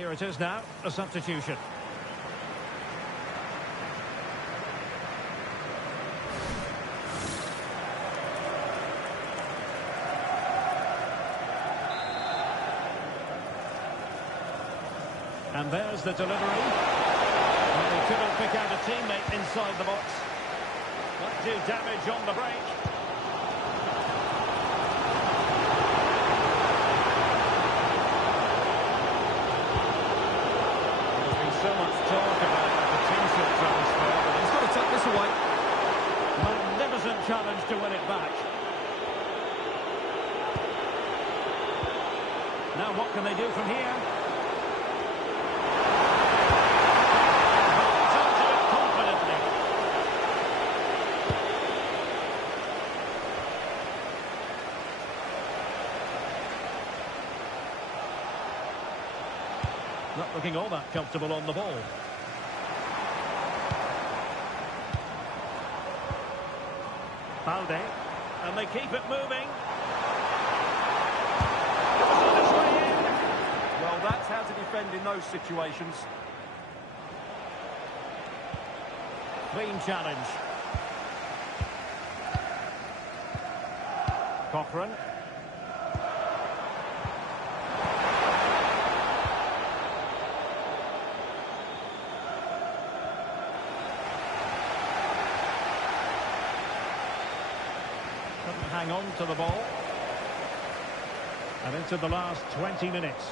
Here it is now, a substitution. And there's the delivery. And he couldn't pick out a teammate inside the box. Might do damage on the break. There's been so much talk about a potential transfer, but He's got to tuck this away. magnificent challenge to win it back. Now what can they do from here? Not looking all that comfortable on the ball. Balde, and they keep it moving. Well, that's how to defend in those situations. Clean challenge. Cochrane. Couldn't hang on to the ball. And into the last 20 minutes.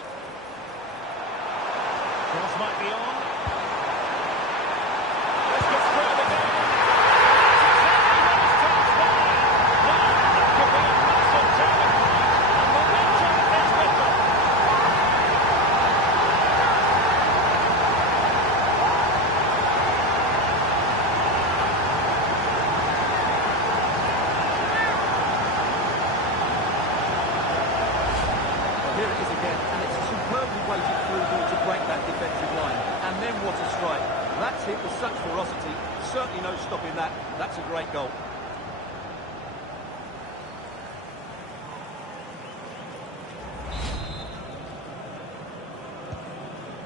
Cross might be on. This gets through the goal. That could be a massive turning point. And momentum is with them. Here it is again, and it's a superbly weighted through ball to break that defensive line. And then what a strike. That's hit with such ferocity. Certainly no stopping that. That's a great goal.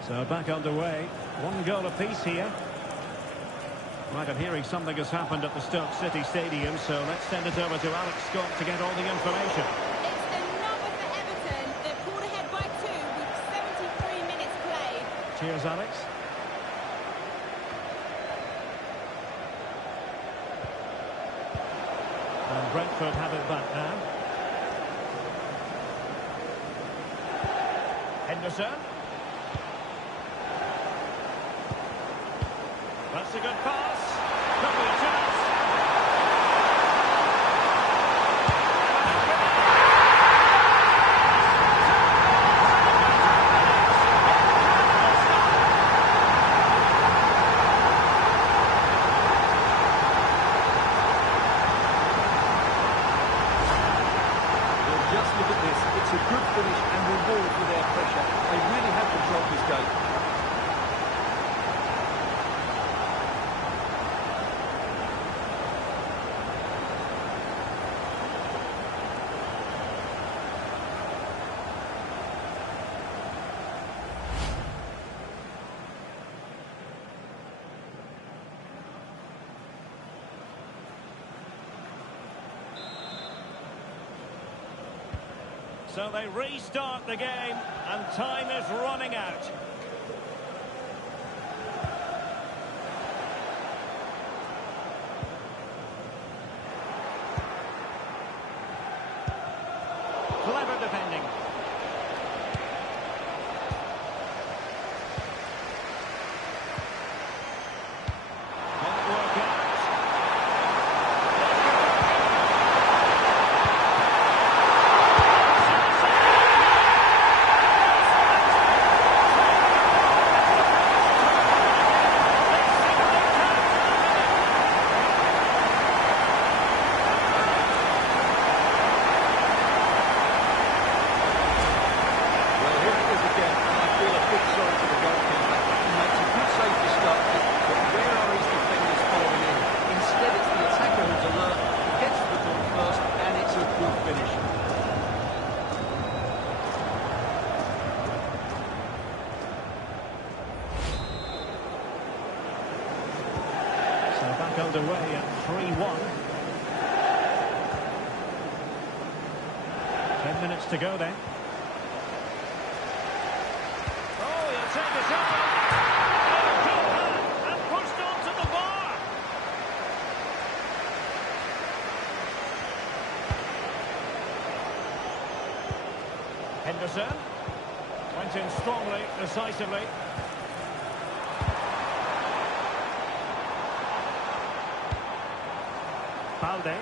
So back underway. One goal apiece here. Right, I'm hearing something has happened at the Stoke City Stadium, so let's send it over to Alex Scott to get all the information. It's a number for Everton. They're pulled ahead by 2 with 73 minutes played. Cheers, Alex. And Brentford have it back now. Henderson. That's a good pass. Could be a chance. Well, just look at this. It's a good finish and reward for their pressure. They really have controlled this game. So they restart the game, and time is running out. Clever defending. Won't work out. held away at 3-1. 10 minutes to go then. Oh, he'll take it on. Oh, good hand, and pushed onto the bar. Henderson went in strongly, decisively. Balde.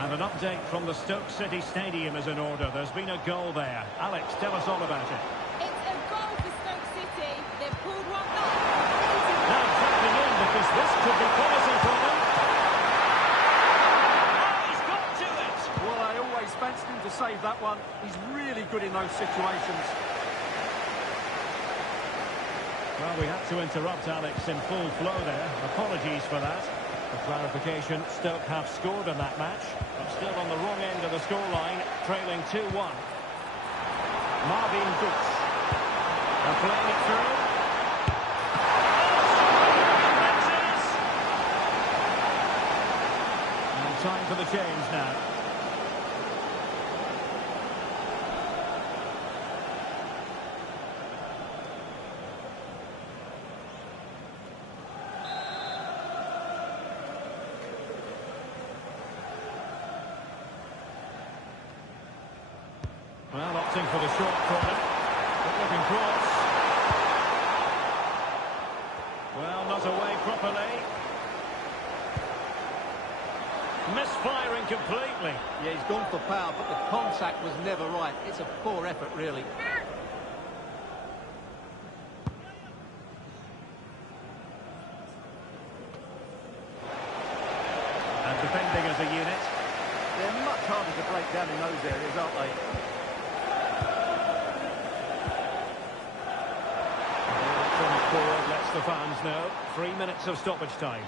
And an update from the Stoke City Stadium is in order. There's been a goal there. Alex, tell us all about it. It's a goal for Stoke City. They've pulled one back. Now tapping in because this could be promising for them. Oh, he's got to it! Well, I always fancied him to save that one. He's really good in those situations. Well, we had to interrupt Alex in full flow there. Apologies for that. For clarification, Stoke have scored in that match, but still on the wrong end of the scoreline, trailing 2-1. Marvin Dukes. And playing it through. And time for the change now. Well, opting for the short corner. Good looking cross. Well, not away properly. Misfiring completely. Yeah, he's gone for power, but the contact was never right. It's a poor effort, really. And defending as a unit. They're much harder to break down in those areas, aren't they? Electronic board lets the fans know. 3 minutes of stoppage time.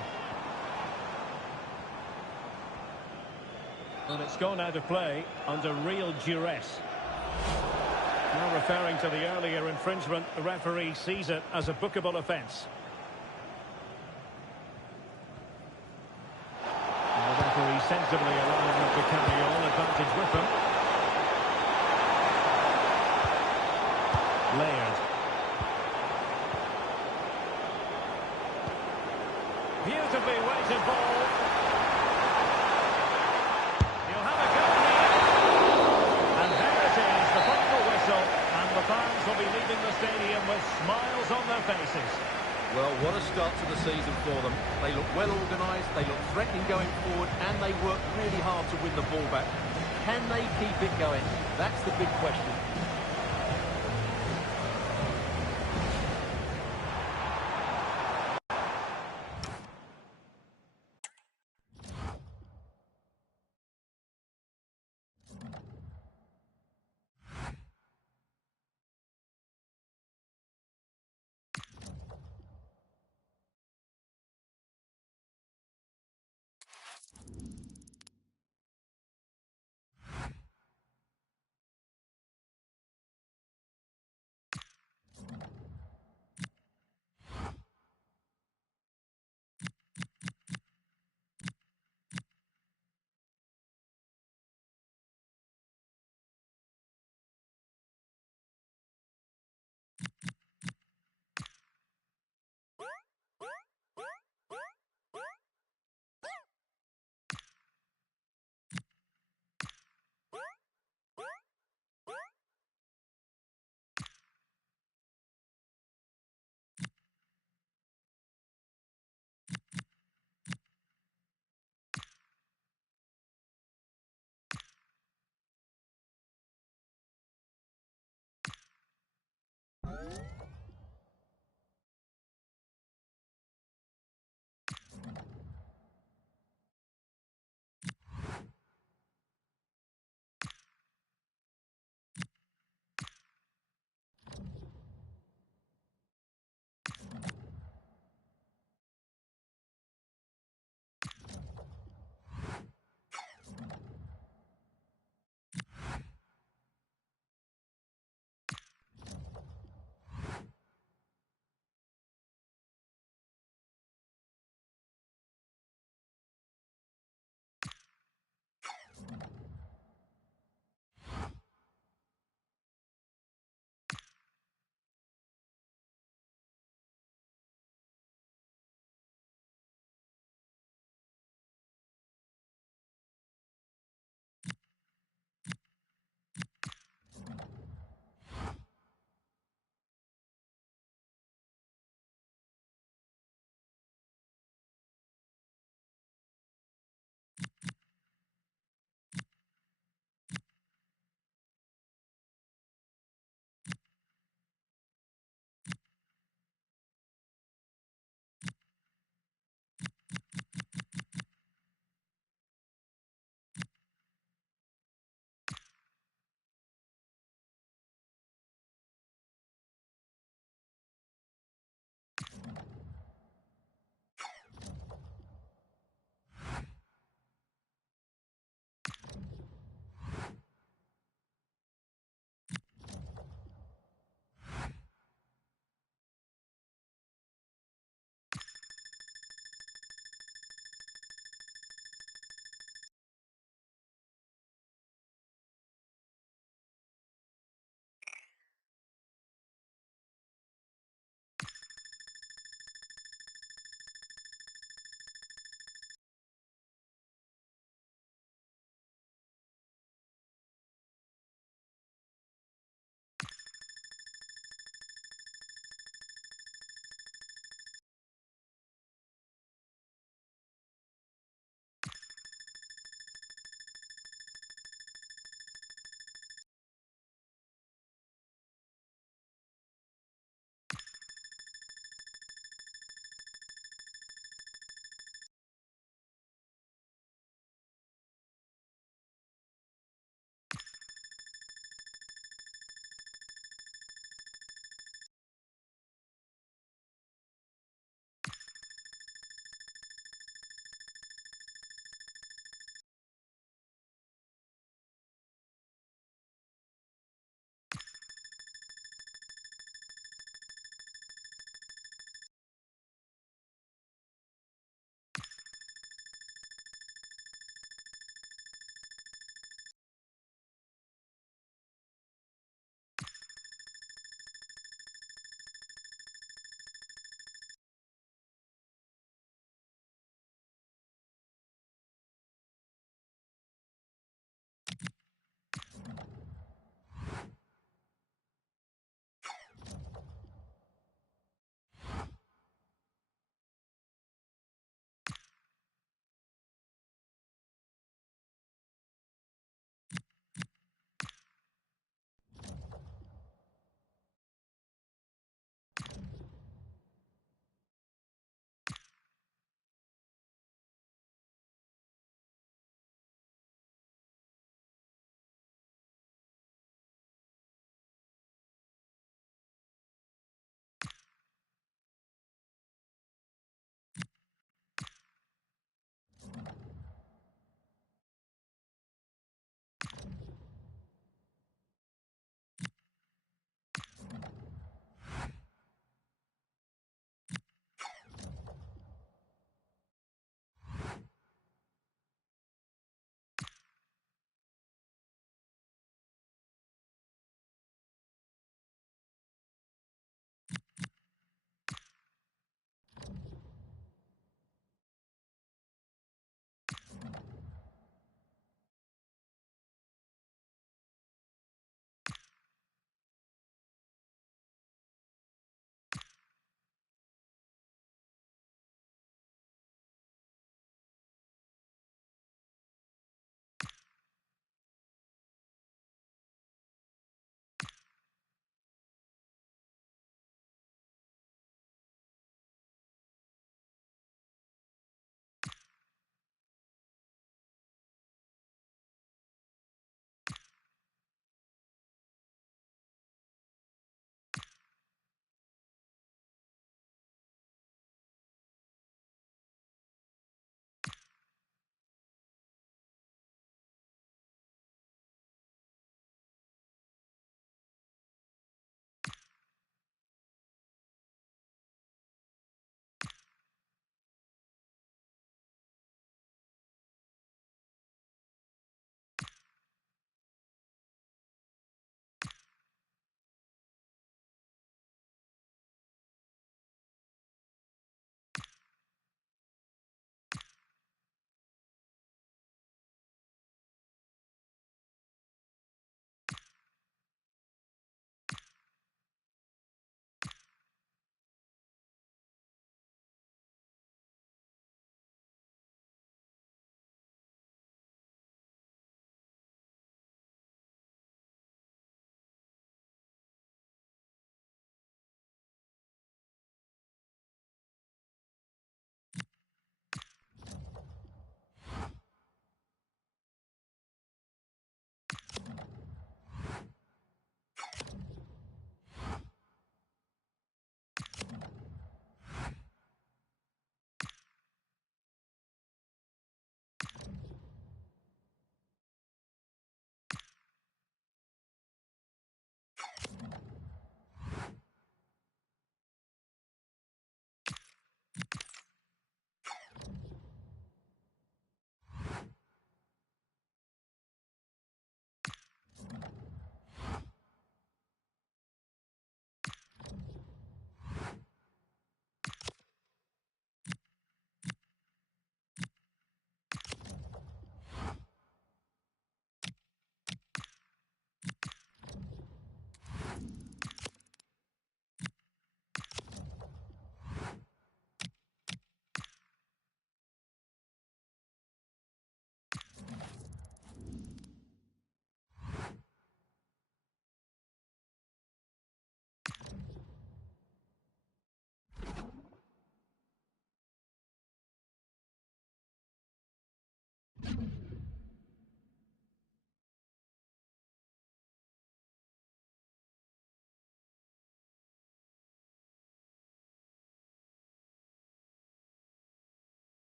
And it's gone out of play under real duress. Now referring to the earlier infringement, the referee sees it as a bookable offence. And the referee sensibly allowing them to carry on, advantage with them. Layered. Beautifully weighted ball. He'll have a go here. And there it is, the final whistle. And the fans will be leaving the stadium with smiles on their faces. Well, what a start to the season for them. They look well organised, they look threatening going forward, and they work really hard to win the ball back. Can they keep it going? That's the big question.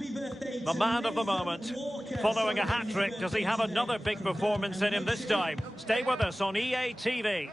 Happy birthday The to man of the Nathan moment. Walker, Following a celebrating his hat-trick, does he have birthday another today. big performance in him this time? Stay with us on EA TV.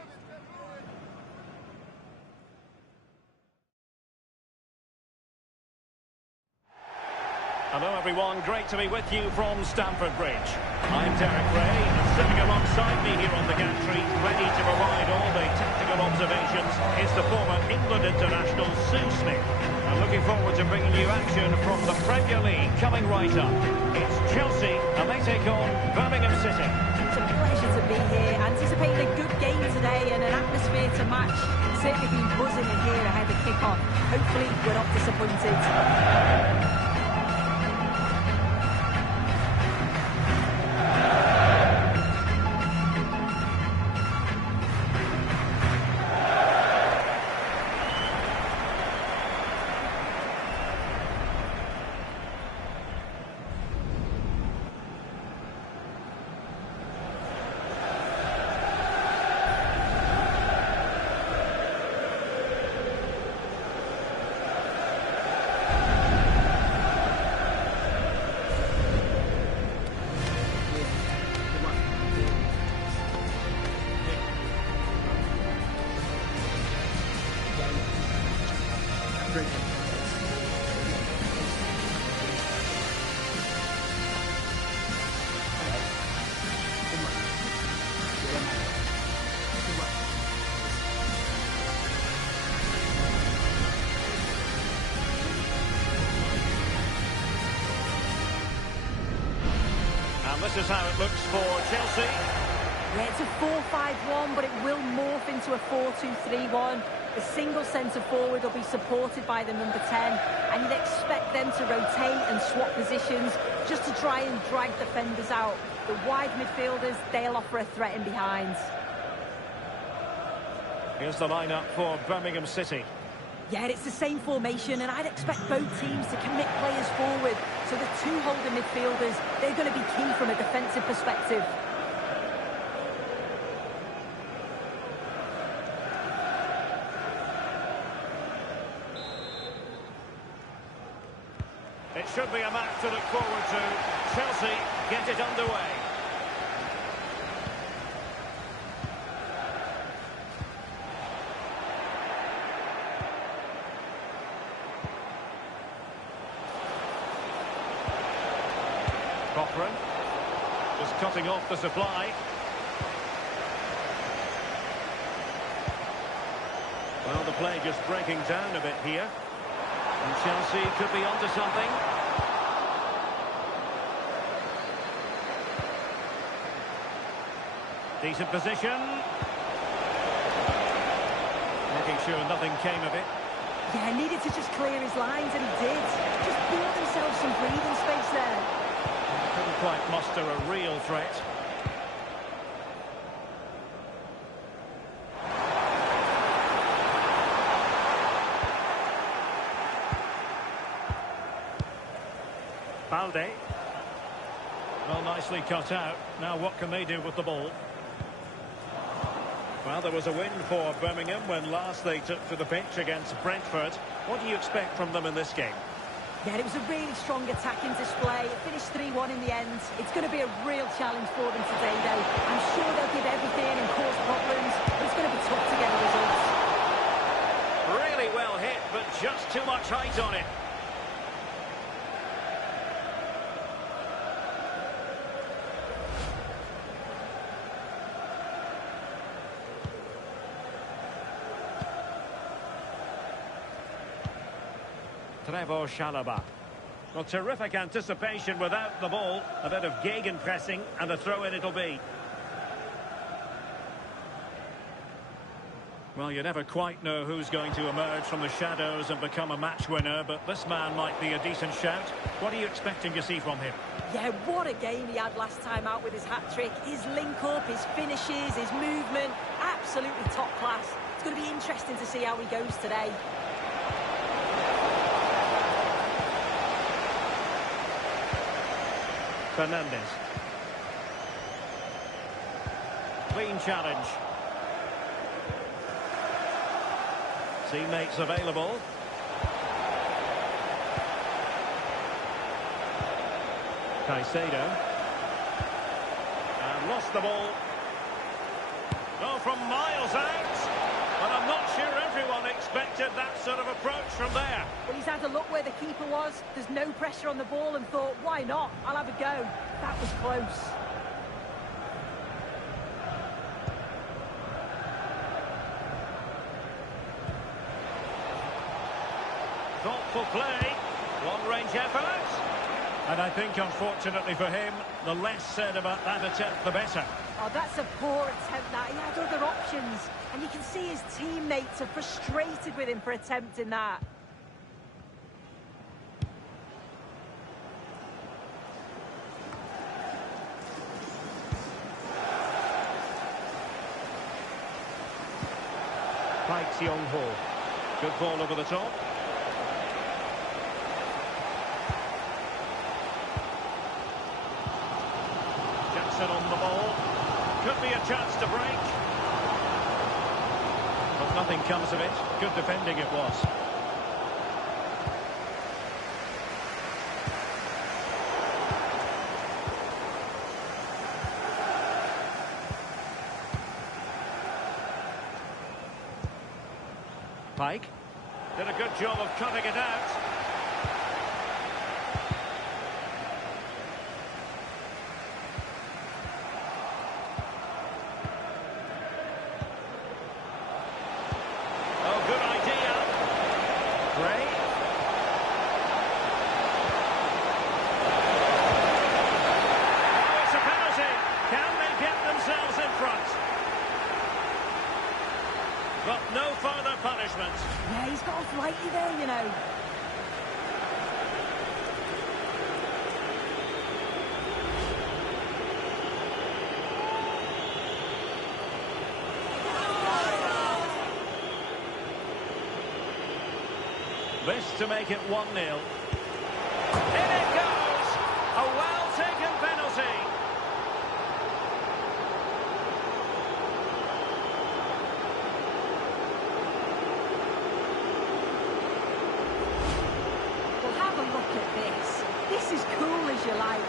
Hello everyone, great to be with you from Stamford Bridge. I'm Derek Ray, and sitting alongside me here on the gantry, ready to provide all the tactical observations, is the former England international Sue Smith. I'm looking forward to bringing you action from the Premier League coming right up. It's Chelsea, and they take on Birmingham City. It's a pleasure to be here, anticipating a good game today and an atmosphere to match. Certainly been buzzing in here ahead of kick-off. Hopefully we're not disappointed. This is how it looks for Chelsea. Yeah, it's a 4-5-1, but it will morph into a 4-2-3-1. The single centre forward will be supported by the number 10, and you'd expect them to rotate and swap positions just to try and drag defenders out. The wide midfielders, they'll offer a threat in behind. Here's the lineup for Birmingham City. Yeah, it's the same formation, and I'd expect both teams to commit players forward. So the two holding midfielders, they're going to be key from a defensive perspective. It should be a match to look forward to. Chelsea get it underway. Just cutting off the supply. Well, the play just breaking down a bit here. And Chelsea could be onto something. Decent position. Making sure nothing came of it. Yeah, needed to just clear his lines, and he did. Just built himself some breathing space there. Couldn't quite muster a real threat. Balde. Well, nicely cut out. Now what can they do with the ball? Well, there was a win for Birmingham when last they took to the pitch against Brentford. What do you expect from them in this game? Yeah, it was a really strong attacking display. It finished 3-1 in the end. It's going to be a real challenge for them today, though. I'm sure they'll give everything and cause problems, but it's going to be tough to get a result. Really well hit, but just too much height on it. Trevor Chalobah. Well, terrific anticipation without the ball. A bit of gegenpressing, and a throw-in it'll be. Well, you never quite know who's going to emerge from the shadows and become a match winner, but this man might be a decent shout. What are you expecting to see from him? Yeah, what a game he had last time out with his hat-trick. His link-up, his finishes, his movement, absolutely top class. It's going to be interesting to see how he goes today. Fernandez. Clean challenge. Teammates available. Caicedo. And lost the ball. Oh, from miles out. But I'm not sure everyone expected that sort of approach from there. Well, he's had a look where the keeper was. There's no pressure on the ball and thought, why not? I'll have a go. That was close. Thoughtful play. Long-range effort. And I think, unfortunately for him, the less said about that attempt, the better. Oh, that's a poor attempt, that. He had other options. And you can see his teammates are frustrated with him for attempting that. Fights Young-ho. Good ball over the top. On the ball. Could be a chance to break. But nothing comes of it. Good defending it was. Pike did a good job of cutting it out. But no further punishment. Yeah, he's got off lightly there, you know. This to make it 1-0. In it goes! A well-taken penalty. This is cool as you like.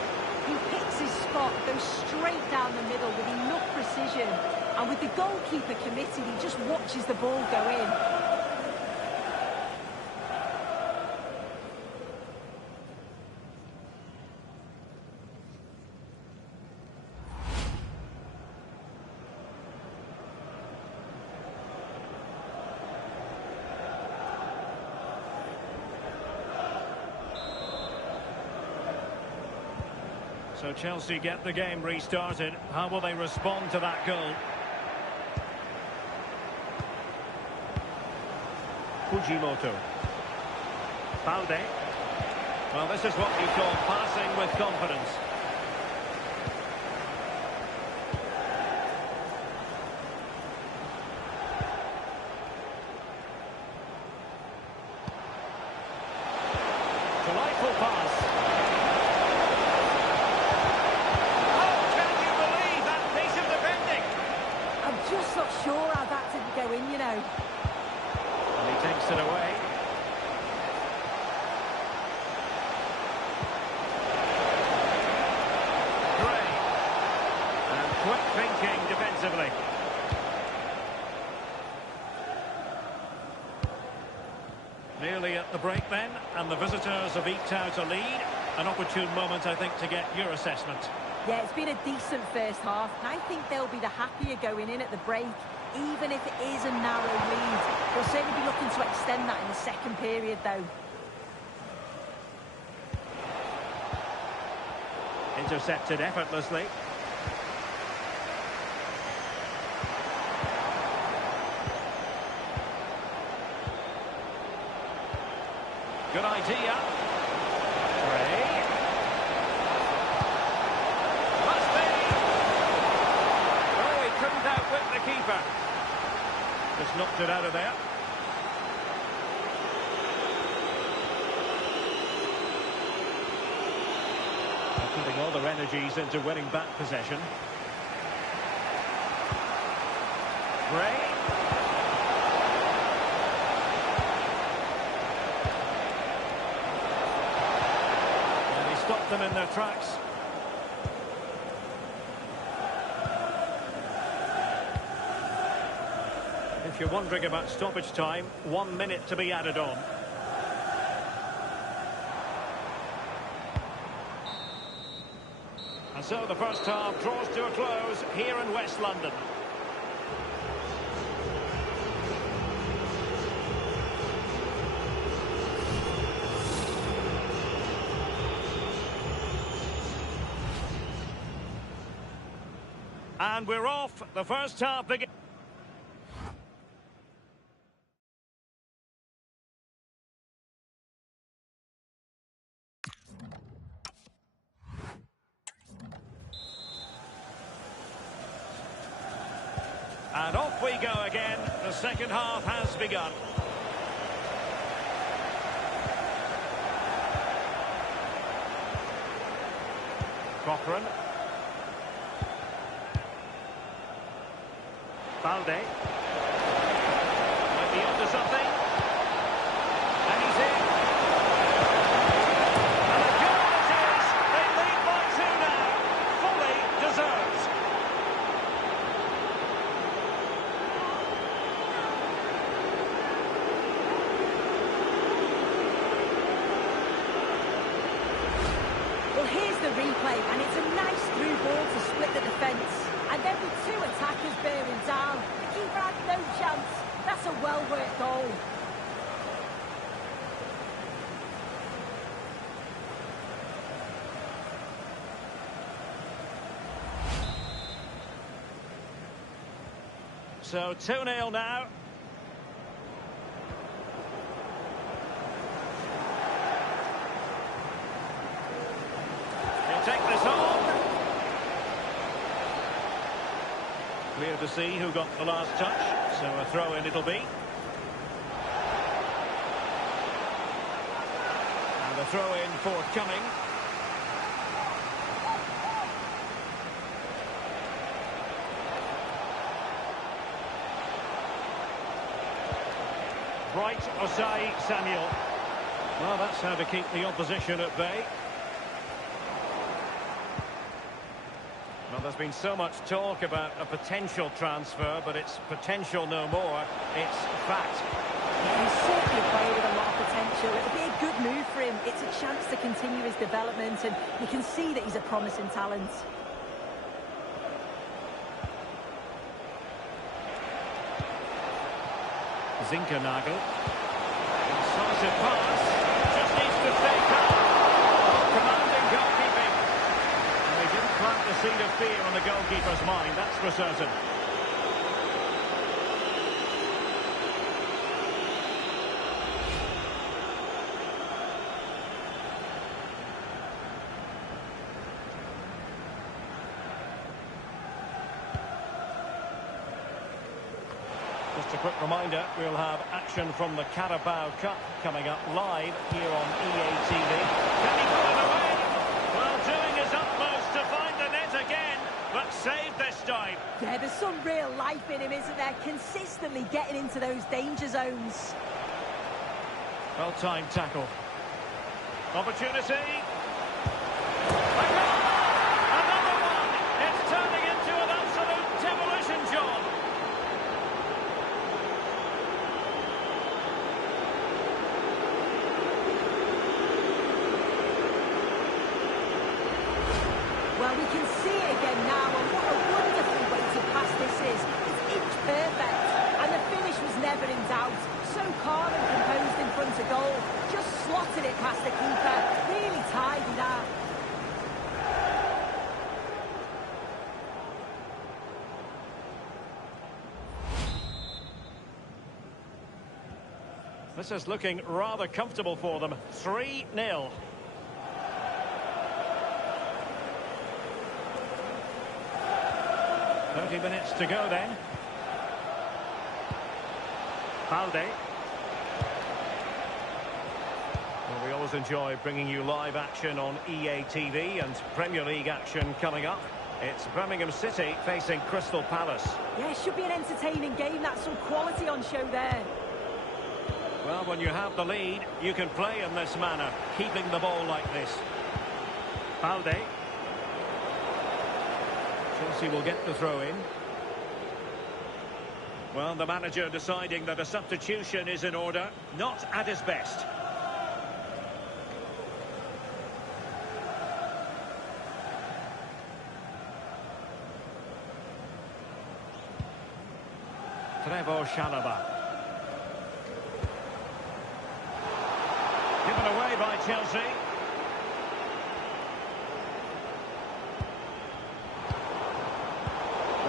He picks his spot, goes straight down the middle with enough precision. And with the goalkeeper committed, he just watches the ball go in. So Chelsea get the game restarted. How will they respond to that goal? Fujimoto. Balde. Well, this is what you call passing with confidence. Delightful pass. Just not sure how that didn't go in, you know. And he takes it away. Gray. And quick thinking defensively. Nearly at the break then, and the visitors have eked out a lead. An opportune moment, I think, to get your assessment. Yeah, it's been a decent first half, and I think they'll be the happier going in at the break, even if it is a narrow lead. They'll certainly be looking to extend that in the second period, though. Intercepted effortlessly. Good idea. Gray. Must be. Oh, he couldn't outwit the keeper. Just knocked it out of there. They're putting all their energies into winning back possession. Gray. Stopped them in their tracks. If you're wondering about stoppage time, 1 minute to be added on. And so the first half draws to a close here in West London. And we're off. The first half begins. And off we go again. The second half has begun. Cochran. Balde. Might be onto something. And he's in. And a goal it is. They lead by 2 now. Fully deserved. Well, here's the replay, and it's a nice through ball to split the defence. And then with 2 attackers bearing down, the keeper had no chance. That's a well-worked goal. So 2-0 now. He'll take this on. Clear to see who got the last touch, so a throw-in it'll be. And a throw-in forthcoming. Right, Osai Samuel. Well, that's how to keep the opposition at bay. Well, there's been so much talk about a potential transfer, but it's potential no more. It's fact. Yeah, he's certainly a player with a lot of potential. It'll be a good move for him. It's a chance to continue his development, and you can see that he's a promising talent. Zinkernagel. Incisive pass. Just needs to stay calm. Commanding goalkeeping. And they didn't plant the seed of fear on the goalkeeper's mind, that's for certain. Just a quick reminder, we'll have action from the Carabao Cup coming up live here on EA TV. Can he put it away? Well, doing his utmost to find the net again, but saved this time. Yeah, there's some real life in him, isn't there? Consistently getting into those danger zones. Well-timed tackle. Opportunity. A goal! Another one! It's turning into an absolute demolition job. Well, we can see it again now, and what a wonderful way to pass this is. It's inch perfect, and the finish was never in doubt. So calm and composed in front of goal. Just slotted it past the keeper. Really tidy that. This is looking rather comfortable for them. 3-0. Minutes to go then. Balde. Well, we always enjoy bringing you live action on EA TV and Premier League action coming up. It's Birmingham City facing Crystal Palace. Yeah, it should be an entertaining game. That's some quality on show there. Well, when you have the lead, you can play in this manner, keeping the ball like this. Balde. Chelsea will get the throw in. Well, the manager deciding that a substitution is in order, not at his best. Trevoh Chalobah. Given away by Chelsea.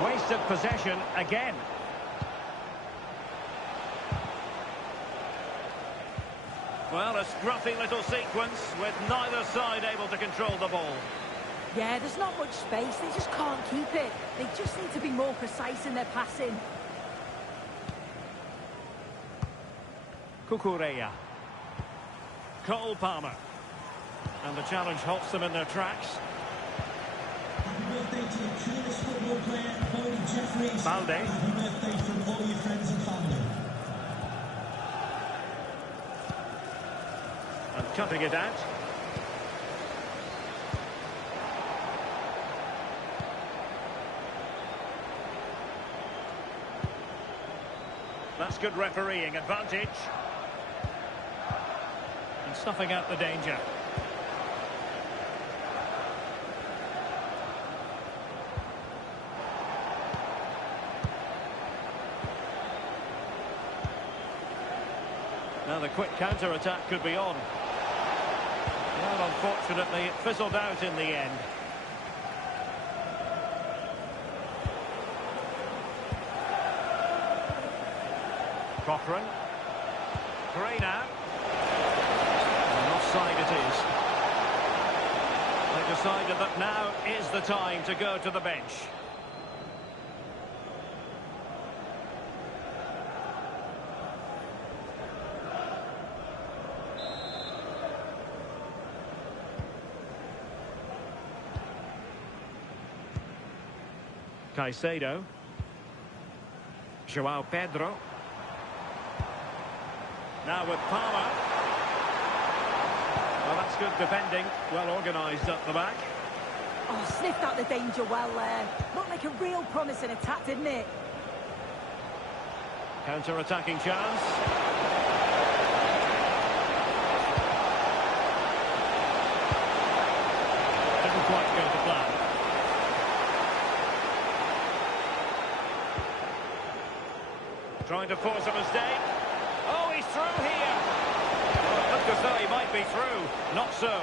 Wasted possession again. Well, a scruffy little sequence with neither side able to control the ball. Yeah, there's not much space. They just can't keep it. They just need to be more precise in their passing. Kukureya. Cole Palmer. And the challenge halts them in their tracks. Happy birthday to the coolest football player, Bodie Jeffries. Balde. Happy birthday from all your friends and family. And cutting it out. That's good refereeing advantage. And snuffing out the danger. Now the quick counter-attack could be on. Well, unfortunately, it fizzled out in the end. Cochrane. Reina. And offside it is. They decided that now is the time to go to the bench. Caicedo. João Pedro. Now with Palmer. Well, that's good defending. Well organised up the back. Oh, sniffed out the danger well there. Looked like a real promising attack, didn't it? Counter-attacking chance. Didn't quite go to plan. Trying to force a mistake. Oh, he's through here. Well, it looked as though he might be through. Not so.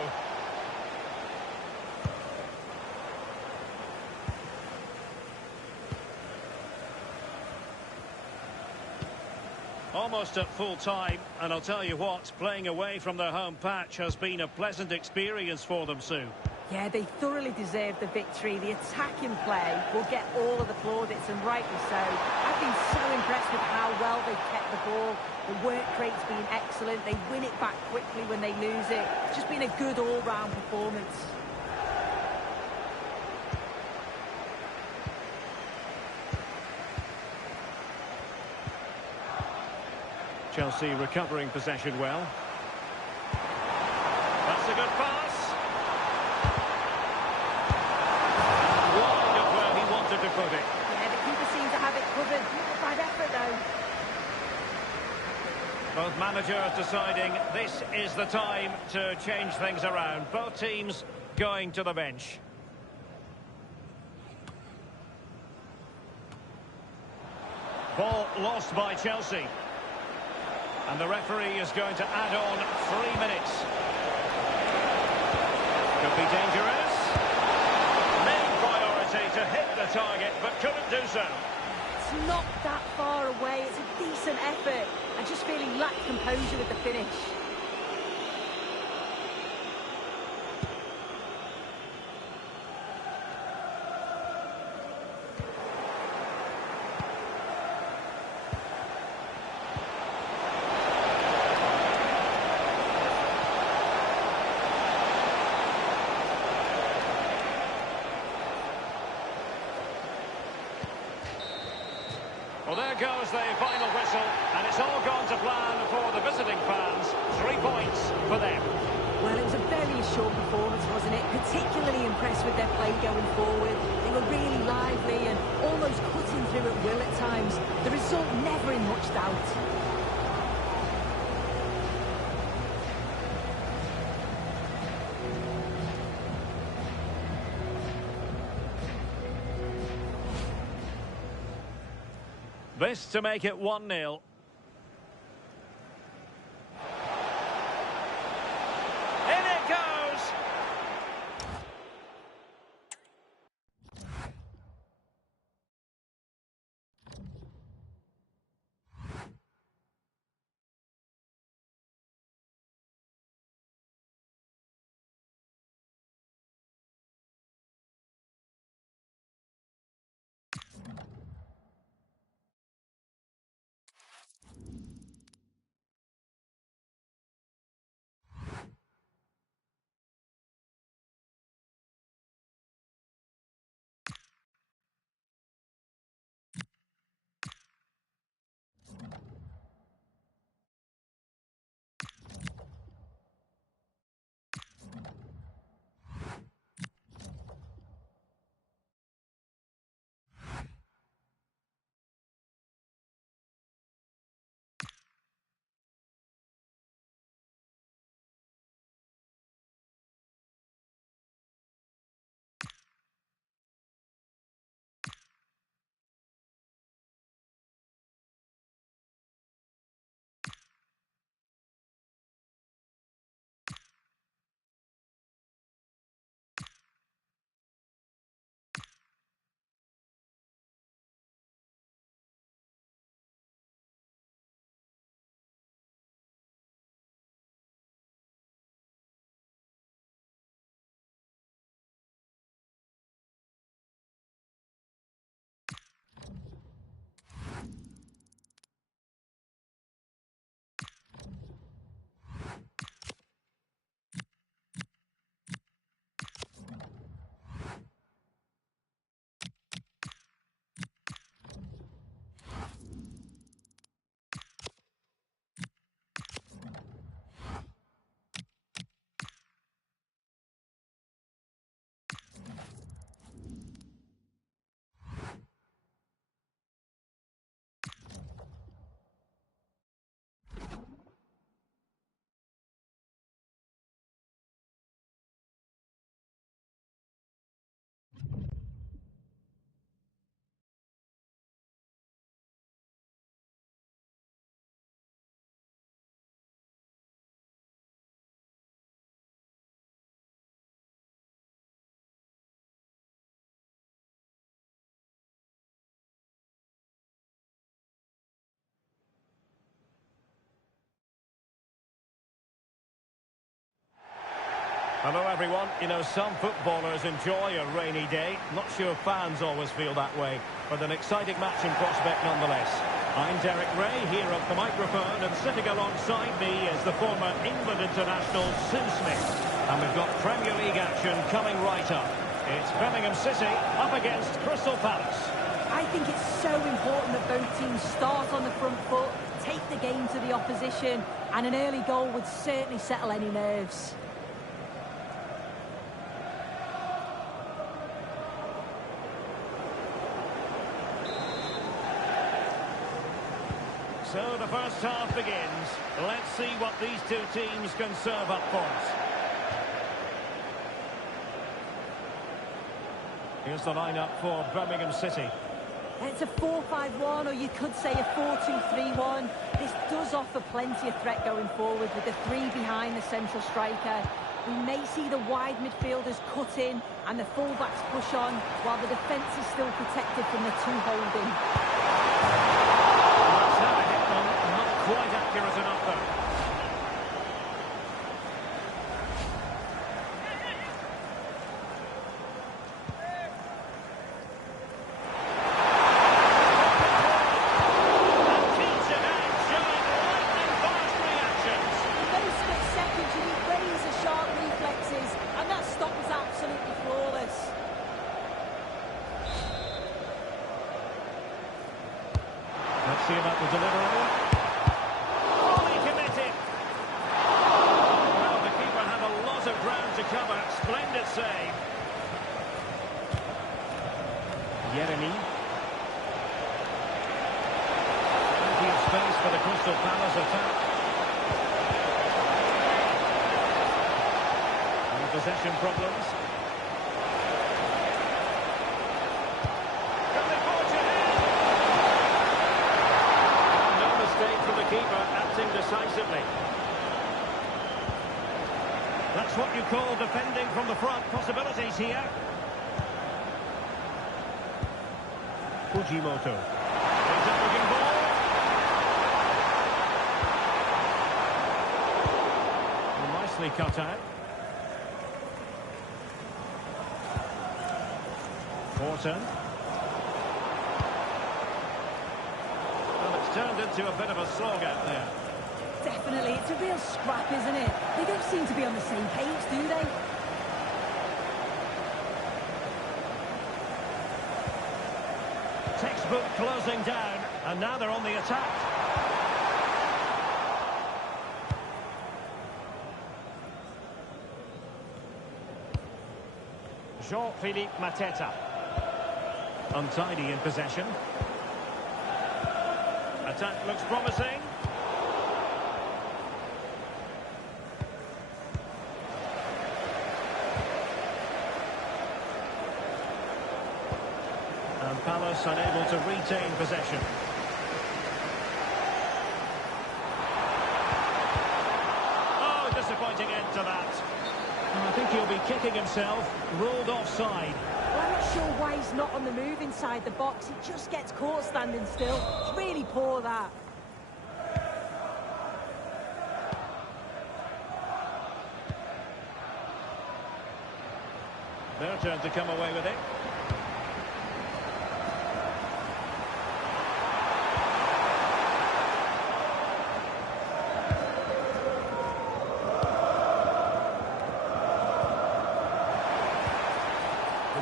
Almost at full time, and I'll tell you what, playing away from their home patch has been a pleasant experience for them, Sue. Yeah, they thoroughly deserved the victory. The attacking play will get all of the plaudits, and rightly so. I've been so impressed with how well they've kept the ball. The work rate's been excellent. They win it back quickly when they lose it. It's just been a good all-round performance. Chelsea recovering possession well. That's a good pass. Wide of where he wanted to put it. Yeah, the keeper seems to have it covered. Bad effort, though. Both managers deciding this is the time to change things around. Both teams going to the bench. Ball lost by Chelsea. And the referee is going to add on 3 minutes. Could be dangerous. Main priority to hit the target, but couldn't do so. It's not that far away. It's a decent effort. I just feel he lacked composure with the finish. Well, there goes the final whistle, and it's all gone to plan for the visiting fans. 3 points for them. Well, it was a very reassured performance, wasn't it? Particularly impressed with their play going forward. They were really lively and almost cutting through at will at times. The result never in much doubt. This to make it 1-0. In it goes! Hello everyone. You know, some footballers enjoy a rainy day. Not sure fans always feel that way, but an exciting match in prospect nonetheless. I'm Derek Ray, here at the microphone, and sitting alongside me is the former England international Sue Smith. And we've got Premier League action coming right up. It's Birmingham City up against Crystal Palace. I think it's so important that both teams start on the front foot, take the game to the opposition, and an early goal would certainly settle any nerves. So the first half begins. Let's see what these two teams can serve up for us. Here's the lineup for Birmingham City. It's a 4-5-1, or you could say a 4-2-3-1. This does offer plenty of threat going forward with the three behind the central striker. We may see the wide midfielders cut in and the fullbacks push on, while the defence is still protected from the two holding. Quite accurate enough, though. And keeps it out, showing lightning fast reactions. In those split seconds, you need razor-sharp reflexes, and that stop was absolutely flawless. Let's see about the delivery. To save. Yeremy. Plenty of space for the Crystal Palace attack. And possession problems. Can they forge ahead? No mistake from the keeper, acting decisively. That's what you call defending from the front. Possibilities here. Fujimoto. He's a looking ball. Nicely cut out. Horton. Well, it's turned into a bit of a slog out there. Definitely, it's a real scrap, isn't it? They don't seem to be on the same page, do they? Textbook closing down, and now they're on the attack. Jean-Philippe Mateta. Untidy in possession. Attack looks promising. And Palace unable to retain possession. Oh, disappointing end to that. I think he'll be kicking himself, ruled offside. Well, I'm not sure why he's not on the move inside the box. He just gets caught standing still. It's really poor, that. Their turn to come away with it.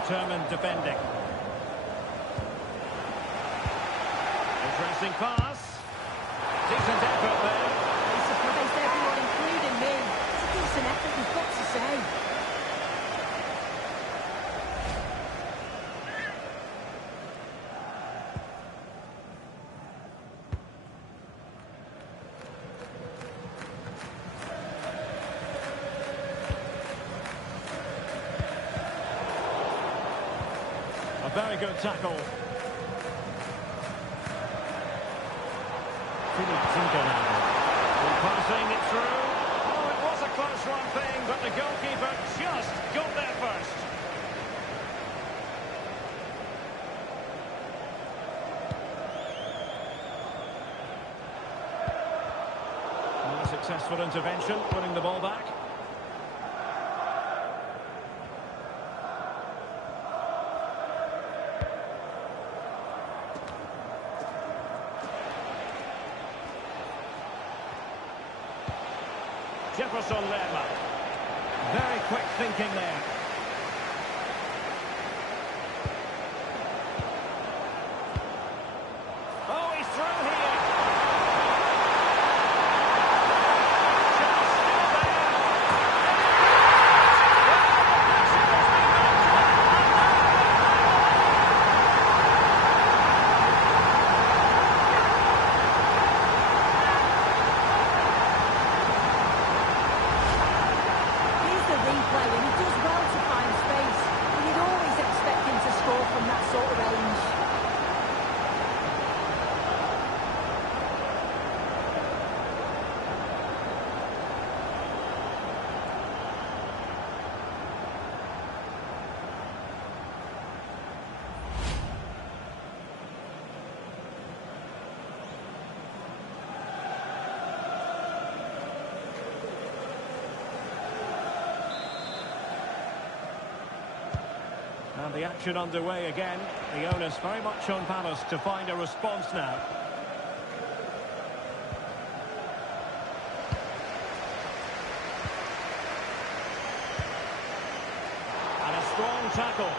Determined defending. Interesting pass. Decent effort there. He surprised everyone, including me. It's a decent effort, you've got to say. Very good tackle. Philippe Zingarado. Passing it through. Oh, it was a close run thing, but the goalkeeper just got there first. And a successful intervention, winning the ball back. Jefferson Lerma. Very quick thinking there. Oh, he's through here. Just still there. And the action underway again. The onus very much on Palace to find a response now. And a strong tackle.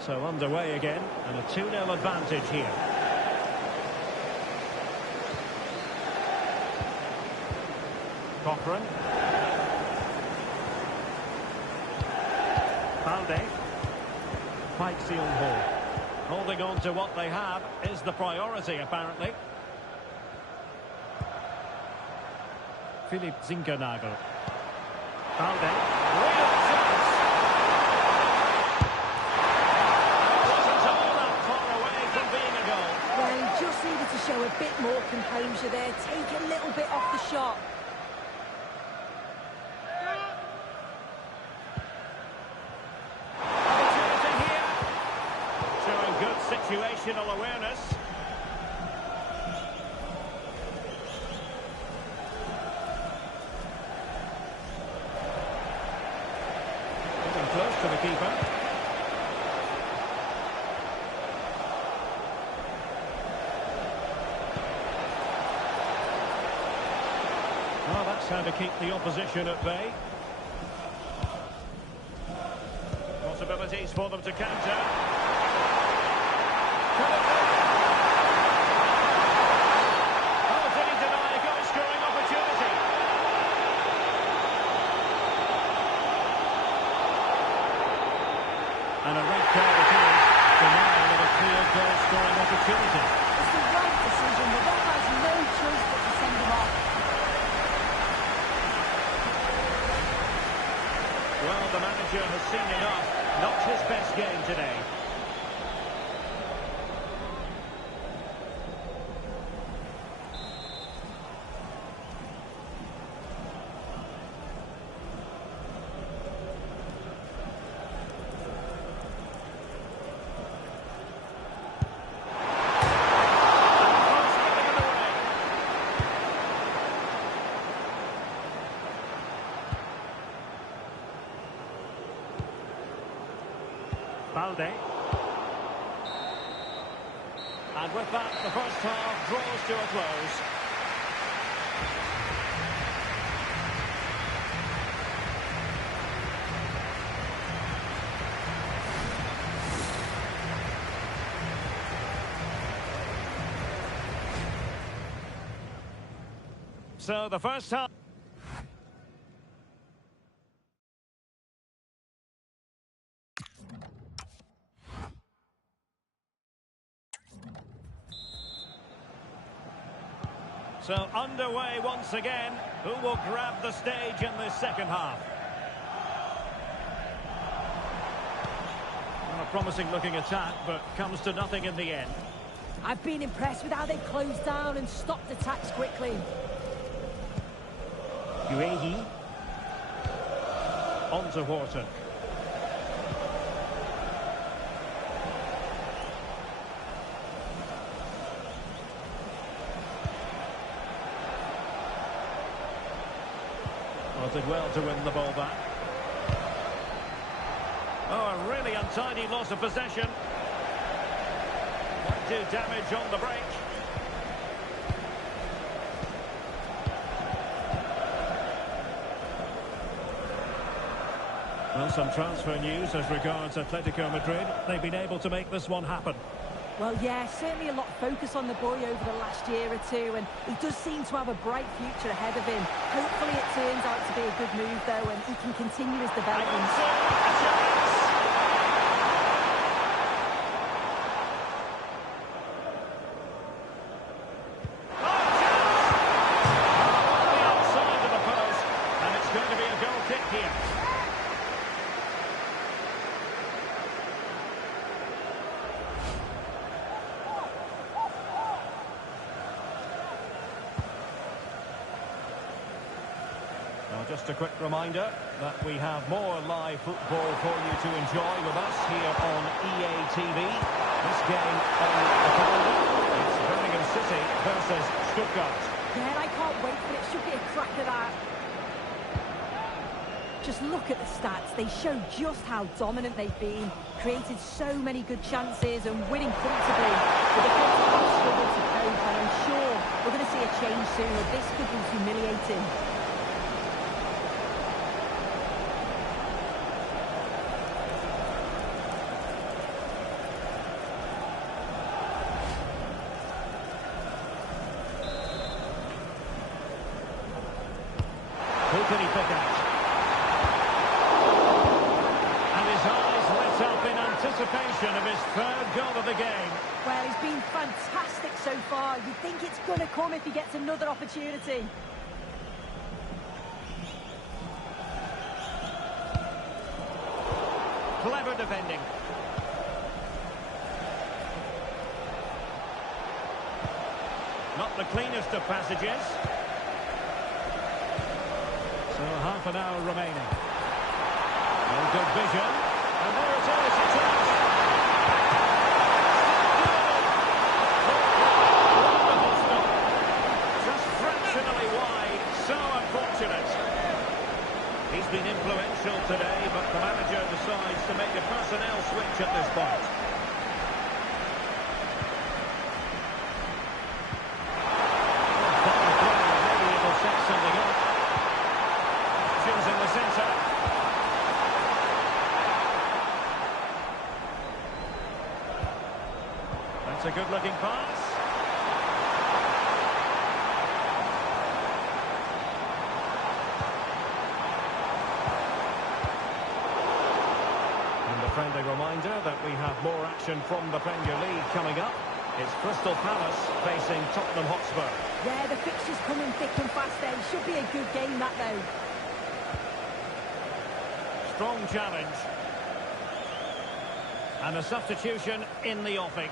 So underway again, and a 2-0 advantage here. Cochrane. Balde. Pikes the on hold. Holding on to what they have is the priority, apparently. Philipp Zinkernagel. Balde. Real chance. Wasn't all that far away from being a goal. Well, he just needed to show a bit more composure there, take a little bit off the shot. Situational awareness. Getting close to the keeper. Well, that's how to keep the opposition at bay. Possibilities for them to counter. And a red card it is, denying of a clear goal-scoring opportunity. It's the right decision. The ref has no choice but to send him off. Well, the manager has seen enough. Not his best game today. Balde. And with that, the first half draws to a close. So the first half. So underway once again. Who will grab the stage in this second half? Well, a promising looking attack, but comes to nothing in the end. I've been impressed with how they closed down and stopped attacks quickly. Guehi. On to Horton. Did well to win the ball back. Oh, a really untidy loss of possession. Might do damage on the break. Well, some transfer news as regards Atletico Madrid. They've been able to make this one happen. Well, yeah, certainly a lot of focus on the boy over the last year or two, and he does seem to have a bright future ahead of him. Hopefully it turns out to be a good move, though, and he can continue his development. Just a quick reminder that we have more live football for you to enjoy with us here on EA TV. This game on the calendar, it's Birmingham City versus Stuttgart. Yeah, and I can't wait for it. Should be a cracker, that. Just look at the stats. They show just how dominant they've been. Created so many good chances and winning comfortably. The defense have struggled to cope, and I'm sure we're going to see a change soon. This could be humiliating. could he pick out? And his eyes lit up in anticipation of his third goal of the game. Well, he's been fantastic so far. You think it's going to come if he gets another opportunity. Clever defending. Not the cleanest of passages. So half an hour remaining. Oh, good vision. And there it is, it's out. Wonderful stop. Just fractionally wide. So unfortunate. He's been influential today, but the manager decides to make a personnel switch at this point. Maybe it'll set something up. Options in the centre. That's a good-looking pass. Friendly reminder that we have more action from the Premier League coming up. It's Crystal Palace facing Tottenham Hotspur. Yeah, the fixture's coming thick and fast there. It should be a good game, that, though. Strong challenge. And a substitution in the offing.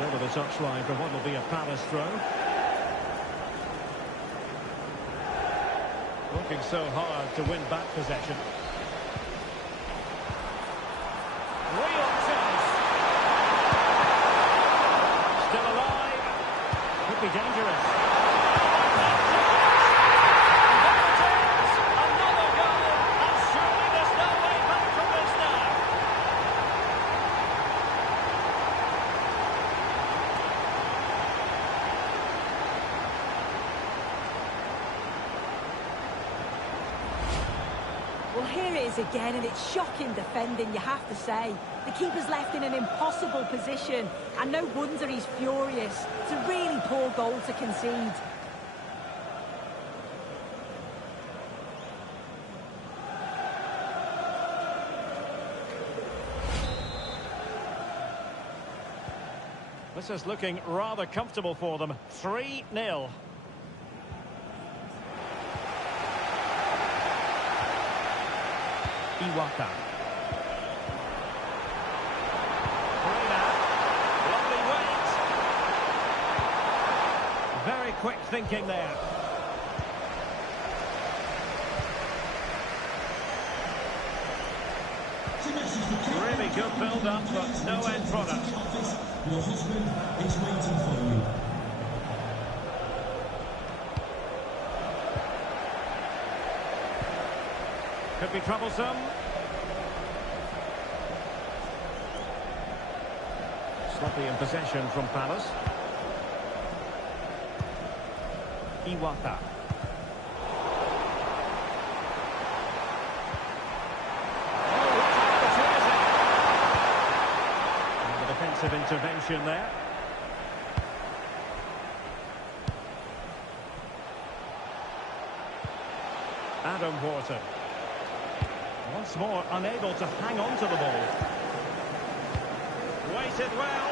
Over the touchline for what will be a Palace throw. Working so hard to win back possession. Real chance. Still alive. Could be dangerous. Another goal. And surely there's no way back from this now. Well, here it is again, and it's shocking defending, you have to say. The keeper's left in an impossible position, and no wonder he's furious. It's a really poor goal to concede. This is looking rather comfortable for them. 3-0. Iwata. Lovely weight. Very quick thinking there. Really good build-up, but no end product. Your husband is waiting for you. Could be troublesome. Sloppy in possession from Palace. Iwata. Defensive intervention there. Adam Wharton. Once more unable to hang on to the ball. Waited well.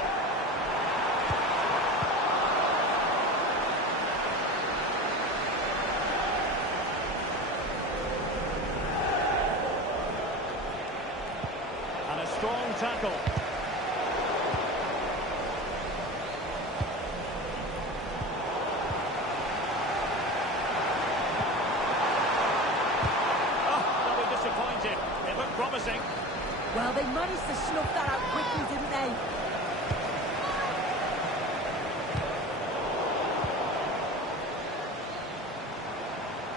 And a strong tackle. Promising. Well, they managed to snuff that out quickly, didn't they?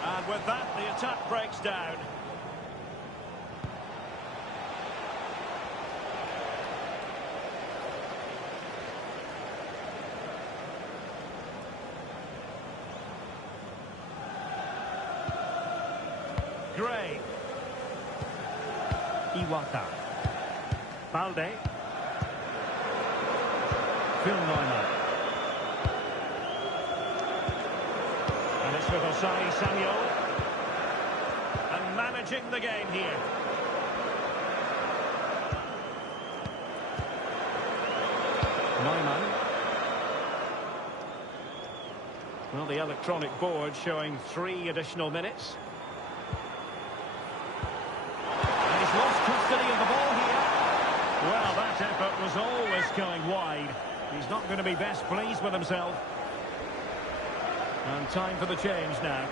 And with that, the attack breaks down. Gray. Othr. Balde. Phil Neumann. And it's with Osai Samuel. And managing the game here. Neumann. Well, the electronic board showing 3 additional minutes. And he's lost custody of the ball here. Well, that effort was always going wide. He's not going to be best pleased with himself. And time for the change now.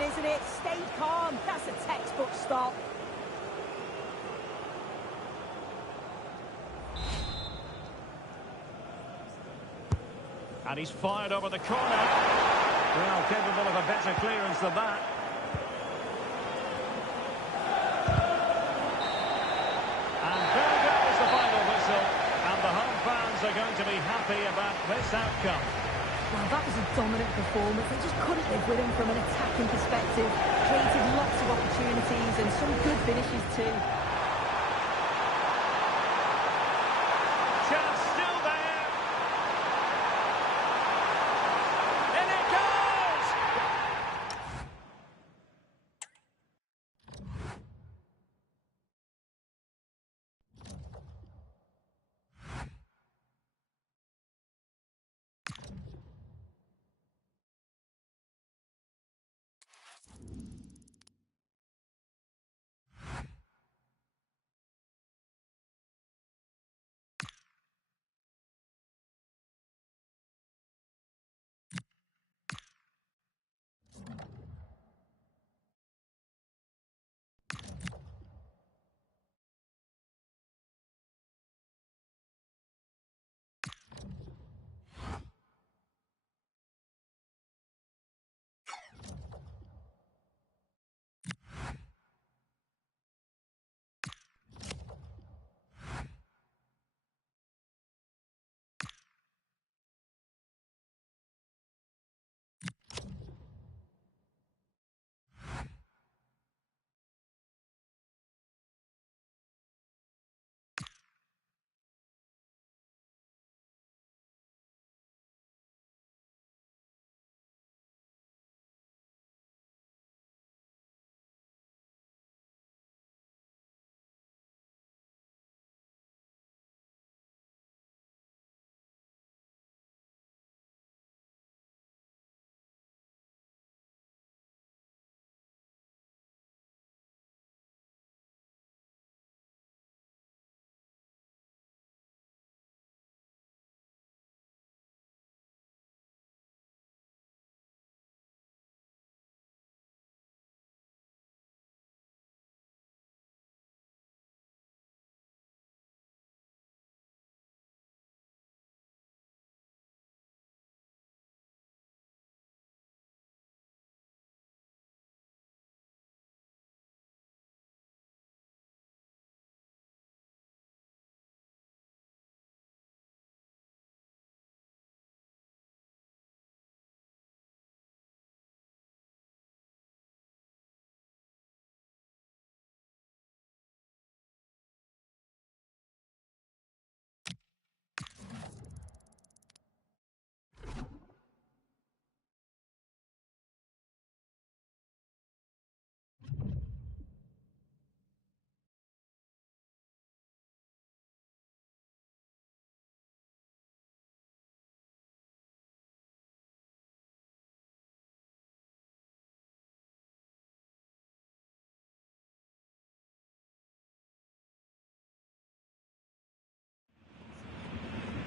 Isn't it? Stay calm. That's a textbook stop. And he's fired over the corner. Well, capable of a better clearance than that. And there goes the final whistle. And the home fans are going to be happy about this outcome. Well, that was a dominant performance. They just couldn't live with him from an attacking perspective. Created lots of opportunities and some good finishes too. Chance still there. In it goes!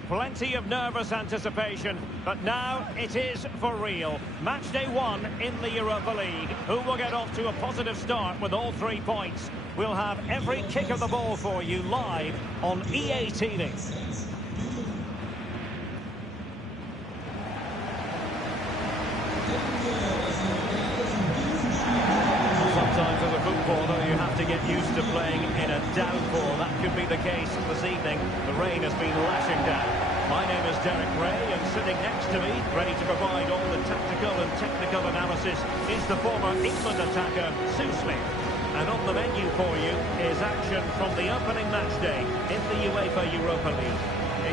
Plenty of nervous anticipation, but now it is for real. Match day 1 in the Europa League. Who will get off to a positive start with all 3 points? We'll have every kick of the ball for you live on EA TV. get used to playing in a downpour. That could be the case this evening. The rain has been lashing down. My name is Derek Ray, and sitting next to me, ready to provide all the tactical and technical analysis, is the former England attacker, Sue Smith. And on the menu for you is action from the opening match day in the UEFA Europa League.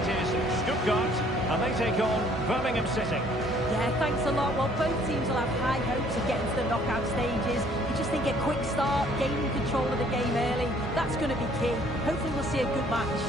It is Stuttgart, and they take on Birmingham City. Yeah, thanks a lot. Well, both teams will have high hopes of getting to the knockout stages. You just think a quick start, gaining control of the game early, that's going to be key. Hopefully we'll see a good match.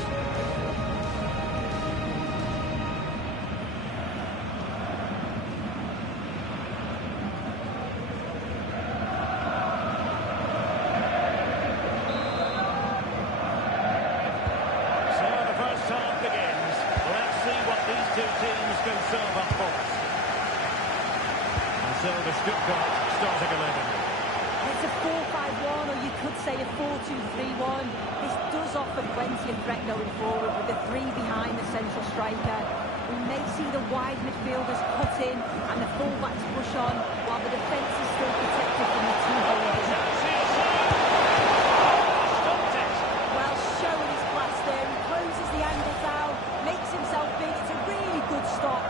So the first half begins. Let's see what these two teams can serve up for us. So the Stuttgart starting 11. It's a 4-5-1, or you could say a 4-2-3-1. This does offer plenty of threat going forward with the three behind the central striker. We may see the wide midfielders cut in and the full-backs push on, while the defence is still protected from the two holders. Well, showing his class there. He closes the angle down, makes himself big. It's a really good stop.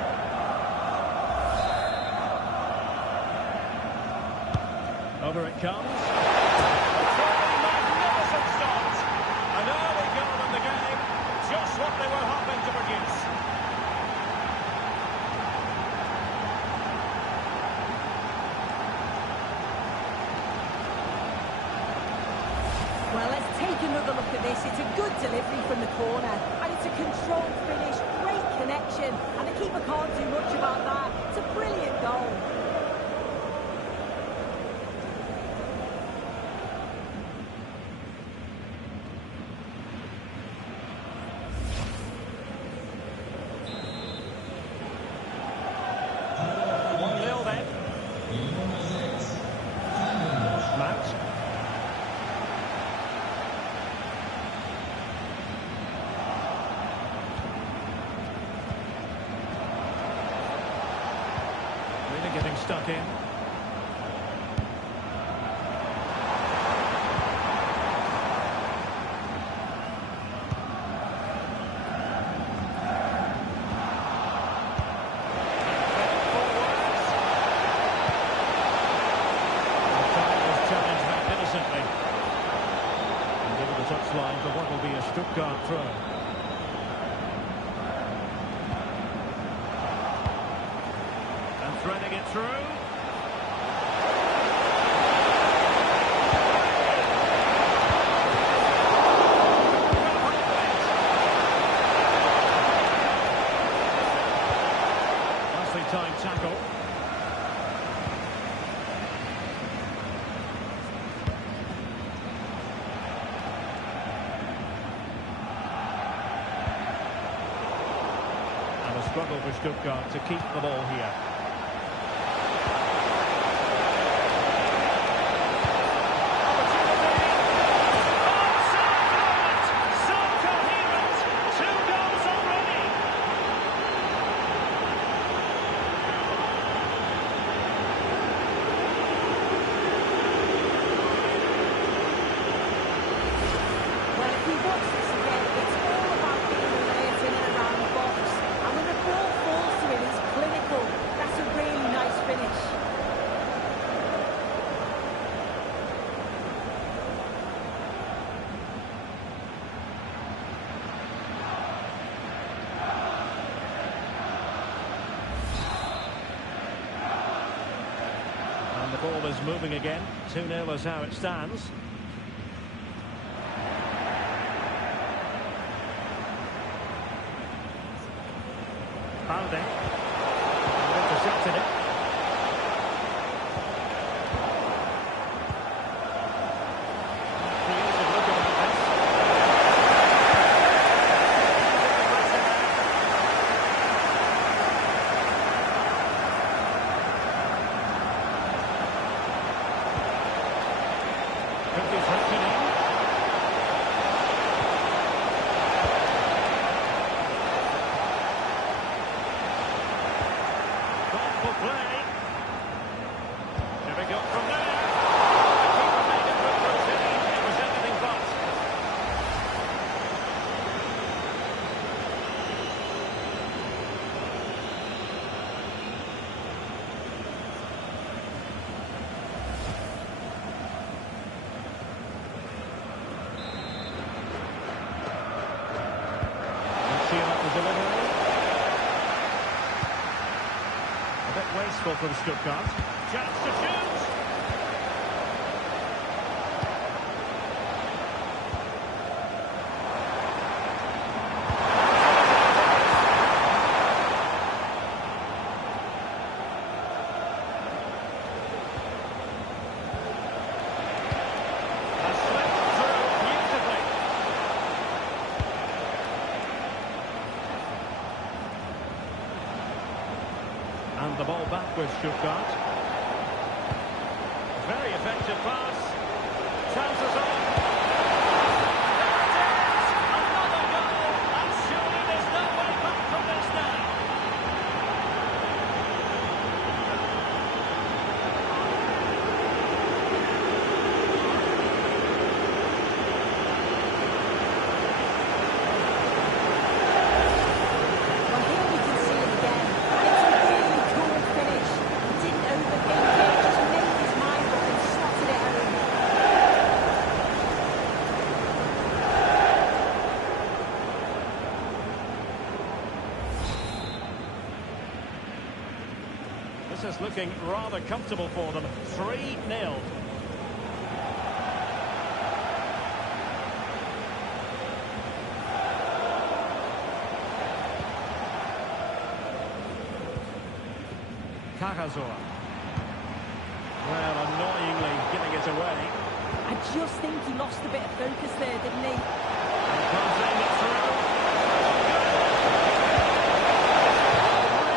Over it comes. Truly magnificent start. An early goal in the game. Just what they were hoping to produce. Well, let's take another look at this. It's a good delivery from the corner, and it's a controlled finish, great connection, and the keeper can't do much about that. It's a brilliant goal. Getting stuck in. Touchline for what will be a Stuttgart throw. And threading it through. Nicely timed tackle. Struggle for Stuttgart to keep the ball here. Opportunity! Oh, so fluent! So coherent! 2 goals already! Well, if you watch this again, it's all about being alert in and around the box. And when the ball falls to him, he's clinical. That's a really nice finish. And the ball is moving again. 2-0 is how it stands. Balde. Intercepted it. Creative look about this. Good successful from Stuttgart. Chance to shoot. Has slipped through beautifully. And the ball back with Stuttgart. Very effective pass. Chances on. There it is! Another goal! And surely there's no way back from this now. Well, here we can see it again. It's a really cool finish. He didn't overthink it, just made his mind up and slotted it home. This is looking rather comfortable for them. 3-0. Cajazor. Well, annoyingly giving it away. I just think he lost a bit of focus there, didn't he? And passing it through.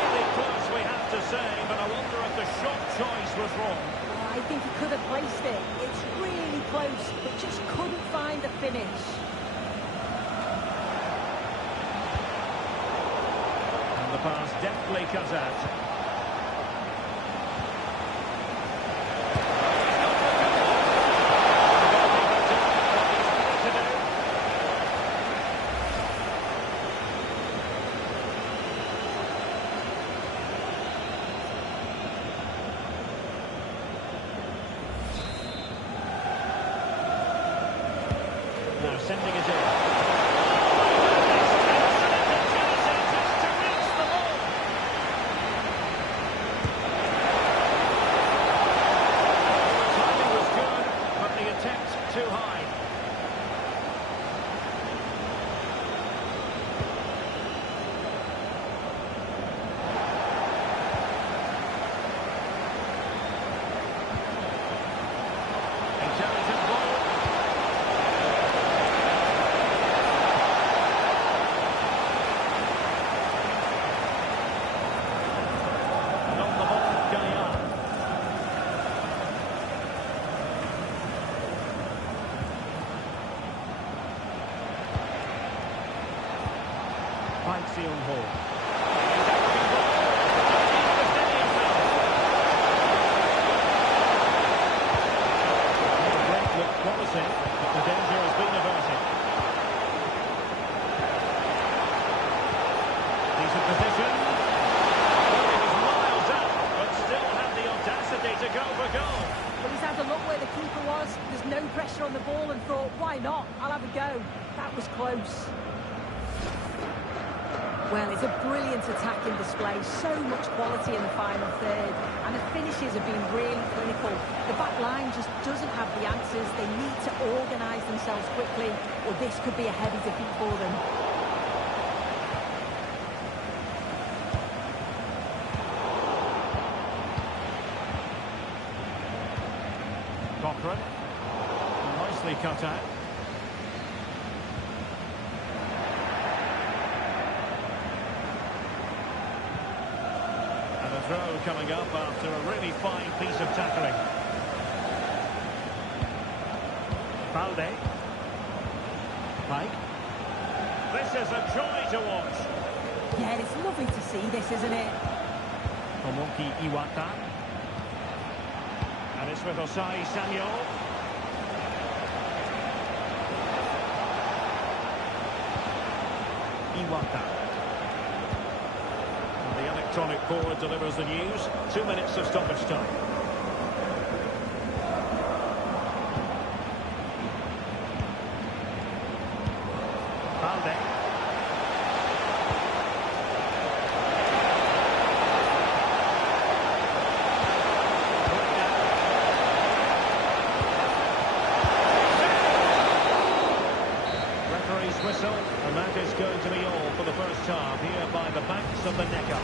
Really close, we have to say, but I wonder if the shot choice was wrong. I think he could have placed it. It's really close, but just couldn't find the finish. And the pass deftly cut out. Now sending it in. Just to reach the ball. Timing was good, but the attempt too high. Intelligent ball. And on the ball, Gaillard. Fights the own ball. The break looked promising, but the danger has been averted. Decent position. Well, he was miles out, but still had the audacity to go for goal. Well, he's had a look where the keeper was. There's no pressure on the ball and thought, why not? I'll have a go. That was close. Well, it's a brilliant attacking display. So much quality in the final third. And the finishes have been really clinical. The back line just doesn't have the answers. They need to organise themselves quickly, or this could be a heavy defeat for them. Cochrane. Nicely cut out. And a throw coming up after a really fine piece of tackling. Balde. Pike. This is a joy to watch. Yeah, it's lovely to see this, isn't it? Tomoki Iwata. And it's with Osai Samuel. Iwata. And the electronic board delivers the news. 2 minutes of stoppage time. Balde. front of the necker.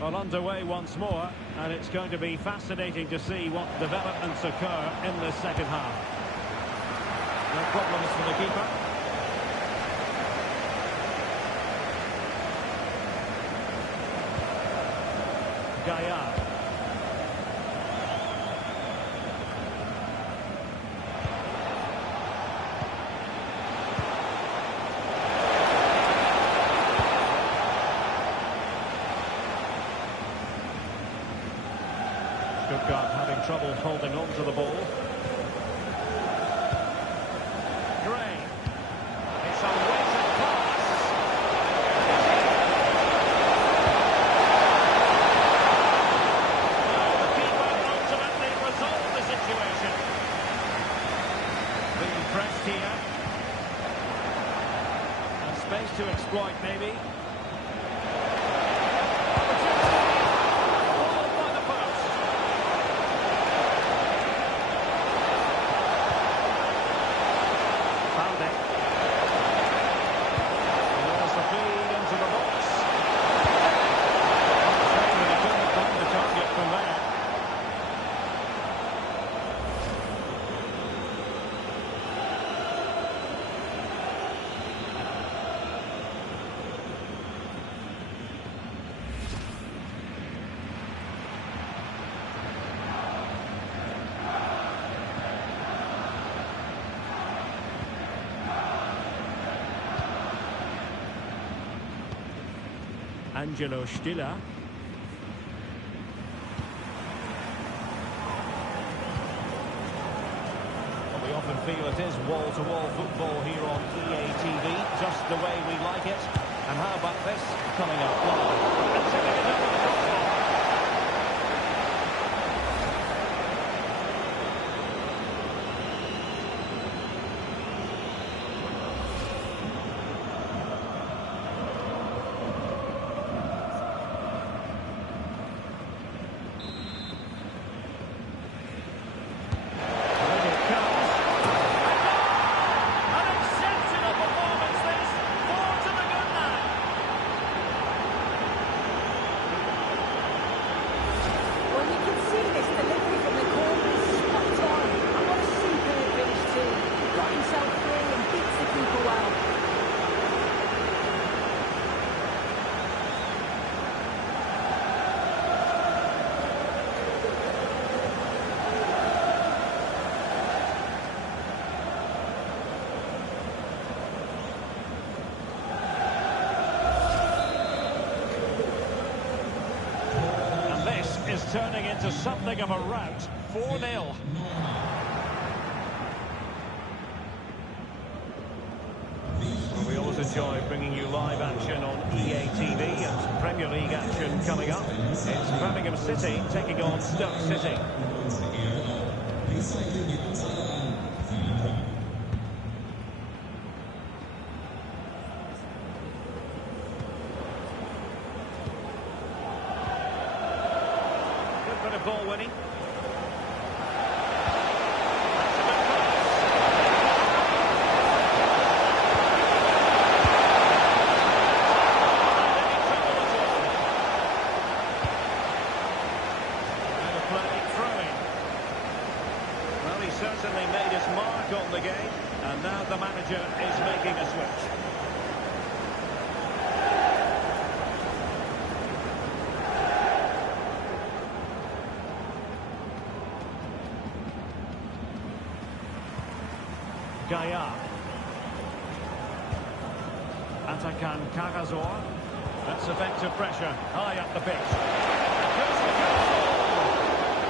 Well, underway once more, and it's going to be fascinating to see what developments occur in the second half. No problems for the keeper. Gaillard. Stuttgart having trouble holding on to the ball. Gray. It's a weighted pass. Well, the keeper ultimately resolved the situation. Being pressed here. And space to exploit, maybe. Angelo Stiller. Well, we often feel it is wall-to-wall football here on EA TV, just the way we like it. And how about this coming up live? And taking it over the crossbar. Is turning into something of a rout. 4-0. Well, we always enjoy bringing you live action on EA TV and Premier League action coming up. It's Birmingham City taking on Stoke City. Ball winning. That's a good pass. Any trouble at all. And a play throw-in. Well, he certainly made his mark on the game, and now the manager is making a switch. Gaillard. Atakan Karazor. That's effective pressure. High up the pitch. Goes the goal!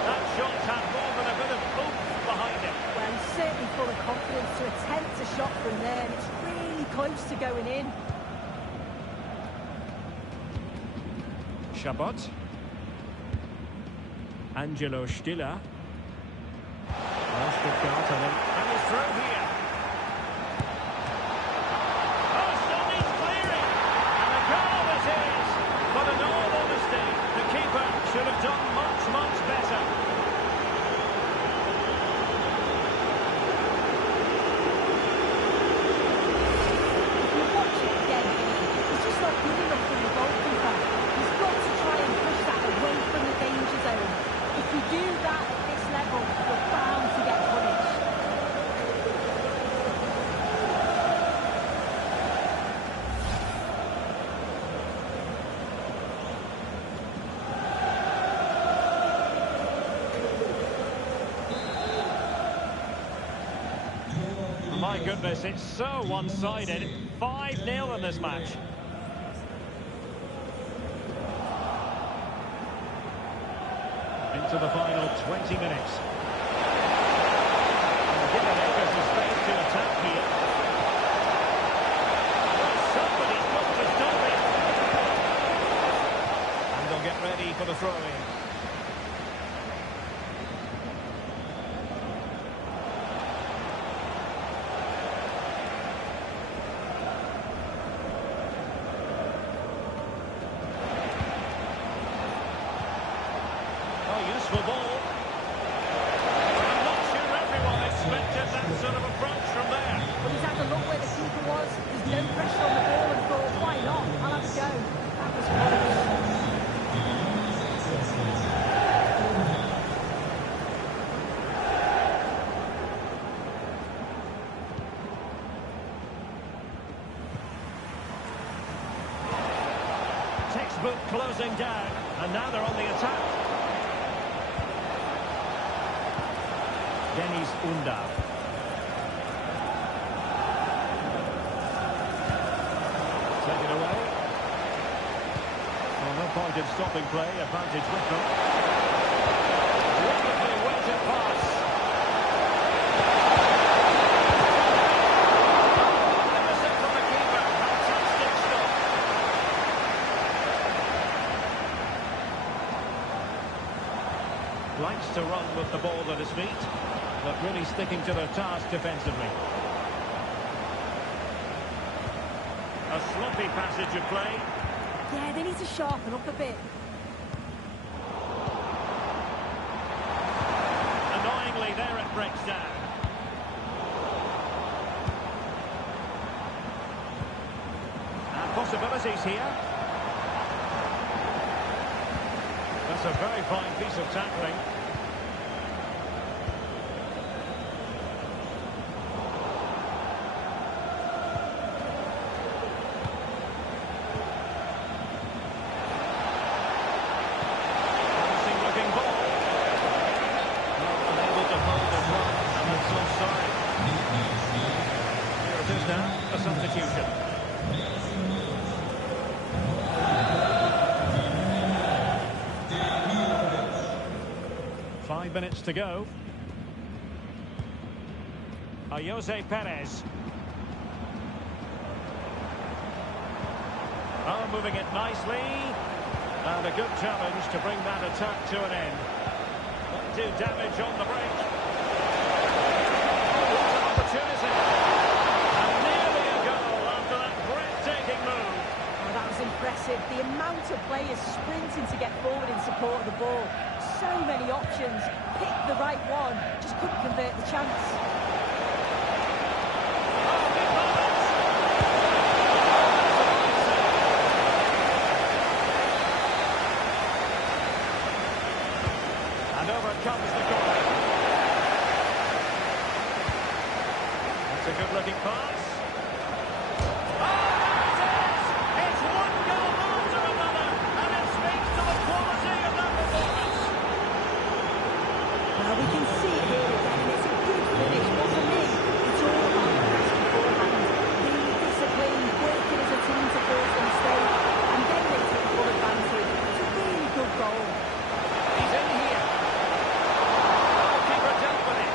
That shot had more than a bit of oomph behind it. Well, he's certainly full of confidence to attempt a shot from there, and it's really close to going in. Chabot. Angelo Stiller. Stuttgart, and he's through here. Oh, still needs clearing. And the goal it is. But in all honesty, the keeper should have done much, much better. If you watch it again, it's just not good enough from the goalkeeper. He's got to try and push that away from the danger zone. If you do that at this level, you're bound to get punished. My goodness, it's so one-sided. 5-0 in this match. Into the final 20 minutes. And given Akers the space to attack here. Well, somebody's got to stop it. And they'll get ready for the throw-in. Useful ball. I'm not sure everyone expected that sort of approach from there. But he's had a look where the keeper was. There's no pressure on the ball and thought, why not? I'll have a go. That was close. Textbook closing down, and now they're on the attack. Dennis Unda. Take it away. Well, no point in stopping play. Advantage with them. Wonderfully weighted pass. Magnificent from the keeper. Fantastic stop. Likes to run with the ball at his feet, but really sticking to their task defensively. A sloppy passage of play. Yeah, they need to sharpen up a bit. Annoyingly, there it breaks down. And possibilities here. That's a very fine piece of tackling. A substitution. 5 minutes to go. Jose Perez. Oh, moving it nicely. And a good challenge to bring that attack to an end. Not do damage on the break. Oh, what an opportunity. And nearly a goal after that breathtaking move. Oh, that was impressive. The amount of players sprinting to get forward in support of the ball. So many options. Picked the right one. Just couldn't convert the chance. And over comes the corner. That's a good-looking pass. Oh, there it is! It's one goal after another, and it speaks to the quality of that performance. Well, we can see it here again. It's a good finish, but for me, it's all about the press beforehand. Being disciplined, working as a team to force a mistake, and then they take full advantage. It's a really good goal. He's in here. Keeper dealt with it.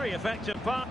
Very effective pass.